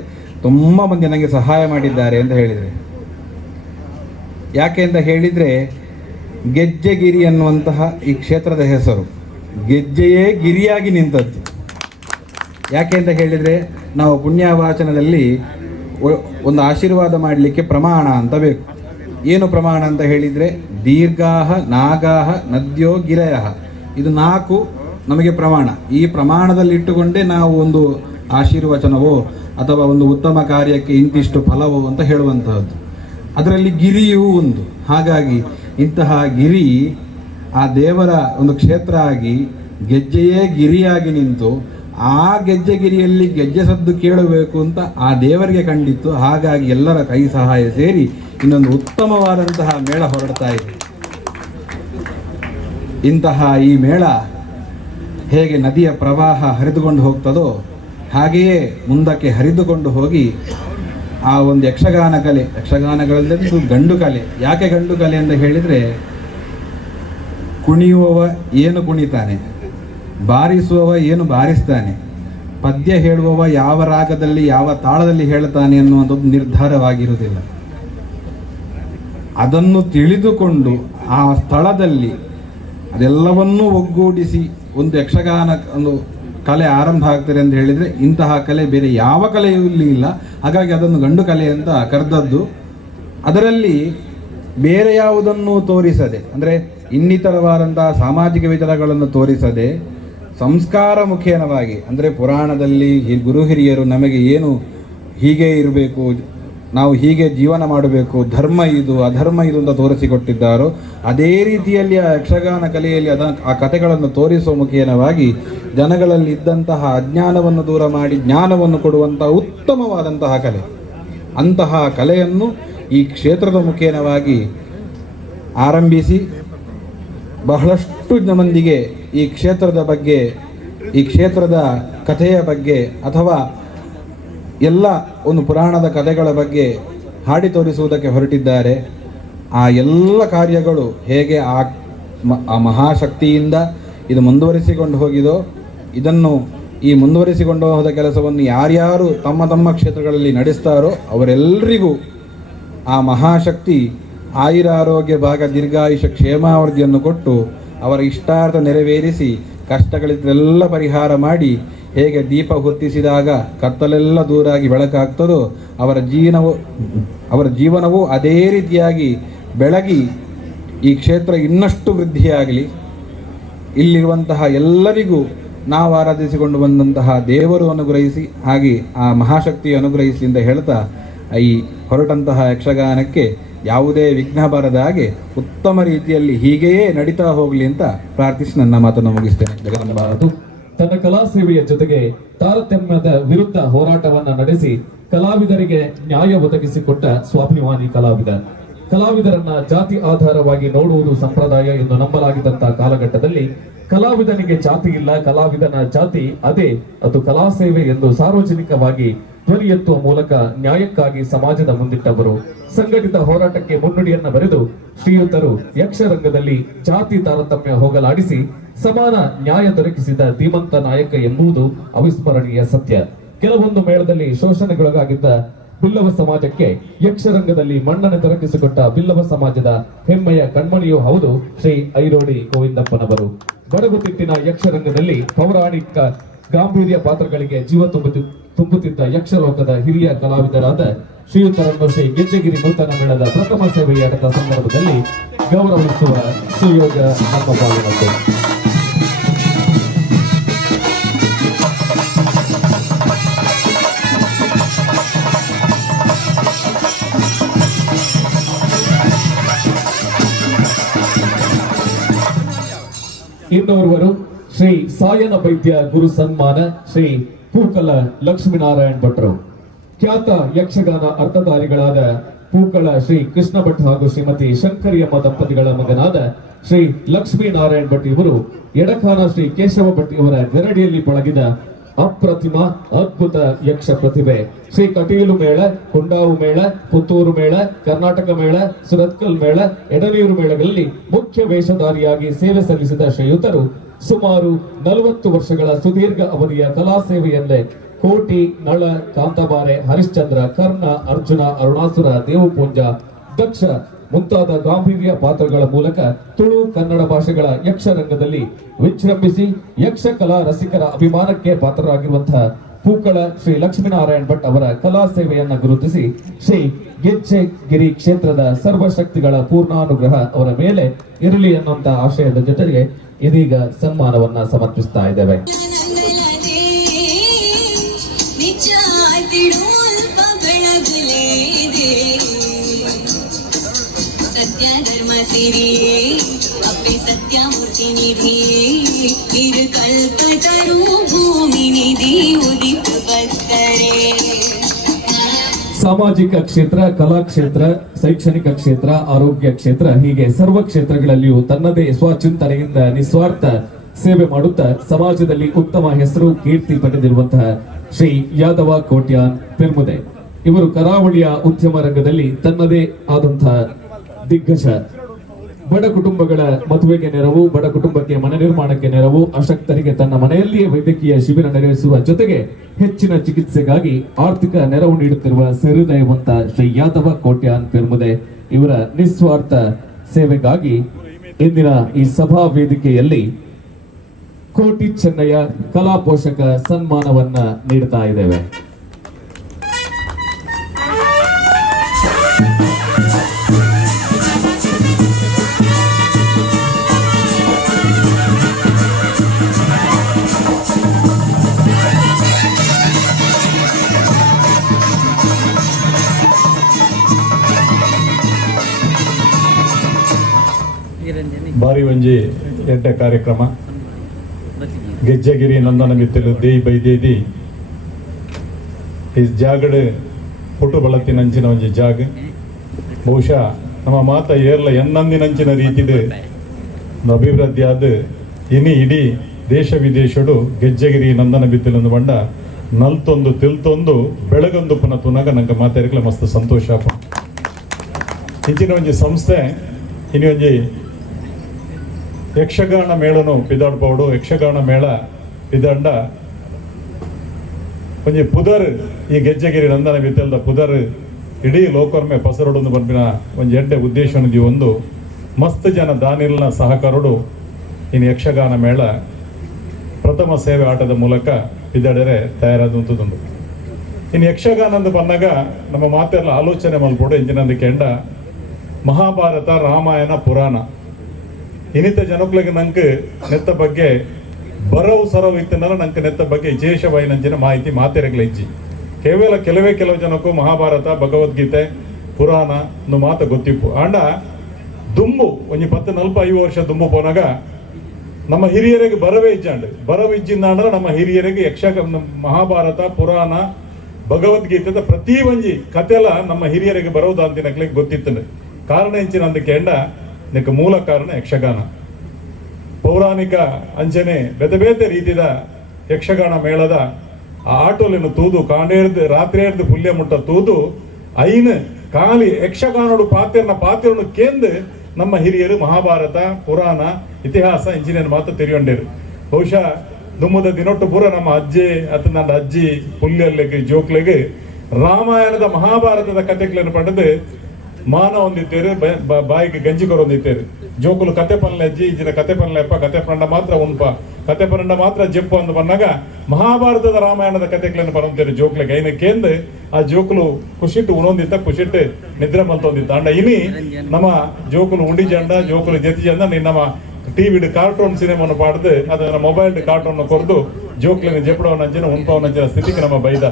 ತುಂಬ ಮಂದಿ ನನಗೆ ಸಹಾಯ ಮಾಡಿದ್ದಾರೆ ಅಂತ ಹೇಳಿದರೆ. ಯಾಕೆ ಅಂತ ಹೇಳಿದರೆ, ಗೆಜ್ಜೆಗಿರಿ ಅನ್ನುವಂತಹ ಈ ಕ್ಷೇತ್ರದ ಹೆಸರು ಗೆಜ್ಜೆಯೇ ಗಿರಿಯಾಗಿ ನಿಂತದ್ದು. ಯಾಕೆ ಅಂತ ಹೇಳಿದರೆ, ನಾವು ಪುಣ್ಯವಾಚನದಲ್ಲಿ ಒಂದು ಆಶೀರ್ವಾದ ಮಾಡಲಿಕ್ಕೆ ಪ್ರಮಾಣ ಅಂತ ಬೇಕು. ಏನು ಪ್ರಮಾಣ ಅಂತ ಹೇಳಿದರೆ, ದೀರ್ಘಾಹ ನಾಗಾಹ ನದ್ಯೋ ಗಿರಯ, ಇದು 4 ನಮಗೆ ಪ್ರಮಾಣ. ಈ ಪ್ರಮಾಣದಲ್ಲಿಟ್ಟುಕೊಂಡೇ ನಾವು ಒಂದು ಆಶೀರ್ವಚನವೋ ಅಥವಾ ಒಂದು ಉತ್ತಮ ಕಾರ್ಯಕ್ಕೆ ಇಂತಿಷ್ಟು ಫಲವೋ ಅಂತ ಹೇಳುವಂತಹದ್ದು. ಅದರಲ್ಲಿ ಗಿರಿಯೂ ಒಂದು. ಹಾಗಾಗಿ ಇಂತಹ ಗಿರಿ ಆ ದೇವರ ಒಂದು ಕ್ಷೇತ್ರ ಆಗಿ ಗೆಜ್ಜೆಯೇ ಗಿರಿಯಾಗಿ ನಿಂತು ಆ ಗೆಜ್ಜೆಗಿರಿಯಲ್ಲಿ ಗೆಜ್ಜೆ ಸದ್ದು ಕೇಳಬೇಕು ಅಂತ ಆ ದೇವರಿಗೆ ಕಂಡಿತ್ತು. ಹಾಗಾಗಿ ಎಲ್ಲರ ಕೈ ಸಹಾಯ ಸೇರಿ ಇನ್ನೊಂದು ಉತ್ತಮವಾದಂತಹ ಮೇಳ ಹೊರಡ್ತಾ ಇದೆ. ಇಂತಹ ಈ ಮೇಳ ಹೇಗೆ ನದಿಯ ಪ್ರವಾಹ ಹರಿದುಕೊಂಡು ಹೋಗ್ತದೋ ಹಾಗೆಯೇ ಮುಂದಕ್ಕೆ ಹರಿದುಕೊಂಡು ಹೋಗಿ ಆ ಒಂದು ಯಕ್ಷಗಾನಗಳಲ್ಲಂತೂ ಗಂಡು ಕಲೆ. ಯಾಕೆ ಗಂಡು ಕಲೆ ಅಂತ ಹೇಳಿದರೆ, ಕುಣಿಯುವವ ಏನು ಕುಣಿತಾನೆ, ಬಾರಿಸುವವ ಏನು ಬಾರಿಸ್ತಾನೆ, ಪದ್ಯ ಹೇಳುವವ ಯಾವ ರಾಗದಲ್ಲಿ ಯಾವ ತಾಳದಲ್ಲಿ ಹೇಳ್ತಾನೆ ಅನ್ನುವಂಥದ್ದು ನಿರ್ಧಾರವಾಗಿರುವುದಿಲ್ಲ. ಅದನ್ನು ತಿಳಿದುಕೊಂಡು ಆ ಸ್ಥಳದಲ್ಲಿ ಅದೆಲ್ಲವನ್ನೂ ಒಗ್ಗೂಡಿಸಿ ಒಂದು ಯಕ್ಷಗಾನ ಒಂದು ಕಲೆ ಆರಂಭ ಆಗ್ತದೆ ಅಂತ ಹೇಳಿದರೆ, ಇಂತಹ ಕಲೆ ಬೇರೆ ಯಾವ ಕಲೆಯೂ ಇಲ್ಲಿ ಇಲ್ಲ. ಹಾಗಾಗಿ ಅದನ್ನು ಗಂಡು ಕಲೆ ಅಂತ ಕರೆದದ್ದು. ಅದರಲ್ಲಿ ಬೇರೆ ಯಾವುದನ್ನು ತೋರಿಸದೆ, ಅಂದರೆ ಇನ್ನಿತರವಾದಂತಹ ಸಾಮಾಜಿಕ ವಿಚಾರಗಳನ್ನು ತೋರಿಸದೆ ಸಂಸ್ಕಾರ ಮುಖೇನವಾಗಿ, ಅಂದರೆ ಪುರಾಣದಲ್ಲಿ ಗುರು ಹಿರಿಯರು ನಮಗೆ ಏನು ಹೀಗೆ ಇರಬೇಕು, ನಾವು ಹೀಗೆ ಜೀವನ ಮಾಡಬೇಕು, ಧರ್ಮ ಇದು ಅಧರ್ಮ ಇದು ಅಂತ ತೋರಿಸಿಕೊಟ್ಟಿದ್ದಾರೋ ಅದೇ ರೀತಿಯಲ್ಲಿ ಆ ಯಕ್ಷಗಾನ ಕಲೆಯಲ್ಲಿ ಆ ಕಥೆಗಳನ್ನು ತೋರಿಸುವ ಮುಖೇನವಾಗಿ ಜನಗಳಲ್ಲಿ ಇದ್ದಂತಹ ಅಜ್ಞಾನವನ್ನು ದೂರ ಮಾಡಿ ಜ್ಞಾನವನ್ನು ಕೊಡುವಂತಹ ಉತ್ತಮವಾದಂತಹ ಕಲೆ. ಅಂತಹ ಕಲೆಯನ್ನು ಈ ಕ್ಷೇತ್ರದ ಮುಖೇನವಾಗಿ ಆರಂಭಿಸಿ ಬಹಳಷ್ಟು ಮಂದಿಗೆ ಈ ಕ್ಷೇತ್ರದ ಬಗ್ಗೆ, ಈ ಕ್ಷೇತ್ರದ ಕಥೆಯ ಬಗ್ಗೆ ಅಥವಾ ಎಲ್ಲ ಒಂದು ಪುರಾಣದ ಕಥೆಗಳ ಬಗ್ಗೆ ಹಾಡಿ ತೋರಿಸುವುದಕ್ಕೆ ಹೊರಟಿದ್ದಾರೆ. ಆ ಎಲ್ಲ ಕಾರ್ಯಗಳು ಹೇಗೆ ಆ ಮಹಾಶಕ್ತಿಯಿಂದ ಇದು ಮುಂದುವರಿಸಿಕೊಂಡು ಹೋಗಿದೋ, ಇದನ್ನು ಈ ಮುಂದುವರಿಸಿಕೊಂಡು ಹೋದ ಕೆಲಸವನ್ನು ಯಾರ್ಯಾರು ತಮ್ಮ ತಮ್ಮ ಕ್ಷೇತ್ರಗಳಲ್ಲಿ ನಡೆಸ್ತಾರೋ ಅವರೆಲ್ಲರಿಗೂ ಆ ಮಹಾಶಕ್ತಿ ಆಯುರಾರೋಗ್ಯ ಭಾಗ ದೀರ್ಘಾಯುಷ ಕ್ಷೇಮಾವೃದ್ಧಿಯನ್ನು ಕೊಟ್ಟು ಅವರ ಇಷ್ಟಾರ್ಥ ನೆರವೇರಿಸಿ ಕಷ್ಟಗಳಿದ್ದೆಲ್ಲ ಪರಿಹಾರ ಮಾಡಿ ಹೇಗೆ ದೀಪ ಹೊತ್ತಿಸಿದಾಗ ಕತ್ತಲೆಲ್ಲ ದೂರಾಗಿ ಬೆಳಕಾಗ್ತದೋ ಅವರ ಜೀವನವು ಅದೇ ರೀತಿಯಾಗಿ ಬೆಳಗಿ ಈ ಕ್ಷೇತ್ರ ಇನ್ನಷ್ಟು ವೃದ್ಧಿಯಾಗಲಿ. ಇಲ್ಲಿರುವಂತಹ ಎಲ್ಲರಿಗೂ ನಾವು ಆರಾಧಿಸಿಕೊಂಡು ಬಂದಂತಹ ದೇವರು ಅನುಗ್ರಹಿಸಿ, ಹಾಗೆ ಆ ಮಹಾಶಕ್ತಿ ಅನುಗ್ರಹಿಸಿ ಅಂತ ಹೇಳ್ತಾ ಈ ಹೊರಟಂತಹ ಯಕ್ಷಗಾನಕ್ಕೆ ಯಾವುದೇ ವಿಘ್ನ ಬಾರದ ಹಾಗೆ ಉತ್ತಮ ರೀತಿಯಲ್ಲಿ ಹೀಗೆಯೇ ನಡೀತಾ ಹೋಗಲಿ ಅಂತ ಪ್ರಾರ್ಥಿಸಿ ನನ್ನ ಮಾತನ್ನು ಮುಗಿಸ್ತೇನೆ. ಜಗನ್ಮಾತು ತನ್ನ ಕಲಾ ಸೇವೆಯ ಜೊತೆಗೆ ತಾರತಮ್ಯದ ವಿರುದ್ಧ ಹೋರಾಟವನ್ನ ನಡೆಸಿ ಕಲಾವಿದರಿಗೆ ನ್ಯಾಯ ಒದಗಿಸಿಕೊಟ್ಟ ಸ್ವಾಭಿಮಾನಿ ಕಲಾವಿದ. ಕಲಾವಿದರನ್ನ ಜಾತಿ ಆಧಾರವಾಗಿ ನೋಡುವುದು ಸಂಪ್ರದಾಯ ಎಂದು ನಂಬಲಾಗಿದ್ದಂತಹ ಕಾಲಘಟ್ಟದಲ್ಲಿ ಕಲಾವಿದನಿಗೆ ಜಾತಿ ಇಲ್ಲ, ಕಲಾವಿದನ ಜಾತಿ ಅದೇ, ಅದು ಕಲಾ ಸೇವೆ ಎಂದು ಸಾರ್ವಜನಿಕವಾಗಿ ಧ್ವನಿ ಎತ್ತುವ ಮೂಲಕ ನ್ಯಾಯಕ್ಕಾಗಿ ಸಮಾಜದ ಮುಂದಿಟ್ಟವರು. ಸಂಘಟಿತ ಹೋರಾಟಕ್ಕೆ ಮುನ್ನುಡಿಯನ್ನ ಬರೆದು ಶ್ರೀಯುತರು ಯಕ್ಷರಂಗದಲ್ಲಿ ಜಾತಿ ತಾರತಮ್ಯ ಹೋಗಲಾಡಿಸಿ ಸಮಾನ ನ್ಯಾಯ ದೊರಕಿಸಿದ ಧೀಮಂತ ನಾಯಕ ಎಂಬುದು ಅವಿಸ್ಮರಣೀಯ ಸತ್ಯ. ಕೆಲವೊಂದು ಮೇಳದಲ್ಲಿ ಶೋಷಣೆಗೊಳಗಾಗಿದ್ದ ಬಿಲ್ಲವ ಸಮಾಜಕ್ಕೆ ಯಕ್ಷರಂಗದಲ್ಲಿ ಮನ್ನಣೆ ದೊರಕಿಸಿಕೊಟ್ಟ ಬಿಲ್ಲವ ಸಮಾಜದ ಹೆಮ್ಮೆಯ ಕಣ್ಮಣಿಯೂ ಹೌದು ಶ್ರೀ ಐರೋಡಿ ಗೋವಿಂದಪ್ಪನವರು. ಬಡಗುತಿಟ್ಟಿನ ಯಕ್ಷರಂಗದಲ್ಲಿ ಪೌರಾಣಿಕ ಗಾಂಭೀರ್ಯ ಪಾತ್ರಗಳಿಗೆ ಜೀವ ತುಂಬುತ್ತಿದ್ದ ಯಕ್ಷಲೋಕದ ಹಿರಿಯ ಕಲಾವಿದರಾದ ಶ್ರೀಯುತರನ್ನು ಶ್ರೀ ಗೆಜ್ಜೆಗಿರಿ ನೂತನ ಮೇಳದ ಪ್ರಥಮ ಸೇವೆಯಾಟದ ಸಂದರ್ಭದಲ್ಲಿ ಗೌರವಿಸುವ ಸುಯೋಗ ನಮ್ಮ ಪಾಲಿನದ್ದು. ಇನ್ನೋರ್ವರು ಶ್ರೀ ಸಾಯನ ವೈದ್ಯ ಗುರು ಸನ್ಮಾನ ಶ್ರೀ ಪೂಕಲ ಲಕ್ಷ್ಮೀನಾರಾಯಣ್ ಭಟ್ರು. ಖ್ಯಾತ ಯಕ್ಷಗಾನ ಅರ್ಥಧಾರಿಗಳಾದ ಪೂಕಳ ಶ್ರೀ ಕೃಷ್ಣ ಭಟ್ ಹಾಗೂ ಶ್ರೀಮತಿ ಶಂಕರಿಯಮ್ಮ ದಂಪತಿಗಳ ಮಗನಾದ ಶ್ರೀ ಲಕ್ಷ್ಮೀನಾರಾಯಣ್ ಭಟ್ ಇವರು ಎಡಖಾನ ಶ್ರೀ ಕೇಶವ ಭಟ್ ಇವರ ಗರಡಿಯಲ್ಲಿ ಪಳಗಿದ ಅಪ್ರತಿಮ ಅದ್ಭುತ ಯಕ್ಷ ಪ್ರತಿಭೆ. ಶ್ರೀ ಕಟೀಲು ಮೇಳ, ಕುಂಡಾವು ಮೇಳ, ಪುತ್ತೂರು ಮೇಳ, ಕರ್ನಾಟಕ ಮೇಳ, ಸುರತ್ಕಲ್ ಮೇಳ, ಎಡನೀರು ಮೇಳಗಳಲ್ಲಿ ಮುಖ್ಯ ವೇಷಧಾರಿಯಾಗಿ ಸೇವೆ ಸಲ್ಲಿಸಿದ ಶ್ರೀಯುತರು ಸುಮಾರು 40 ವರ್ಷಗಳ ಸುದೀರ್ಘ ಅವಧಿಯ ಕಲಾ ಸೇವೆಯಲ್ಲೇ ಕೋಟಿ, ನಳ, ಕಾಂತಬಾರೆ, ಹರಿಶ್ಚಂದ್ರ, ಕರ್ಣ, ಅರ್ಜುನ, ಅರುಣಾಸುರ, ದೇವಪುಂಜ, ದಕ್ಷ ಮುಂತಾದ ಗಾಂಭೀರ್ಯ ಪಾತ್ರಗಳ ಮೂಲಕ ತುಳು ಕನ್ನಡ ಭಾಷೆಗಳ ಯಕ್ಷರಂಗದಲ್ಲಿ ವಿಜೃಂಭಿಸಿ ಯಕ್ಷ ಕಲಾ ರಸಿಕರ ಅಭಿಮಾನಕ್ಕೆ ಪಾತ್ರರಾಗಿರುವಂತಹ ಪೂಕಳ ಶ್ರೀ ಲಕ್ಷ್ಮೀನಾರಾಯಣ್ ಭಟ್ ಅವರ ಕಲಾ ಸೇವೆಯನ್ನ ಗುರುತಿಸಿ ಶ್ರೀ ಗೆಜ್ಜೆಗಿರಿ ಕ್ಷೇತ್ರದ ಸರ್ವಶಕ್ತಿಗಳ ಪೂರ್ಣಾನುಗ್ರಹ ಅವರ ಮೇಲೆ ಇರಲಿ ಅನ್ನುವಂತಹ ಆಶಯದ ಜೊತೆಗೆ ಇದೀಗ ಸನ್ಮಾನವನ್ನ ಸಮರ್ಪಿಸ್ತಾ ಇದ್ದೇವೆ. ಸತ್ಯ ಧರ್ಮ ಸಿರಿ ಅಪ್ಪೆ ಸತ್ಯಮೂರ್ತಿ ನಿಧಿ ಇರು ಕಲ್ಪತರು ಭೂಮಿ ನಿಧಿ ಉದಿತ ಬತ್ತರೆ. ಸಾಮಾಜಿಕ ಕ್ಷೇತ್ರ, ಕಲಾ ಕ್ಷೇತ್ರ, ಶೈಕ್ಷಣಿಕ ಕ್ಷೇತ್ರ, ಆರೋಗ್ಯ ಕ್ಷೇತ್ರ ಹೀಗೆ ಸರ್ವ ಕ್ಷೇತ್ರಗಳಲ್ಲಿಯೂ ತನ್ನದೇ ಸ್ವಚಿಂತನೆಯಿಂದ ನಿಸ್ವಾರ್ಥ ಸೇವೆ ಮಾಡುತ್ತಾ ಸಮಾಜದಲ್ಲಿ ಉತ್ತಮ ಹೆಸರು ಕೀರ್ತಿ ಪಡೆದಿರುವಂತಹ ಶ್ರೀ ಯಾದವ ಕೋಟ್ಯಾನ್ ಪಿರ್ಮುದೆ ಇವರು ಕರಾವಳಿಯ ಉದ್ಯಮ ರಂಗದಲ್ಲಿ ತನ್ನದೇ ಆದಂತಹ ದಿಗ್ಗಜ. ಬಡ ಕುಟುಂಬಗಳ ಮದುವೆಗೆ ನೆರವು, ಬಡ ಕುಟುಂಬಕ್ಕೆ ಮನೆ ನಿರ್ಮಾಣಕ್ಕೆ ನೆರವು, ಅಶಕ್ತರಿಗೆ ತನ್ನ ಮನೆಯಲ್ಲಿಯೇ ವೈದ್ಯಕೀಯ ಶಿಬಿರ ನಡೆಸುವ ಜೊತೆಗೆ ಹೆಚ್ಚಿನ ಚಿಕಿತ್ಸೆಗಾಗಿ ಆರ್ಥಿಕ ನೆರವು ನೀಡುತ್ತಿರುವ ಸಹೃದಯವಂತ ಶ್ರೀ ಯಾದವ ಕೋಟ್ಯಾನ್ ಪಿರ್ಮುದೆ ಇವರ ನಿಸ್ವಾರ್ಥ ಸೇವೆಗಾಗಿ ಇಂದಿನ ಈ ಸಭಾ ವೇದಿಕೆಯಲ್ಲಿ ಕೋಟಿ ಚೆನ್ನಯ್ಯ ಕಲಾ ಪೋಷಕ ಸನ್ಮಾನವನ್ನ ನೀಡುತ್ತಾ ಇದ್ದೇವೆ. ಬಾರಿ ಒಂಜಿ ಎಡ್ಡೆ ಕಾರ್ಯಕ್ರಮ ಗೆಜ್ಜೆಗಿರಿ ನಂದನ ಮಿತ್ತಲು ದೇಯಿ ಬೈದೇದಿ ಈ ಜಾಗಡ್ ಪುಟು ಬಳತಿನಂಚಿನ ಒಂಜಿ ಜಾಗ ಬಹುಶಃ ನಮ್ಮ ಮಾತ ಏರ್ಲ ಎನ್ನಂದಿನಂಚಿನ ರೀತಿಡ್ ಅಭಿವೃದ್ಧಿ ಆದ ಇನಿ ಇಡೀ ದೇಶ ವಿದೇಶಡು ಗೆಜ್ಜೆಗಿರಿ ನಂದನ ಬಿತ್ತಲೊಂದು ಬಂಡ ನಲ್ತೊಂದು ತಿಲ್ತೊಂದು ಬೆಳಗೊಂದು ಪುನಃ ತುನಗ ನಂಗೆ ಮಾತಾಡಲಿಕ್ಕೆ ಮಸ್ತ್ ಸಂತೋಷ. ಇಂಚಿನ ಒಂಜಿ ಸಂಸ್ಥೆ ಇನಿ ಒಂಜಿ ಯಕ್ಷಗಾನ ಮೇಳನು ಪಿದಾಡ್ಬೋದು. ಯಕ್ಷಗಾನ ಮೇಳ ಪಿದಾಂಡ ಒಂಜಿ ಪುದರ್ ಈ ಗೆಜ್ಜೆಗಿರಿ ನಂದನ ಬಿತ್ತಲ್ದ ಪುದರ್ ಇಡೀ ಲೋಕರ್ಮೆ ಪಸರೊಡೊಂದು ಬಂಪಿನ ಒಂಜಿ ಎಡ್ಡೆ ಉದ್ದೇಶನದಿ ಒಂದು ಮಸ್ತ್ ಜನ ದಾನಿಲ್ನ ಸಹಕಾರಡು ಇನ್ನು ಯಕ್ಷಗಾನ ಮೇಳ ಪ್ರಥಮ ಸೇವೆ ಆಟದ ಮೂಲಕ ಪಿದಾಡರೆ ತಯಾರಾದಂಥದ್ದುಂಟು. ಇನ್ನು ಯಕ್ಷಗಾನ ಅಂತ ಬಂದಾಗ ನಮ್ಮ ಮಾತೆಲ್ಲ ಆಲೋಚನೆ ಮಲ್ಪೋಡು ಇಂಚಿನಂದು ಕೆಂಡ ಮಹಾಭಾರತ ರಾಮಾಯಣ ಪುರಾಣ ಇನ್ನಿತ ಜನಕ್ಲಿಗೆ ನಂಗೆ ನೆತ್ತ ಬಗ್ಗೆ ಬರವು ಸರವು ಇತ್ತನಲ್ಲ ನಂಗೆ ನೆತ್ತ ಬಗ್ಗೆ ವಿಶೇಷವಾಯಿನಂಚಿನ ಮಾಹಿತಿ ಮಾತೆರೆಗ್ಲ ಇಜ್ಜಿ. ಕೇವಲ ಕೆಲವು ಜನಕ್ಕೂ ಮಹಾಭಾರತ ಭಗವದ್ಗೀತೆ ಪುರಾಣ ಮಾತ ಗೊತ್ತಿಪ್ಪು ಆಂಡ ದುಂಬು ಒಂಜಿ 10-45 ವರ್ಷ ದುಂಬು ಪೋನಾಗ ನಮ್ಮ ಹಿರಿಯರಿಗೆ ಬರವೇ ಇಜ್ಜಾಂಡು ಬರವು ಇಜ್ಜಿಂದ ಅಂದ್ರೆ ನಮ್ಮ ಹಿರಿಯರಿಗೆ ಮಹಾಭಾರತ ಪುರಾಣ ಭಗವದ್ಗೀತೆದ ಪ್ರತಿ ಒಂಜಿ ಕಥೆಲ್ಲ ನಮ್ಮ ಹಿರಿಯರಿಗೆ ಬರೋದು ಅಂತಿನಕ್ಲಿಗೆ ಗೊತ್ತಿತ್ತು. ಕಾರಣ ಇಂಚಿನ ಅಂದಕ್ಕೆ ಎಂಡ ಇದಕ್ಕೆ ಮೂಲ ಕಾರಣ ಯಕ್ಷಗಾನ. ಪೌರಾಣಿಕ ಅಂಚನೆ ಬೇತೆ ಬೇತೆ ರೀತಿಯ ಯಕ್ಷಗಾನ ಮೇಳದ ಆ ಆಟೋಲಿನ ತೂದು ಕಾಂಡೇರ್ದು ರಾತ್ರಿ ಏರ್ದು ಪುಲ್ಯ ಮುಟ್ಟ ತೂದು ಐನ್ ಕಾಲಿ ಯಕ್ಷಗಾನೋಡು ಪಾತ್ರವನ್ನು ಕೇಂದ್ರ ನಮ್ಮ ಹಿರಿಯರು ಮಹಾಭಾರತ ಪುರಾಣ ಇತಿಹಾಸ ಇಂಜಿನಿಯರ್ ಮಾತು ತಿರಿಯೊಂಡೇರು. ಬಹುಶಃ ದುಮ್ಮದ ದಿನೊಟ್ಟು ಪೂರ ನಮ್ಮ ಅಜ್ಜಿ ಅಥವಾ ನನ್ನ ಅಜ್ಜಿ ಪುಲ್ಯಲ್ಲಿಗೆ ಜೋಕ್ಲೆಗೆ ರಾಮಾಯಣದ ಮಹಾಭಾರತದ ಕಥೆಗಳನ್ನು ಪಡೆದು ಮಾನ ಹೊಂದಿತ್ತೇರು ಬಾಯಿಗೆ ಗಂಜಿಕೊರ ಹೊಂದಿತ್ತೇರು ಜೋಕುಲು ಕತೆ ಪನ್ಲೆ ಅಜ್ಜಿ ಇಜಿನ ಕತೆ ಪನ್ಲೆ ಅಪ್ಪ ಕತೆ ಪಂಡ ಮಾತ್ರ ಉಣ್ಪ ಕತೆ ಪಂಡ ಮಾತ್ರ ಜಪ್ಪು ಅಂದು ಬಂದಾಗ ಮಹಾಭಾರತದ ರಾಮಾಯಣದ ಕಥೆಗಳನ್ನು ಬರಂತೇರು ಜೋಕ್ಲೆಗೆ ಐನ ಕೇಂದ್ರ ಆ ಜೋಕುಲು ಖುಷಿಟ್ಟು ಉಣೊಂದಿತ್ತ ಖುಷಿಟ್ಟು ನಿದ್ರೆ ಮಲ್ತೊಂದಿತ್ತ ಅಂಡ ಇನಿ ನಮ್ಮ ಜೋಕುಲು ಉಂಡಿ ಜಂಡ ಜೋಕುಲು ಜತಿ ಜಂಡ ನಮ್ಮ ಟಿವಿಡ್ ಕಾರ್ಟೂನ್ ಸಿನಿಮಾನು ಪಾಡ್ದು ಅದನ್ನ ಮೊಬೈಲ್ ಕಾರ್ಟೂನ್ ಕೊರ್ದು ಜೋಕ್ಲಿನ ಜಪ್ಪಡವನಂಚಿನ ಉಣ್ಪವನಂಚಿನ ಸ್ಥಿತಿಗೆ ನಮ್ಮ ಬೈದ.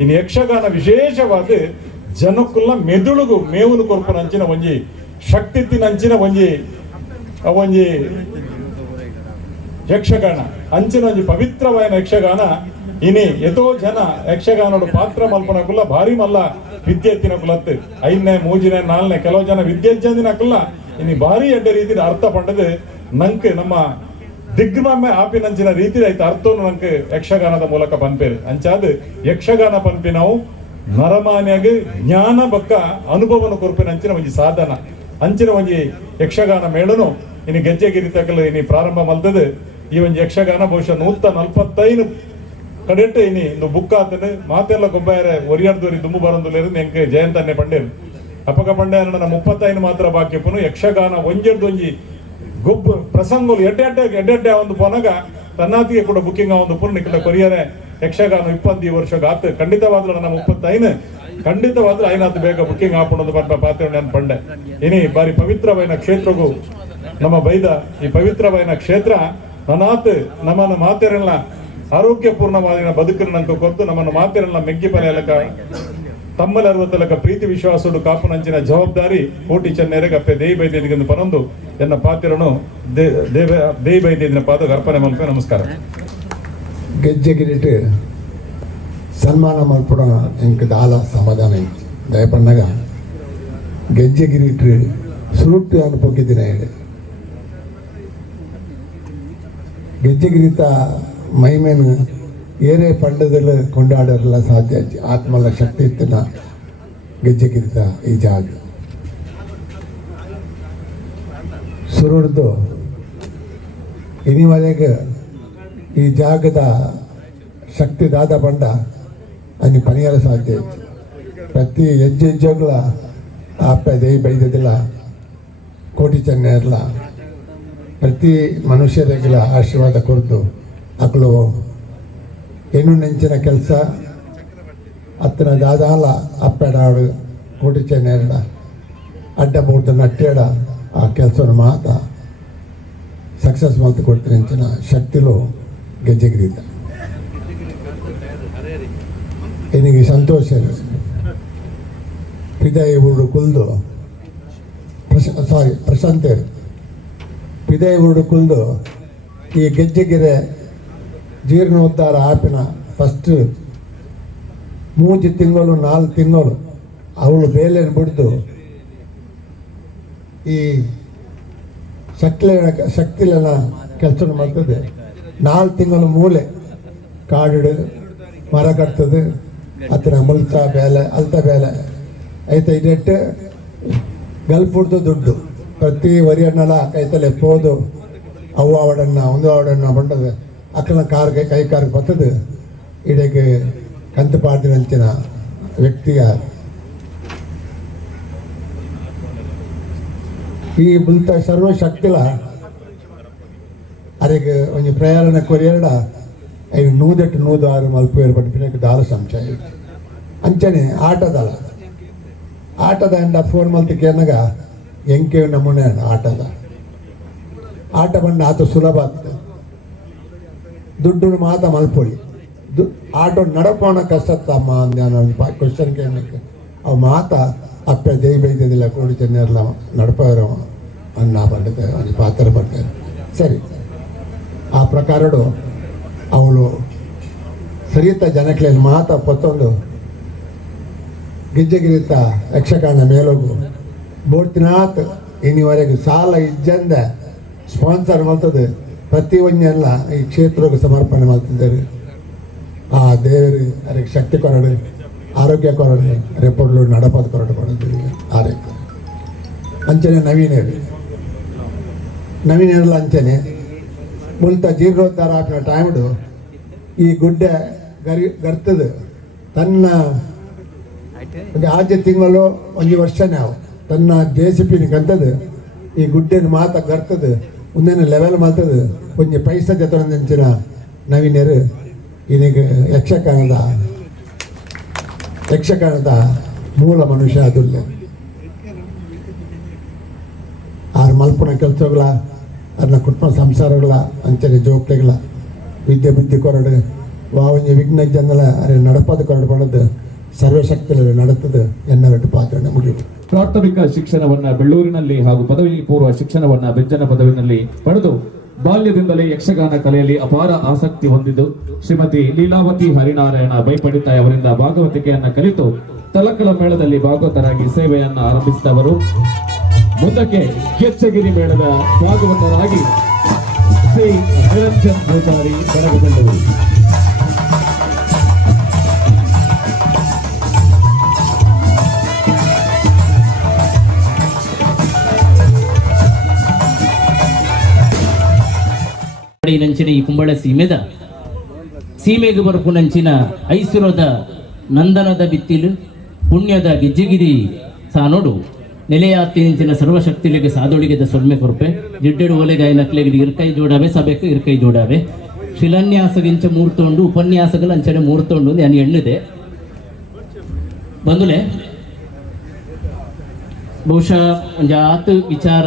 ಇನ್ನು ಯಕ್ಷಗಾನ ವಿಶೇಷವಾದ ಜನಕ್ಕುಲ್ಲ ಮೆದುಳುಗು ಮೇವುನು ಕೊರ್ಪನಂಚಿನ ಒಂಜಿ ಶಕ್ತಿತ್ತಿನಂಚಿನ ಒಂಜಿ ಯಕ್ಷಗಾನ ಅಂಚಿನ ಒಂಜಿ ಪವಿತ್ರವಾದ ಯಕ್ಷಗಾನ ಇನಿ ಎತೋ ಜನ ಯಕ್ಷಗಾನೋಡು ಪಾತ್ರ ಮಲ್ಪನಕುಲ್ಲ ಭಾರಿ ಮಲ್ಲ ವಿದ್ಯಾರ್ಥಿನ ಕುಲತ್ತು 5ನೇ 3ನೇ 4ನೇ ಕೆಲವು ಜನ ವಿದ್ಯಾರ್ಥಿನಕುಲ್ಲ ಇನಿ ಭಾರಿ ಎಡ್ಡ ರೀತಿಯ ಅರ್ಥ ಪಂಡದು ನಂಗೆ ನಮ್ಮ ದಿಗ್ಮಮ್ಮೆ ಆಪಿನಂಚಿನ ರೀತಿ ಆಯ್ತು ಅರ್ಥವನ್ನು ನಂಗೆ ಯಕ್ಷಗಾನದ ಮೂಲಕ ಪನ್ಪೇರು ಅಂಚಾದ ಯಕ್ಷಗಾನ ಪನ್ಪಿ ನಾವು ನರಮಾನ್ಯಾಗ ಜ್ಞಾನ ಬಕ್ಕ ಅನುಭವನ ಕೊರ್ಪಿನಂಚಿನ ಒಂಜಿ ಸಾಧನ ಅಂಚಿನ ಒಂಜಿ ಯಕ್ಷಗಾನ ಮೇಳನು ಇನ್ನು ಗೆಜ್ಜೆಗಿರಿ ತಗಲು ಇನಿ ಪ್ರಾರಂಭ ಮಲ್ತದು. ಈ ಒಂಜಿ ಯಕ್ಷಗಾನ ಬಹುಶಃ 145 ಕಡೆಟ್ಟು ಇನಿ ಇಂದು ಬುಕ್ ಆತನು ಮಾತೆಲ್ಲ ಗೊಬ್ಬಾಯರೆ ಒರಿಯಾಡ್ದೋರಿ ದುಂಬು ಬರಂದುಲೇರು ನೆಂಕೆ ಜಯಂತನ್ನೇ ಪಂಡೇರು ಅಪಕ ಪಂಡೆ 35 ಮಾತ್ರ ಬಾಕ್ಯಪ್ಪನು ಯಕ್ಷಗಾನ ಒಂಜಿ ಗೊಬ್ಬ ಪ್ರಸಂಗಗಳು ಎಡ್ಡೆ ಒಂದು ಪೋನಾಗ ತನ್ನಾತಿಗೆ ಕೂಡ ಬುಕ್ಕಿಂಗ್ ಒಂದು ಪೂರ್ಣ ನಿಖಿಲ ಕೊರಿಯರೆ ಯಕ್ಷಗಾನ 20 ವರ್ಷ ಆತು ಖಂಡಿತವಾದ್ರೂ ನನ್ನ 35 ಖಂಡಿತವಾದ್ರೂ ಐನಾತು ಬೇಗ ಬುಕ್ಕಿಂಗ್ ಹಾಕೊಂಡು ಬಂದ ಪಾತ್ರ ನಾನು ಪಂಡೆ ಇನಿ ಬಾರಿ ಪವಿತ್ರವಾದ ಕ್ಷೇತ್ರಗೂ ನಮ್ಮ ಬೈದ ಈ ಪವಿತ್ರವಾದ ಕ್ಷೇತ್ರ ನನಾತ್ ನಮ್ಮನ್ನ ಮಾತೆರಲ್ಲ ಆರೋಗ್ಯಪೂರ್ಣವಾದ ಬದುಕನ್ನು ನಂಗೆ ಕೊರ್ದು ನಮ್ಮನ್ನು ಮಾತೆರಲ್ಲ ಮೆಗ್ಗಿ ಪಲೆಯಲಕ ತಮ್ಮಲ 60 ಪ್ರೀತಿ ವಿಶ್ವಾಸಡು ಕಾಪುನಂಚಿನ ಜವಾಬ್ದಾರಿ ಕೋಟಿ ಚೆನ್ನೆರೆಗೆ ಅಪ್ಪೆ ದೇಯಿ ಬೈದ್ಯದಿಂದ ಪನೊಂದು ಎನ್ನ ಪಾತ್ರನು ದೇಯಿ ಬೈದ್ಯದಿನ ಪಾದಕ್ಕೆ ಅರ್ಪಣೆ ಮಲ್ಪೆ. ನಮಸ್ಕಾರ. ಗೆಜ್ಜೆಗಿರಿಟ್ಟು ಸನ್ಮಾನ ಮಲ್ಪಡ ಎಂಕ್ ದಾಲ ಸಮಾಧಾನ ಇತ್ತು ದಯಪಣ್ಣಗ ಗೆಜ್ಜೆಗಿರಿಟ್ಟು ಸುರುಟ್ಟು ಅನುಪೋಗಿದ್ದಿನ ಹೇಳಿ ಗೆಜ್ಜೆಗಿರಿತ ಮೈಮೇನು ಏರೇ ಪಂಡದಲ್ಲಿ ಕೊಂಡಾಡರಲ್ಲ ಸಾಧ್ಯ ಆತ್ಮಲ ಶಕ್ತಿ ಇತ್ತಿನ ಗೆಜ್ಜೆಗಿರಿತ ಈ ಜಾಗ ಸುರುಡ್ದು ಇನಿವರೆಗೆ ಈ ಜಾಗದ ಶಕ್ತಿ ದಾದ ಪಂಡ ಅಲ್ಲಿ ಪಣಿಯರ ಸಾಧ್ಯ ಇತ್ತು. ಪ್ರತಿ ಹೆಜ್ಜೆಗಳ ಆಪ ದೇಯಿ ಬೈದಿಲ್ಲ ಕೋಟಿ ಚೆನ್ನರ್ಲ ಪ್ರತಿ ಮನುಷ್ಯರಿಗೆಲ್ಲ ಆಶೀರ್ವಾದ ಕೊರ್ದು ಅಕ್ಕಳು ಏನು ನೆಂಚಿನ ಕೆಲಸ ಹತ್ತಿರ ದಾದಾಲ ಅಪ್ಪೆಡಾಡು ಕೋಟಿ ಚೆನ್ನರ್ಲ ಅಡ್ಡ ಬೂಟ ನಟ್ಟೆಡ ಆ ಕೆಲಸವನ್ನು ಮಾತ ಸಕ್ಸಸ್ ಮಾತು ಕೊಡ್ತೀನಿ ನೆಂಚಿನ ಶಕ್ತಿಲು ಗೆಜ್ಜೆಗಿರಿತ ಏನಿಗೆ ಸಂತೋಷ ಹೃದಯ ಊರು ಕುಲ್ದು ಪ್ರಶಾಂತೇರು ಪಿದೆ ಹುಡುಕುಲ್ದು ಈ ಗೆಜ್ಜೆಗೆರೆ ಜೀರ್ಣೋದ್ಧಾರ ಆಪಿನ ಫಸ್ಟ್ 3 ತಿಂಗಳು 4 ತಿಂಗಳು ಅವಳು ಬೇಲೆಯನ್ನು ಬಿಡ್ದು ಈ ಶಕ್ತಿಲೆಲ್ಲ ಕೆಲಸ ಮಾಡ್ತದೆ. 4 ತಿಂಗಳು ಮೂಲೆ ಕಾಡಿಡು ಮರ ಕಟ್ತದೆ ಹತ್ತಿರ ಮುಲ್ತ ಬೇಲೆ ಅಲ್ತ ಬೇಲೆ ಐತೆ ಇದೆಟ್ಟು ಗಲ್ಫುಡ್ದು ದುಡ್ಡು ಪ್ರತಿ ವರಿಯನ್ನೆಲ್ಲ ಕೈತಲೆ ಪೋದು ಅವು ಆವಡನ್ನ ಒಂದು ಆವಡನ್ನ ಬಂಡದು ಅಕ್ಕನ ಕಾರ್ಗೆ ಕೈ ಕಾರ್ಗೆ ಬರ್ತದೆ ಇಡೆಗೆ ಕಂತು ಪಾಡಿನಂಚಿನ ವ್ಯಕ್ತಿಯ ಈ ಬುಲ್ತ ಸರ್ವಶಕ್ತಿಲ ಅರೆಗೆ ಒಂದು ಪ್ರಯಾಣ ಕೊರಿಯರ್ಡ ಐದು 106 ಮಲ್ಪೇರು ಪಡಿಪಿನಕ್ಕೆ ದಾಲ ಸಂಶಯ ಅಂಚನೆ ಆಟದ ಎಂಡ ಫೋನ್ ಮಲ್ತಿಕೆ ಅನ್ನಗ ಎಂಕೆ ನಮೂನೆ ಆಟ ಬಂದು ಆತ ಸುಲಭ ಆಗ್ತದೆ ದುಡ್ಡು ಮಾತ ಮಲ್ಪೊಳಿ ಆಟೋ ನಡಪೋಣ ಕಷ್ಟತ್ತಮ್ಮ ಅಂದ್ಯಾನ ಕ್ವಶನ್ ಕೇಳಕ್ಕೆ ಅವು ಮಾತ ಅಪ್ಪೆ ದೈ ಬೈದಿಲ್ಲ ಕೋಡಿ ಚೆನ್ನೆಲ್ಲ ನಡಪೋರ ಅನ್ನ ಪಡ್ಡೆ ಒಂದು ಪಾತ್ರ ಪಡ್ತಾರೆ ಸರಿ ಆ ಪ್ರಕಾರಡು ಅವಳು ಸರಿಯುತ್ತ ಜನಕ್ಲೇನು ಮಾತ ಪತ್ತೊಂದು ಗಿಜ್ಜೆಗಿರಿತ ಯಕ್ಷಗಾನ ಮೇಲೋಗು ಬೋಡ್ತಿನಾತ್ ಇನ್ನಿವರೆಗೆ ಸಾಲ ಇಜ್ಜಂದ ಸ್ಪಾನ್ಸರ್ ಮಾಡ್ತದೆ ಪ್ರತಿ ಒಂದೆಲ್ಲ ಈ ಕ್ಷೇತ್ರಕ್ಕೆ ಸಮರ್ಪಣೆ ಮಾಡ್ತಿದ್ದಾರೆ. ಆ ದೇವರು ಅದಕ್ಕೆ ಶಕ್ತಿ ಕೊರಡು ಆರೋಗ್ಯ ಕೊರಡು ರೆಪೊಡ್ಲು ನಡಪದ ಕೊರಡು ಕೊಡೋದು ಆರೋಗ್ಯ ಅಂಚನೆ ನವೀನೇರಲ್ಲ ಅಂಚನೆ ಮುಲ್ತ ಜೀರ್ಣೋದ್ಧಾರ ಆಪಿನ ಟೈಮ್ಡು ಈ ಗುಡ್ಡೆ ಗರ್ತದ ತನ್ನ ಒಂದು 5 ತಿಂಗಳು 1 ವರ್ಷ ನಾವು ತನ್ನ JCP ಗಂತದು ಈ ಗುಡ್ಡೆನ ಮಾತ ಗರ್ತದ ಒಂದೇನು ಲೆವೆಲ್ ಮಾಡ್ತದೆ ಒಂದು ಪೈಸಾ ಜೊತೆಂಚಿನ ನವೀನರು ಇದೀಗ ಯಕ್ಷಗಾನದ ಮೂಲ ಮನುಷ್ಯ ಅದುಲ್ಲ ಆರು ಮಲ್ಪನ ಕೆಲಸಗಳ ಅದನ್ನ ಕುಟುಂಬ ಸಂಸಾರಗಳ ಅಂಚನೆ ಜೋಕ್ಲೆಗಳ ವಿದ್ಯೆ ಬುದ್ಧಿ ಕೊರಡು ವಾವನ್ಯ ವಿಘ್ನಜ್ಜಂದಲ ಅರೆ ನಡಪದ ಕೊರಡು ಪಡೆದು ಸರ್ವಶಕ್ತಿಯಲ್ಲಿ ನಡೆತದೆ ಎನ್ನರಟ್ಟು ಪಾತ್ರಣ ಮುಗಿಯುವುದು. ಪ್ರಾಥಮಿಕ ಶಿಕ್ಷಣವನ್ನ ಬೆಳ್ಳೂರಿನಲ್ಲಿ ಹಾಗೂ ಪದವಿ ಪೂರ್ವ ಶಿಕ್ಷಣವನ್ನ ಬೆಜ್ಜನ ಪದವಿನಲ್ಲಿ ಪಡೆದು ಬಾಲ್ಯದಿಂದಲೇ ಯಕ್ಷಗಾನ ಕಲೆಯಲ್ಲಿ ಅಪಾರ ಆಸಕ್ತಿ ಹೊಂದಿದ್ದು ಶ್ರೀಮತಿ ಲೀಲಾವತಿ ಹರಿನಾರಾಯಣ ಬೈಪಡಿತ ಅವರಿಂದ ಭಾಗವತಿಕೆಯನ್ನ ಕಲಿತು ತಲಕಳ ಮೇಳದಲ್ಲಿ ಭಾಗವತರಾಗಿ ಸೇವೆಯನ್ನ ಆರಂಭಿಸಿದವರು ಮುಂದಕ್ಕೆ ಗೆಜ್ಜೆಗಿರಿ ಮೇಳದ ಭಾಗವತರಾಗಿ ಶ್ರೀ ನಿರಂಜನ್ ಪೂಜಾರಿ ಬೆಳಗದಂಡರು. ನಂಚಿನ ಈ ಕುಂಬಳ ಸೀಮೆಗೆ ಬರಪು ನಂಚಿನ ಐಸುರದ ನಂದನದ ಬಿತ್ತಿಲು ಪುಣ್ಯದ ಗೆಜ್ಜೆಗಿರಿ ಸಾನೋಡು ನೆಲೆಯಾತಿನ ಸರ್ವಶಕ್ತಿಲಿಗೆ ಸಾದೊಳಿಗೆದ ಸೊಲ್ಮೆ ಕೊರಪೆ ಜಿಡ್ಡೆಡು ಓಲೆಗಾಯ ನಕ್ಲೆಗೆ ಇರ್ಕೈ ಜೋಡಾವೆ ಸಭೆಗೆ ಇರ್ಕೈ ಜೋಡಾವೆ ಶಿಲಾನ್ಯಾಸಗಿಂಚ ಮೂರ್ತೊಂಡು ಉಪನ್ಯಾಸಗಳು ಅಂಚನೆ ಮೂರ್ತೊಂಡು ನಾನು ಎಣ್ಣಿದೆ ಬಂದುಲೆ ಬಹುಶಃ ಒಂದು ಆತು ವಿಚಾರ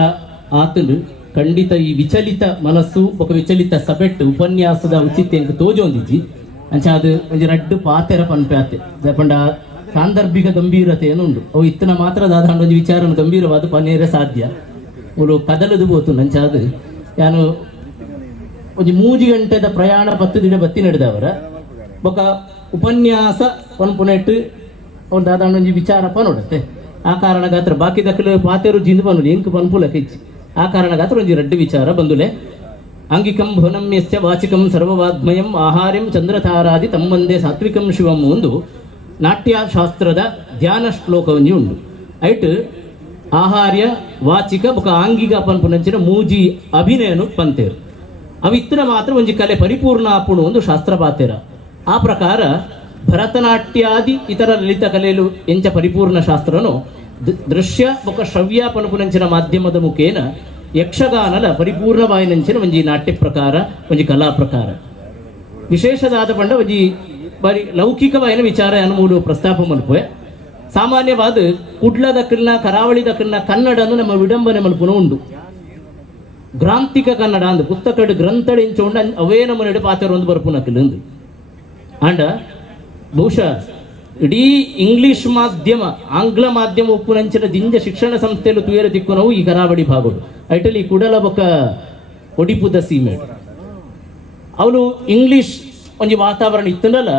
ಆತನು ಖಂಡಿತ ಈ ವಿಚಲಿತ ಮನಸ್ಸು ఒక ವಿಚಲಿತ ಸಬೆಟ್ ಉಪನ್ಯಾಸದ ಔಚಿತ್ಯ ತೋಜೊಂದಿಜ್ಜಿ ಅಂಚ ಅದು ಒಂದು ರಡ್ಡು ಪಾತೆರ ಪನ್ಪೆ ಪಂಡ ಸಾಂದರ್ಭಿಕ ಗಂಭೀರತೆ ಉಂಡು ಅವು ಇತ್ತನ ಮಾತ್ರ ದಾದಾಂಡ ಒಂದು ವಿಚಾರ ಗಂಭೀರವಾದ ಪನೇರೆ ಸಾಧ್ಯ ಒಂದು ಕದಲದು ಬೋತು ನಂಚ ಅದು ನಾನು ಒಂದು 3 ಗಂಟೆದ ಪ್ರಯಾಣ 10 ದಿನ ಬತ್ತಿ ನಡೆದವರ ಬೊಕ ಉಪನ್ಯಾಸ ಪನ್ಪುನೆಟ್ಟು ಒಂದು ದಾದಾಂಡ ಒಂದು ವಿಚಾರ ಪನೋಡತ್ತೆ ಆ ಕಾರಣಗಾತ್ರ ಬಾಕಿ ದಕ್ಕಲು ಪಾತೆರು ಜಿಂದು ಪನೋಡು ಎಂಕ್ ಪನ್ಪುಲಕ್ಕೆ ಇಚ್ಚಿ ಆ ಕಾರಣಗಾತ್ರ ಒಂದು ರಡ್ಡು ವಿಚಾರ ಬಂದುಲೆ ಅಂಗಿಕಂ ಭುವನಂ ಯಸ್ಯ ವಾಚಿಕಂ ಸರ್ವವಾಗ್ಮಯಂ ಆಹಾರ್ಯಂ ಚಂದ್ರತಾರಾದಿ ತಮ್ಮಂದೇ ಸಾತ್ವಿಕಂ ಶಿವಂ ಒಂದು ನಾಟ್ಯಶಾಸ್ತ್ರದ ಧ್ಯಾನ ಶ್ಲೋಕ ಒಂಜಿ ಉಂಡು ಐಟ್ ಆಹಾರ್ಯ ವಾಚಿಕ ಬೊಕ ಆಂಗಿಕ ಪನ್ಪುನಂಚಿನ ಮೂಜಿ ಅಭಿನಯನು ಪಂತೇರು ಅವು ಇತ್ತಿನ ಮಾತ್ರ ಒಂಜಿ ಕಲೆ ಪರಿಪೂರ್ಣ ಆಪುಣು ಒಂದು ಶಾಸ್ತ್ರ ಪಾತೆರ ಆ ಪ್ರಕಾರ ಭರತನಾಟ್ಯಾದಿ ಇತರ ಲಲಿತ ಕಲೆಯಲು ಎಂಚ ಪರಿಪೂರ್ಣ ಶಾಸ್ತ್ರನು ದೃಶ್ಯ ಬೊಕ ಶ್ರವ್ಯ ಪನ್ಪುನಂಚಿನ ಮಾಧ್ಯಮದ ಮುಖೇನ ಯಕ್ಷಗಾನದ ಪರಿಪೂರ್ಣವಾಯಿನಂಚಿನ ಒಂಜಿ ನಾಟ್ಯ ಪ್ರಕಾರ ಒಂಜಿ ಕಲಾ ಪ್ರಕಾರ ವಿಶೇಷದಾದ ಪಂಡ ಒಂಜಿ ಬಾರಿ ಲೌಕಿಕವಾಯಿನ ವಿಚಾರ ಅನುಮೂಲು ಪ್ರಸ್ತಾಪ ಮಲ್ಪುವೆ ಸಾಮಾನ್ಯವಾದ ಕುಡ್ಲ ದಕ್ಕಲ್ನ ಕರಾವಳಿ ದಕ್ಕಲ್ನ ಕನ್ನಡ ನಮ್ಮ ವಿಡಂಬನೆ ಮಲ್ಪುನ ಉಂಡು ಗ್ರಾಂಥಿಕ ಕನ್ನಡ ಅಂದು ಪುಸ್ತಕಡು ಗ್ರಂಥಡು ಇಂಚೋಂಡ ಅವೇ ನಮ್ಮನೆಡೆ ಪಾತ್ರ ಒಂದು ಬರ್ಪುನಕ್ಕಂದು ಅಂಡ ಬಹುಶಃ ಇಡೀ ಇಂಗ್ಲಿಷ್ ಮಾಧ್ಯಮ ಆಂಗ್ಲ ಮಾಧ್ಯಮ ಉಪ್ಪುನಂಚಿನ ದಿಂಜ ಶಿಕ್ಷಣ ಸಂಸ್ಥೆಯಲ್ಲಿ ತುಯರ ದಿಕ್ಕು ನಾವು ಈ ಕರಾವಳಿ ಭಾಗಗಳು ಐಟಲ್ಲಿ ಕುಡಲ ಬೊಕ್ಕ ಒಡಿಪುದ ಸೀಮೆ ಅವಳು ಇಂಗ್ಲಿಷ್ ಒಂಜಿ ವಾತಾವರಣ ಇತ್ತಂಡಲ್ಲ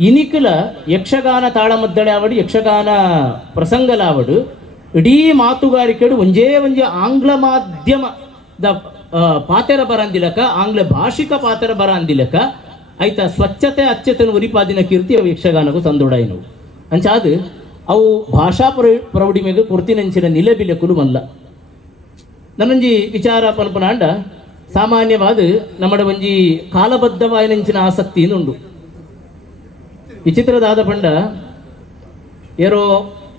ಇನಿಕಲ ಯಕ್ಷಗಾನ ತಾಳಮದ್ದಳೆ ಆವಡು ಯಕ್ಷಗಾನ ಪ್ರಸಂಗಲ ಆವಡು ಇಡೀ ಮಾತುಗಾರಿಕೆಡು ಒಂಜೇ ಆಂಗ್ಲ ಮಾಧ್ಯಮದ ಪಾತೆರ ಬರಂದಿಲಕ ಆಂಗ್ಲ ಭಾಷಿಕ ಪಾತೆರ ಬರಂದಿಲಕ ಆಯ್ತಾ ಸ್ವಚ್ಛತೆ ಅಚ್ಚತೆಯನ್ನು ಉರಿಪಾದಿನ ಕೀರ್ತಿ ಅವು ಯಕ್ಷಗಾನಕ್ಕೂ ಸಂದೋಡಾಯಿನವು ಅಂಚಾದು ಅವು ಭಾಷಾ ಪ್ರೌಢಿಮೆಗೆ ಕೊರ್ತಿನಂಚಿನ ನಿಲೆಬಿಲೆಕುಲು ಮಲ್ಲ ನನ್ನೊಂಜಿ ವಿಚಾರ ಪಲ್ಪನಾಂಡ ಸಾಮಾನ್ಯವಾದ ನಮ್ಮಡ ಒಂಜಿ ಕಾಲಬದ್ಧವಾಯಿನಂಚಿನ ಆಸಕ್ತಿ ಉಂಡು ವಿಚಿತ್ರದಾದ ಪಂಡ ಏರೋ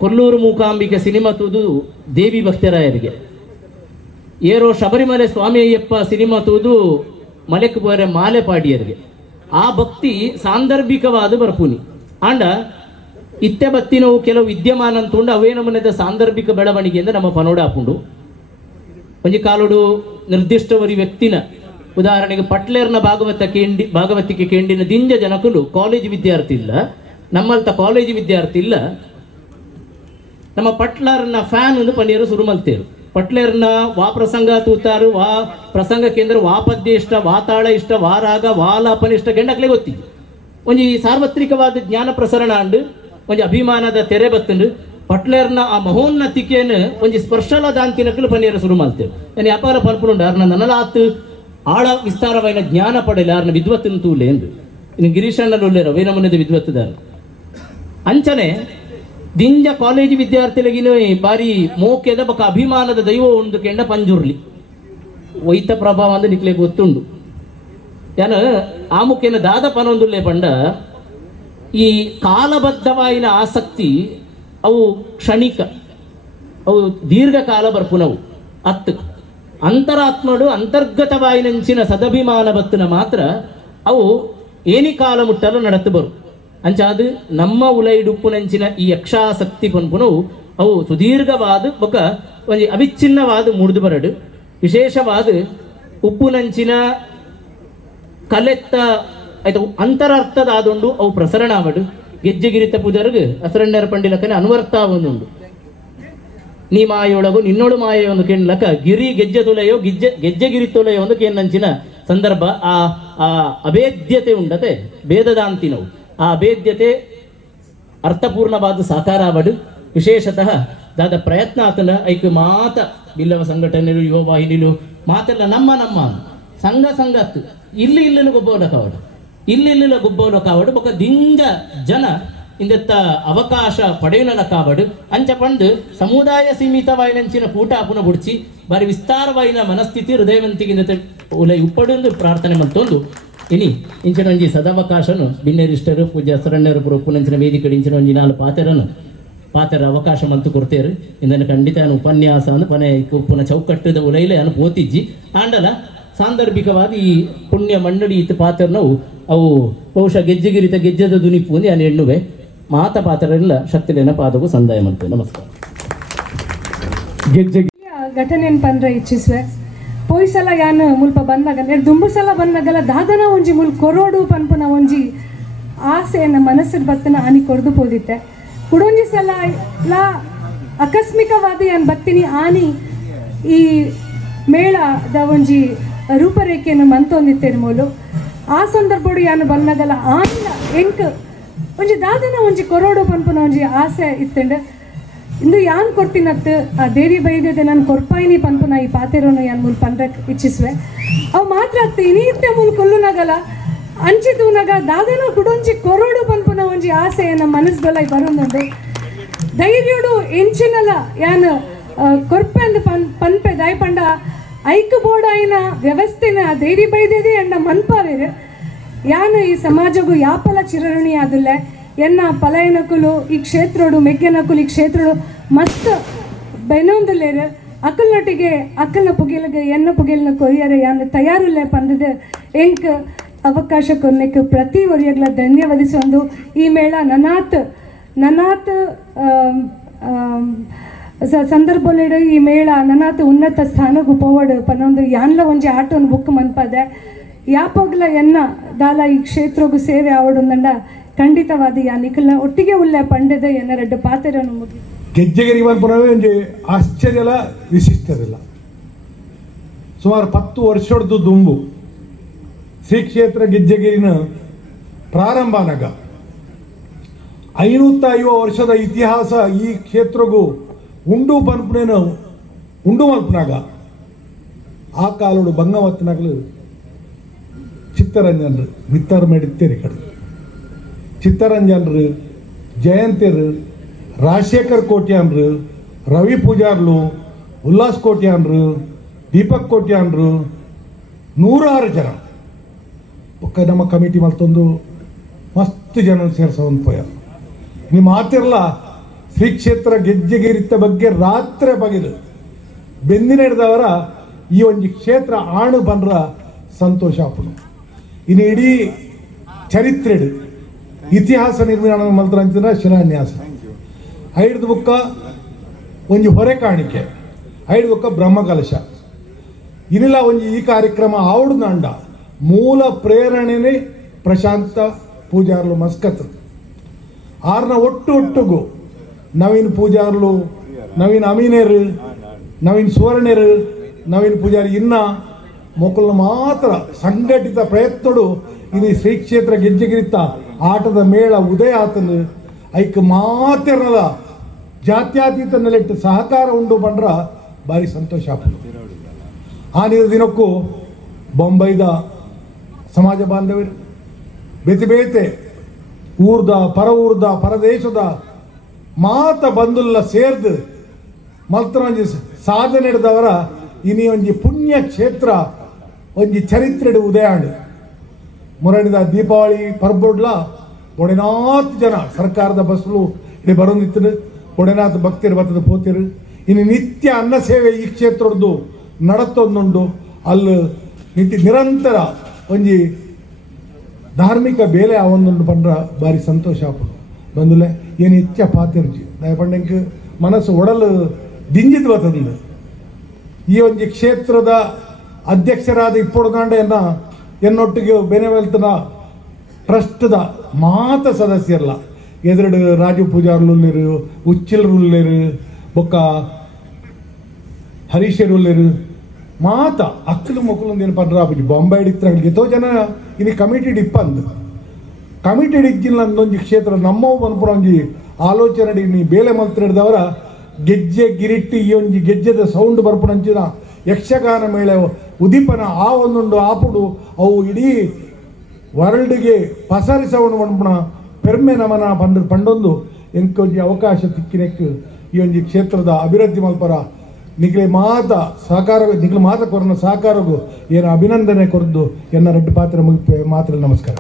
ಕೊಲ್ಲೂರು ಮೂಕಾಂಬಿಕೆ ಸಿನಿಮಾ ತೂದು ದೇವಿ ಭಕ್ತರಾಯರಿಗೆ ಏರೋ ಶಬರಿಮಲೆ ಸ್ವಾಮಿ ಅಯ್ಯಪ್ಪ ಸಿನಿಮಾ ತೂದು ಮಲೆಕ್ ಬೋರೆ ಮಾಲೆ ಪಾಡಿಯರಿಗೆ ಆ ಭಕ್ತಿ ಸಾಂದರ್ಭಿಕವಾದ ಬರ್ಪುನಿ ಆಂಡ ಇತ್ತೆ ಬತ್ತಿನವು ಕೆಲವು ವಿದ್ಯಮಾನ ಅಂತುಂಡು ಅವೇ ನಮ್ಮನೆದ ಸಾಂದರ್ಭಿಕ ಬೆಳವಣಿಗೆಯಿಂದ ನಮ್ಮ ಪನೋಡ ಹಾಕೊಂಡು ಒಂಜಿ ಕಾಲುಡು ನಿರ್ದಿಷ್ಟವರಿ ವ್ಯಕ್ತಿನ ಉದಾಹರಣೆಗೆ ಪಟ್ಲೇರ್ನ ಭಾಗವತಿಕೆ ಕೇಂಡಿನ ದಿಂಜ ಜನಕುಲು ಕಾಲೇಜ್ ವಿದ್ಯಾರ್ಥಿ ಇಲ್ಲ ನಮ್ಮಲ್ತ ಕಾಲೇಜ್ ವಿದ್ಯಾರ್ಥಿ ಇಲ್ಲ ನಮ್ಮ ಪಟ್ಲರ್ನ ಫ್ಯಾನ್ ಒಂದು ಪನಿಯರು ಶುರು ಮಲ್ತೇರು ಪಟ್ಲೇರ್ನ ವಾ ಪ್ರಸಂಗ ತೂತಾರು ವಾ ಪ್ರಸಂಗ ಕೇಂದ್ರ ವಾ ಪದ್ಯ ಇಷ್ಟ ವಾ ತಾಳ ಇಷ್ಟ ವಾ ರಾಗ ವಾಲಾಪನ ಇಷ್ಟ ಗೆಂಡಕ್ಲೆ ಗೊತ್ತಿದ್ದು ಒಂಜಿ ಸಾರ್ವತ್ರಿಕವಾದ ಜ್ಞಾನ ಪ್ರಸರಣ ಅಂಡು ಒಂಜಿ ಅಭಿಮಾನದ ತೆರೆ ಬತ್ತಂಡು ಪಟ್ಲೇರ್ನ ಆ ಮಹೋನ್ನತಿಕೆಯನ್ನು ಒಂಜಿ ಸ್ಪರ್ಶಲ ದಾಂತಿನಕ್ಕಲು ಪನಿಯರು ಶುರು ಮಾಡ್ತೇವೆ ನಾನು ವ್ಯಾಪಾರ ಪಲ್ಪುಂಡು ಅವ್ರನ್ನ ನನಲಾತ್ ಆಳ ವಿಸ್ತಾರವಾದ ಜ್ಞಾನ ಪಡೆಯಲ್ಲ ಅವ್ರನ್ನ ವಿದ್ವತ್ತಿನ ತೂಲೆ ಎಂದು ಇನ್ನು ಗಿರೀಶಣ್ಣಲ್ಲಿ ಉಳ್ಳೇರ ವೇನಮುನ್ನದ ವಿದ್ವತ್ತದಾರ ಅಂಚನೆ ದಿಂಜ ಕಾಲೇಜ್ ವಿದ್ಯಾರ್ಥಿಗಳಿಗಿನ ಬಾರಿ ಮೋಕೆದ ಬಕ ಅಭಿಮಾನದ ದೈವ ಒಂದು ಕೆಂಡ ಪಂಜುರ್ಲಿ ವೈತ ಪ್ರಭಾವ ಅಂದ್ರೆ ನಿಕ್ಲೆ ಗೊತ್ತುಂಡು ಯಾನ ಆ ಮುಖೇನ ದಾದ ಪನೊಂದುಲ್ಲೆ ಪಂಡ ಈ ಕಾಲಬದ್ಧವಾಯಿನ ಆಸಕ್ತಿ ಅವು ಕ್ಷಣಿಕ ಅವು ದೀರ್ಘಕಾಲ ಬರ್ಪುನವು ಅತ್ತು ಅಂತರಾತ್ಮಡು ಅಂತರ್ಗತವಾಯಿನಂಚಿನ ಸದಭಿಮಾನ ಬತ್ತನ ಮಾತ್ರ ಅವು ಏನಿ ಕಾಲ ಮುಟ್ಟಲು ನಡತು ಬರು ಅಂಚಾದು ನಮ್ಮ ಉಲೈಡುಪ್ಪುನಂಚಿನ ಈ ಯಕ್ಷಾಸಕ್ತಿ ಪನ್ಪುನವು ಅವು ಸುದೀರ್ಘವಾದ ಬೊಕ ಒಂಜಿ ಅವಿಚ್ಛಿನ್ನವಾದ ಮುಡ್ದು ಬರಡು ವಿಶೇಷವಾದ ಉಪ್ಪುನಂಚಿನ ಕಲೆತ್ತ ಆಯ್ತು ಅಂತರಾರ್ಥದಾದುಂಡು ಅವು ಪ್ರಸರಣ ಆವಡು ಗೆಜ್ಜೆಗಿರಿತ ಪುದರ್ಗ್ ಅಸರಣ್ಯರ ಪಂಡಿಲಕನೆ ಅನ್ವರ್ಥ ಒಂದುಂಡು ನೀ ಮಾಯೊಳಗು ನಿನ್ನೋಡು ಮಾಯ ಒಂದು ಕೆಣ್ಲಕ ಗಿರಿ ಗೆಜ್ಜೆ ತುಲೆಯೋ ಗೆಜ್ಜೆಗಿರಿ ತುಲೆಯೋ ಒಂದು ಕೇನಂಚಿನ ಸಂದರ್ಭ ಆ ಅಭೇದ್ಯತೆ ಉಂಡತೆ ಭೇದದಾಂತಿನವು ಆ ಅಭೇದ್ಯತೆ ಅರ್ಥಪೂರ್ಣವಾದ ಸಾಕಾರ ಆವಡು ವಿಶೇಷತಃ ದಾದ ಪ್ರಯತ್ನ ಆತನ ಐಕ್ ಮಾತ ಬಿಲ್ಲವ ಸಂಘಟನೆಲು ಯುವ ವಾಹಿನಿಲು ಮಾತೆಲ್ಲ ನಮ್ಮ ಸಂಘ ಸಂಗತ್ತು ಇಲ್ಲಿ ಗೊಬ್ಬವಲಕಾವಡು ಇಲ್ಲಿ ಗುಬ್ಬವಲಕಾವಡು ಬೊಕ ದಿಂಗ ಜನ ಇಂದೆತ್ತ ಅವಕಾಶ ಪಡೆಯುನಲ ಕಾವಡು ಅಂಚ ಪಂಡು ಸಮುದಾಯ ಸೀಮಿತವಾಯಿನಂಚಿನ ಕೂಟ ಪುನ ಬುಡ್ಚಿ ಬಾರಿ ವಿಸ್ತಾರವಾಯಿನ ಮನಸ್ಥಿತಿ ಹೃದಯವಂತಿಗಿಂದ ಉಲೈ ಉಪ್ಪಡೊಂದು ಪ್ರಾರ್ಥನೆ ಮತ್ತೊಂದು ಇನಿ ಇಂಚಿನ ಒಂಜಿ ಸದಾವಕಾಶನು ಭಿನ್ನರಿಷ್ಟರು ಪೂಜ್ಯ ಅಸರಣ್ಯರು ಪುನಂಚಿನ ವೇದಿಕೆ ಇಂಚಿನ ಒಂಜಿ ನಾಲ್ ಪಾತೆರ ಅವಕಾಶ ಮಂತು ಕೊಡ್ತೇರು ಇಂದನ್ನು ಖಂಡಿತ ಉಪನ್ಯಾಸ ಅನ್ನು ಪನೆ ಪುನಃ ಚೌಕಟ್ಟದ ಉಲೈಲೆ ಅನ್ನು ಪೋತಿಜ್ಜಿ ಆಂಡಲ ಸಾಂದರ್ಭಿಕವಾದ ಈ ಪುಣ್ಯ ಮಂಡಳಿ ಇತ್ತು ಪಾತೆರ್ನವು ಅವು ಬಹುಶಃ ಗೆಜ್ಜೆಗಿರಿತ ಗೆಜ್ಜೆದ ದುನಿಪು ಅಂದು ನಾನು ಎಣ್ಣುವೆ ಮಾತ ಪಾತ್ರರೆಲ್ಲ ಶಕ್ತಿಲೇನ ಪಾದವು ಸಂದಾಯ ಮಾಡ್ತೇವೆ ನಮಸ್ಕಾರ ಘಟನೆಯನ್ನು ಪಂದ್ರೆ ಇಚ್ಛಿಸುವೆ ಪೋಯ್ಸಲ ಯಾನು ಮುಲ್ಪ ಬಂದಾಗ ದುಂಬು ಸಲ ಬಂದಾಗಲ್ಲ ದಾದನ ಒಂಜಿ ಮುಲ್ ಕೊರೋಡು ಪನ್ಪುನ ಒಂಜಿ ಆಸೆಯನ್ನು ಮನಸ್ಸಿಗೆ ಬತ್ತನ ಆನಿ ಕೊರ್ದು ಪೋದಿತ್ತೆ ಕುಡೊಂಜಿ ಸಲ ಲಾ ಆಕಸ್ಮಿಕವಾದ ಯಾನ್ ಬತ್ತೀನಿ ಆನಿ ಈ ಮೇಳದ ಒಂಜಿ ರೂಪರೇಖೆಯನ್ನು ಮಂತೊಂದಿತ್ತೇನೆ ಮೂಲು ಆ ಸಂದರ್ಭಡು ಯಾನು ಬಂದಾಗಲ್ಲ ಆನಿನ ಎಂಕ್ ಒಂಜಿ ದಾದನ ಒಂಜಿ ಕೊರೋಡು ಪನ್ಪುನ ಒಂಜಿ ಆಸೆ ಇತ್ತಂಡು ಇಂದು ಯಾನ್ ಕೊಡ್ತೀನತ್ತು ಆ ದೇವಿ ಬೈದಿದೆ ನಾನು ಕೊರ್ಪಾಯಿನಿ ಪನ್ಪುನ ಈ ಪಾತೆರೋನು ಯಾನ್ ಮೂಲ್ ಪಂಡ್ರಕ್ ಇಚ್ಛಿಸುವೆ ಅವು ಮಾತ್ರ ಆಗ್ತದೆ ಇನಿತ್ತೆ ಮೂಲ್ ಕೊಲ್ಲುನಾಗಲ್ಲ ಅಂಚಿದೂನಾಗ ದಾದನ ಕುಡೊಂಜಿ ಕೊರೋಡು ಪನ್ಪುನ ಒಂಜಿ ಆಸೆ ನಮ್ಮ ಮನಸ್ಸದೊಳಗೆ ಬರೋದು ಧೈರ್ಯಡು ಎಂಚಿನಲ್ಲ ಯಾನು ಕೊರ್ಪೆಂದು ಪನ್ಪೆ ದಾಯ್ಪಂಡ ಐಕ್ ಬೋರ್ಡ್ ಆಯ್ನ ವ್ಯವಸ್ಥೆನ ದೇವಿ ಬೈದಿದೆ ಎಂಡ ಮನ್ಪಾವೇರು ಯಾನು ಈ ಸಮಾಜಗೂ ಯಾಪಲ ಚಿರಋಣಿ ಆದಿಲ್ಲ ಎನ್ನ ಪಲಯನಕುಲು ಈ ಕ್ಷೇತ್ರಡು ಮೆಗ್ಗೆನಕುಲು ಈ ಕ್ಷೇತ್ರಡು ಮಸ್ತ್ ಬೆನೊಂದುಲೇರು ಅಕ್ಕಲ್ನೊಟ್ಟಿಗೆ ಅಕ್ಕಲ್ನ ಪುಗಿಲ್ಗೆ ಎನ್ನ ಪುಗಿಲ್ನ ಕೊರಿಯರೆ ಯಾನು ತಯಾರಿಲ್ಲ ಪಂದದ ಎಂಕ್ ಅವಕಾಶ ಕೊನೆಕ್ ಪ್ರತಿ ಒರಿಯಗ್ಲ ಧನ್ಯವಾದಿಸೊಂದು ಈ ಮೇಳ ನನಾತ್ ಸಂದರ್ಭದಲ್ಲಿ ಈ ಮೇಳ ನನಾತ್ ಉನ್ನತ ಸ್ಥಾನಕ್ಕೂ ಪೋವಡು ಪನ್ನೊಂದು ಯಾನ್ಲ ಒಂಜಿ ಆಟೋನು ಬುಕ್ ಮನ್ಪದೆ ಯಾಪೋಗ್ಲ ಎನ್ನ ದಾಲ ಈ ಕ್ಷೇತ್ರಗೂ ಸೇವೆ ಆವಡುಂದಂಡ ಖಂಡಿತವಾದ ಯಾ ನಿಖಲ್ನ ಒಟ್ಟಿಗೆ ಉಳ್ಳೆ ಪಂಡದ ಎನ್ನ ರೆಡ್ಡು ಪಾತೆರನ್ನು ಮುಗಿ ಗೆಜ್ಜೆಗಿರಿ ಮನ್ಪುನವೇ ಒಂಜಿ ಆಶ್ಚರ್ಯಲ ವಿಶಿಷ್ಟರಿಲ್ಲ ಸುಮಾರು 10 ವರ್ಷದ್ದು ದುಂಬು ಶ್ರೀ ಕ್ಷೇತ್ರ ಗೆಜ್ಜೆಗಿರಿನ ಪ್ರಾರಂಭನಾಗ 550 ವರ್ಷದ ಇತಿಹಾಸ ಈ ಕ್ಷೇತ್ರಗೂ ಉಂಡು ಮಲ್ಪನಾಗ ಆ ಕಾಲೋಡು ಬಂಗವತ್ನಾಗಲು ಚಿತ್ತರಂಜನರು ಮಿತ್ತರ್ ಮೇಡಿತ್ತೇರಿ ಕಡೆ ಚಿತ್ತರಂಜನರು ಜಯಂತಿರು ರಾಜಶೇಖರ್ ಕೋಟ್ಯಾನ್ರು ರವಿ ಪೂಜಾರ್ಲು ಉಲ್ಲಾಸ್ ಕೋಟ್ಯಾನ್ರು ದೀಪಕ್ ಕೋಟ್ಯಾನ್ರು 106 ಜನ ನಮ್ಮ ಕಮಿಟಿ ಮಲ್ತೊಂದು ಮಸ್ತ್ ಜನ ಸೇರಿಸೋದು ಪೋಯ ನಿಮ್ಮ ಮಾತಿರಲ್ಲ ಶ್ರೀ ಕ್ಷೇತ್ರ ಗೆಜ್ಜೆಗಿರಿತ ಬಗ್ಗೆ ರಾತ್ರಿ ಬಗೆದು ಬೆಂದಿನೆಡ್ದವರ ಈ ಒಂದು ಕ್ಷೇತ್ರ ಆಣು ಬಂದ್ರ ಸಂತೋಷ ಆಪುನು ಇನ್ನು ಇಡೀ ಚರಿತ್ರೆ ಇತಿಹಾಸ ನಿರ್ಮಾಣ ಮಲ್ತರ ಅಂಚಿನ ಶಿಲಾನ್ಯಾಸ 5 ಬುಕ್ಕ ಒಂದು ಹೊರೆ ಕಾಣಿಕೆ 5 ಬುಕ್ಕ ಬ್ರಹ್ಮಕಲಶ ಇನ್ನಿಲ್ಲ ಒಂದು ಈ ಕಾರ್ಯಕ್ರಮ ಆವಡ್ದಂಡ ಮೂಲ ಪ್ರೇರಣೆನೇ ಪ್ರಶಾಂತ ಪೂಜಾರ್ಲು ಮಸ್ಕತ್ರು ಆರ್ನ ಒಟ್ಟುಗೂ ನವೀನ್ ಪೂಜಾರ್ಲು ನವೀನ್ ಅಮೀನೇರು ನವೀನ್ ಸುವರ್ಣೇರು ನವೀನ್ ಪೂಜಾರಿ ಇನ್ನ ಮೊಕಲ್ನ ಮಾತ್ರ ಸಂಘಟಿತ ಪ್ರಯತ್ನಡು ಇನ್ನು ಶ್ರೀ ಕ್ಷೇತ್ರ ಗೆಜ್ಜೆಗಿರಿತ ಆಟದ ಮೇಳ ಉದಯ ಆತನು ಐಕ್ ಮಾತಿರದ ಜಾತ್ಯಾತೀತ ನೆಲೆಟ್ಟು ಸಹಕಾರ ಉಂಡು ಬಂದ್ರ ಭಾರಿ ಸಂತೋಷ ಆಗ್ತದೆ ಆ ದಿನಕ್ಕೂ ಬೊಂಬೈದ ಸಮಾಜ ಬಾಂಧವ್ಯರು ಬೇತೆ ಊರ್ದ ಪರದೇಶದ ಮಾತ ಬಂದುಲ್ಲ ಸೇರ್ದು ಮಲ್ತರ ಒಂಜಿ ಸಾಧನೆ ಹಿಡಿದವರ ಇನಿ ಒಂಜಿ ಪುಣ್ಯ ಕ್ಷೇತ್ರ ಒಂಜಿ ಚರಿತ್ರೆ ಉದಯಾಂಡು ಮುರಣಿದ ದೀಪಾವಳಿ ಪರ್ಬೋಡ್ಲ ಒಡೆನಾತ್ ಜನ ಸರ್ಕಾರದ ಬಸ್ಲು ಇಲ್ಲಿ ಬರೋದಿತ್ತು ಒಡೆನಾಥ್ ಭಕ್ತಿರು ಬರ್ತದ ಪೋತಿರು ಇನ್ನು ನಿತ್ಯ ಅನ್ನ ಸೇವೆ ಈ ಕ್ಷೇತ್ರದ್ದು ನಡತ್ತೊಂದುಂಡು ಅಲ್ಲಿ ನಿರಂತರ ಒಂಜಿ ಧಾರ್ಮಿಕ ಬೇಲೆ ಆ ಒಂದೊಂದು ಪಂಡ್ರ ಭಾರಿ ಸಂತೋಷ ಆಪುಡು ಬಂದುಲೆ ಏನು ಇಚ್ಛೆ ಪಾತಿರ್ಜಿ ದಯಪಂಡಂಗೆ ಮನಸ್ಸು ಒಡಲು ದಿಂಜಿದ್ ಬರ್ತದ ಈ ಒಂದು ಕ್ಷೇತ್ರದ ಅಧ್ಯಕ್ಷರಾದ ಇಪ್ಪೊಡ್ದಾಂಡೆಯನ್ನ ಎನ್ನೊಟ್ಟಿಗೆ ಬೆನೆವೆಲ್ತನ ಟ್ರಸ್ಟ್ದ ಮಾತ ಸದಸ್ಯರಲ್ಲ ಎದುರು ರಾಜು ಪೂಜಾರ್ಲುಲ್ಲೇರು ಉಚ್ಚಿಲ್ರುಲ್ಲೇರು ಬೊಕ್ಕ ಹರೀಶರುಲ್ಲೇರು ಮಾತ ಅಕ್ಕಲು ಮಕ್ಕಳು ಏನು ಪಂಡ್ರ ಬೊಂಬೈ ಹಿಡಿತ್ರಾಗಲಿಗೆ ಎಷ್ಟೋ ಜನ ಇನ್ನು ಕಮಿಟಿ ಇಪ್ಪಂದು ಕಮಿಟಿ ಹಿಡಿಕ್ಕಿಲ್ಲ ಅಂದೊಂದು ಕ್ಷೇತ್ರ ನಮ್ಮವು ಬಂದ್ಪುರ ಒಂಜಿ ಆಲೋಚನೆ ನೀ ಬೇಲೆ ಮಲ್ತ್ರ ಹಿಡ್ದವರ ಗೆಜ್ಜೆ ಗಿರಿಟ್ಟಿ ಈ ಒಂಜಿ ಗೆಜ್ಜೆದ ಸೌಂಡ್ ಬರ್ಪುನಂಚಿನ ಯಕ್ಷಗಾನ ಮೇಳ ಉದೀಪನ ಆ ಒಂದೊಂದು ಆಪುಡು ಅವು ಇಡೀ ವರ್ಲ್ಡ್ಗೆ ಪಸರಿಸವನು ಬಂದ್ಪುಣ ಪೆರ್ಮೆ ನಮನ ಪಂಡೊಂದು ಎಂಕೊಂಜಿ ಅವಕಾಶ ತಿಕ್ಕಿನಕ್ಕೆ ಈ ಒಂಜಿ ಕ್ಷೇತ್ರದ ಅಭಿವೃದ್ಧಿ ಮಲ್ಪರ ನಿಖಲೆ ಮಾತ ಕೊರನ ಸಹಕಾರಗೂ ಏನು ಅಭಿನಂದನೆ ಕೊರದು ಎನ್ನ ರೆಡ್ಡು ಪಾತ್ರ ಮುಗಿಪೆ ಮಾತ್ರ ನಮಸ್ಕಾರ.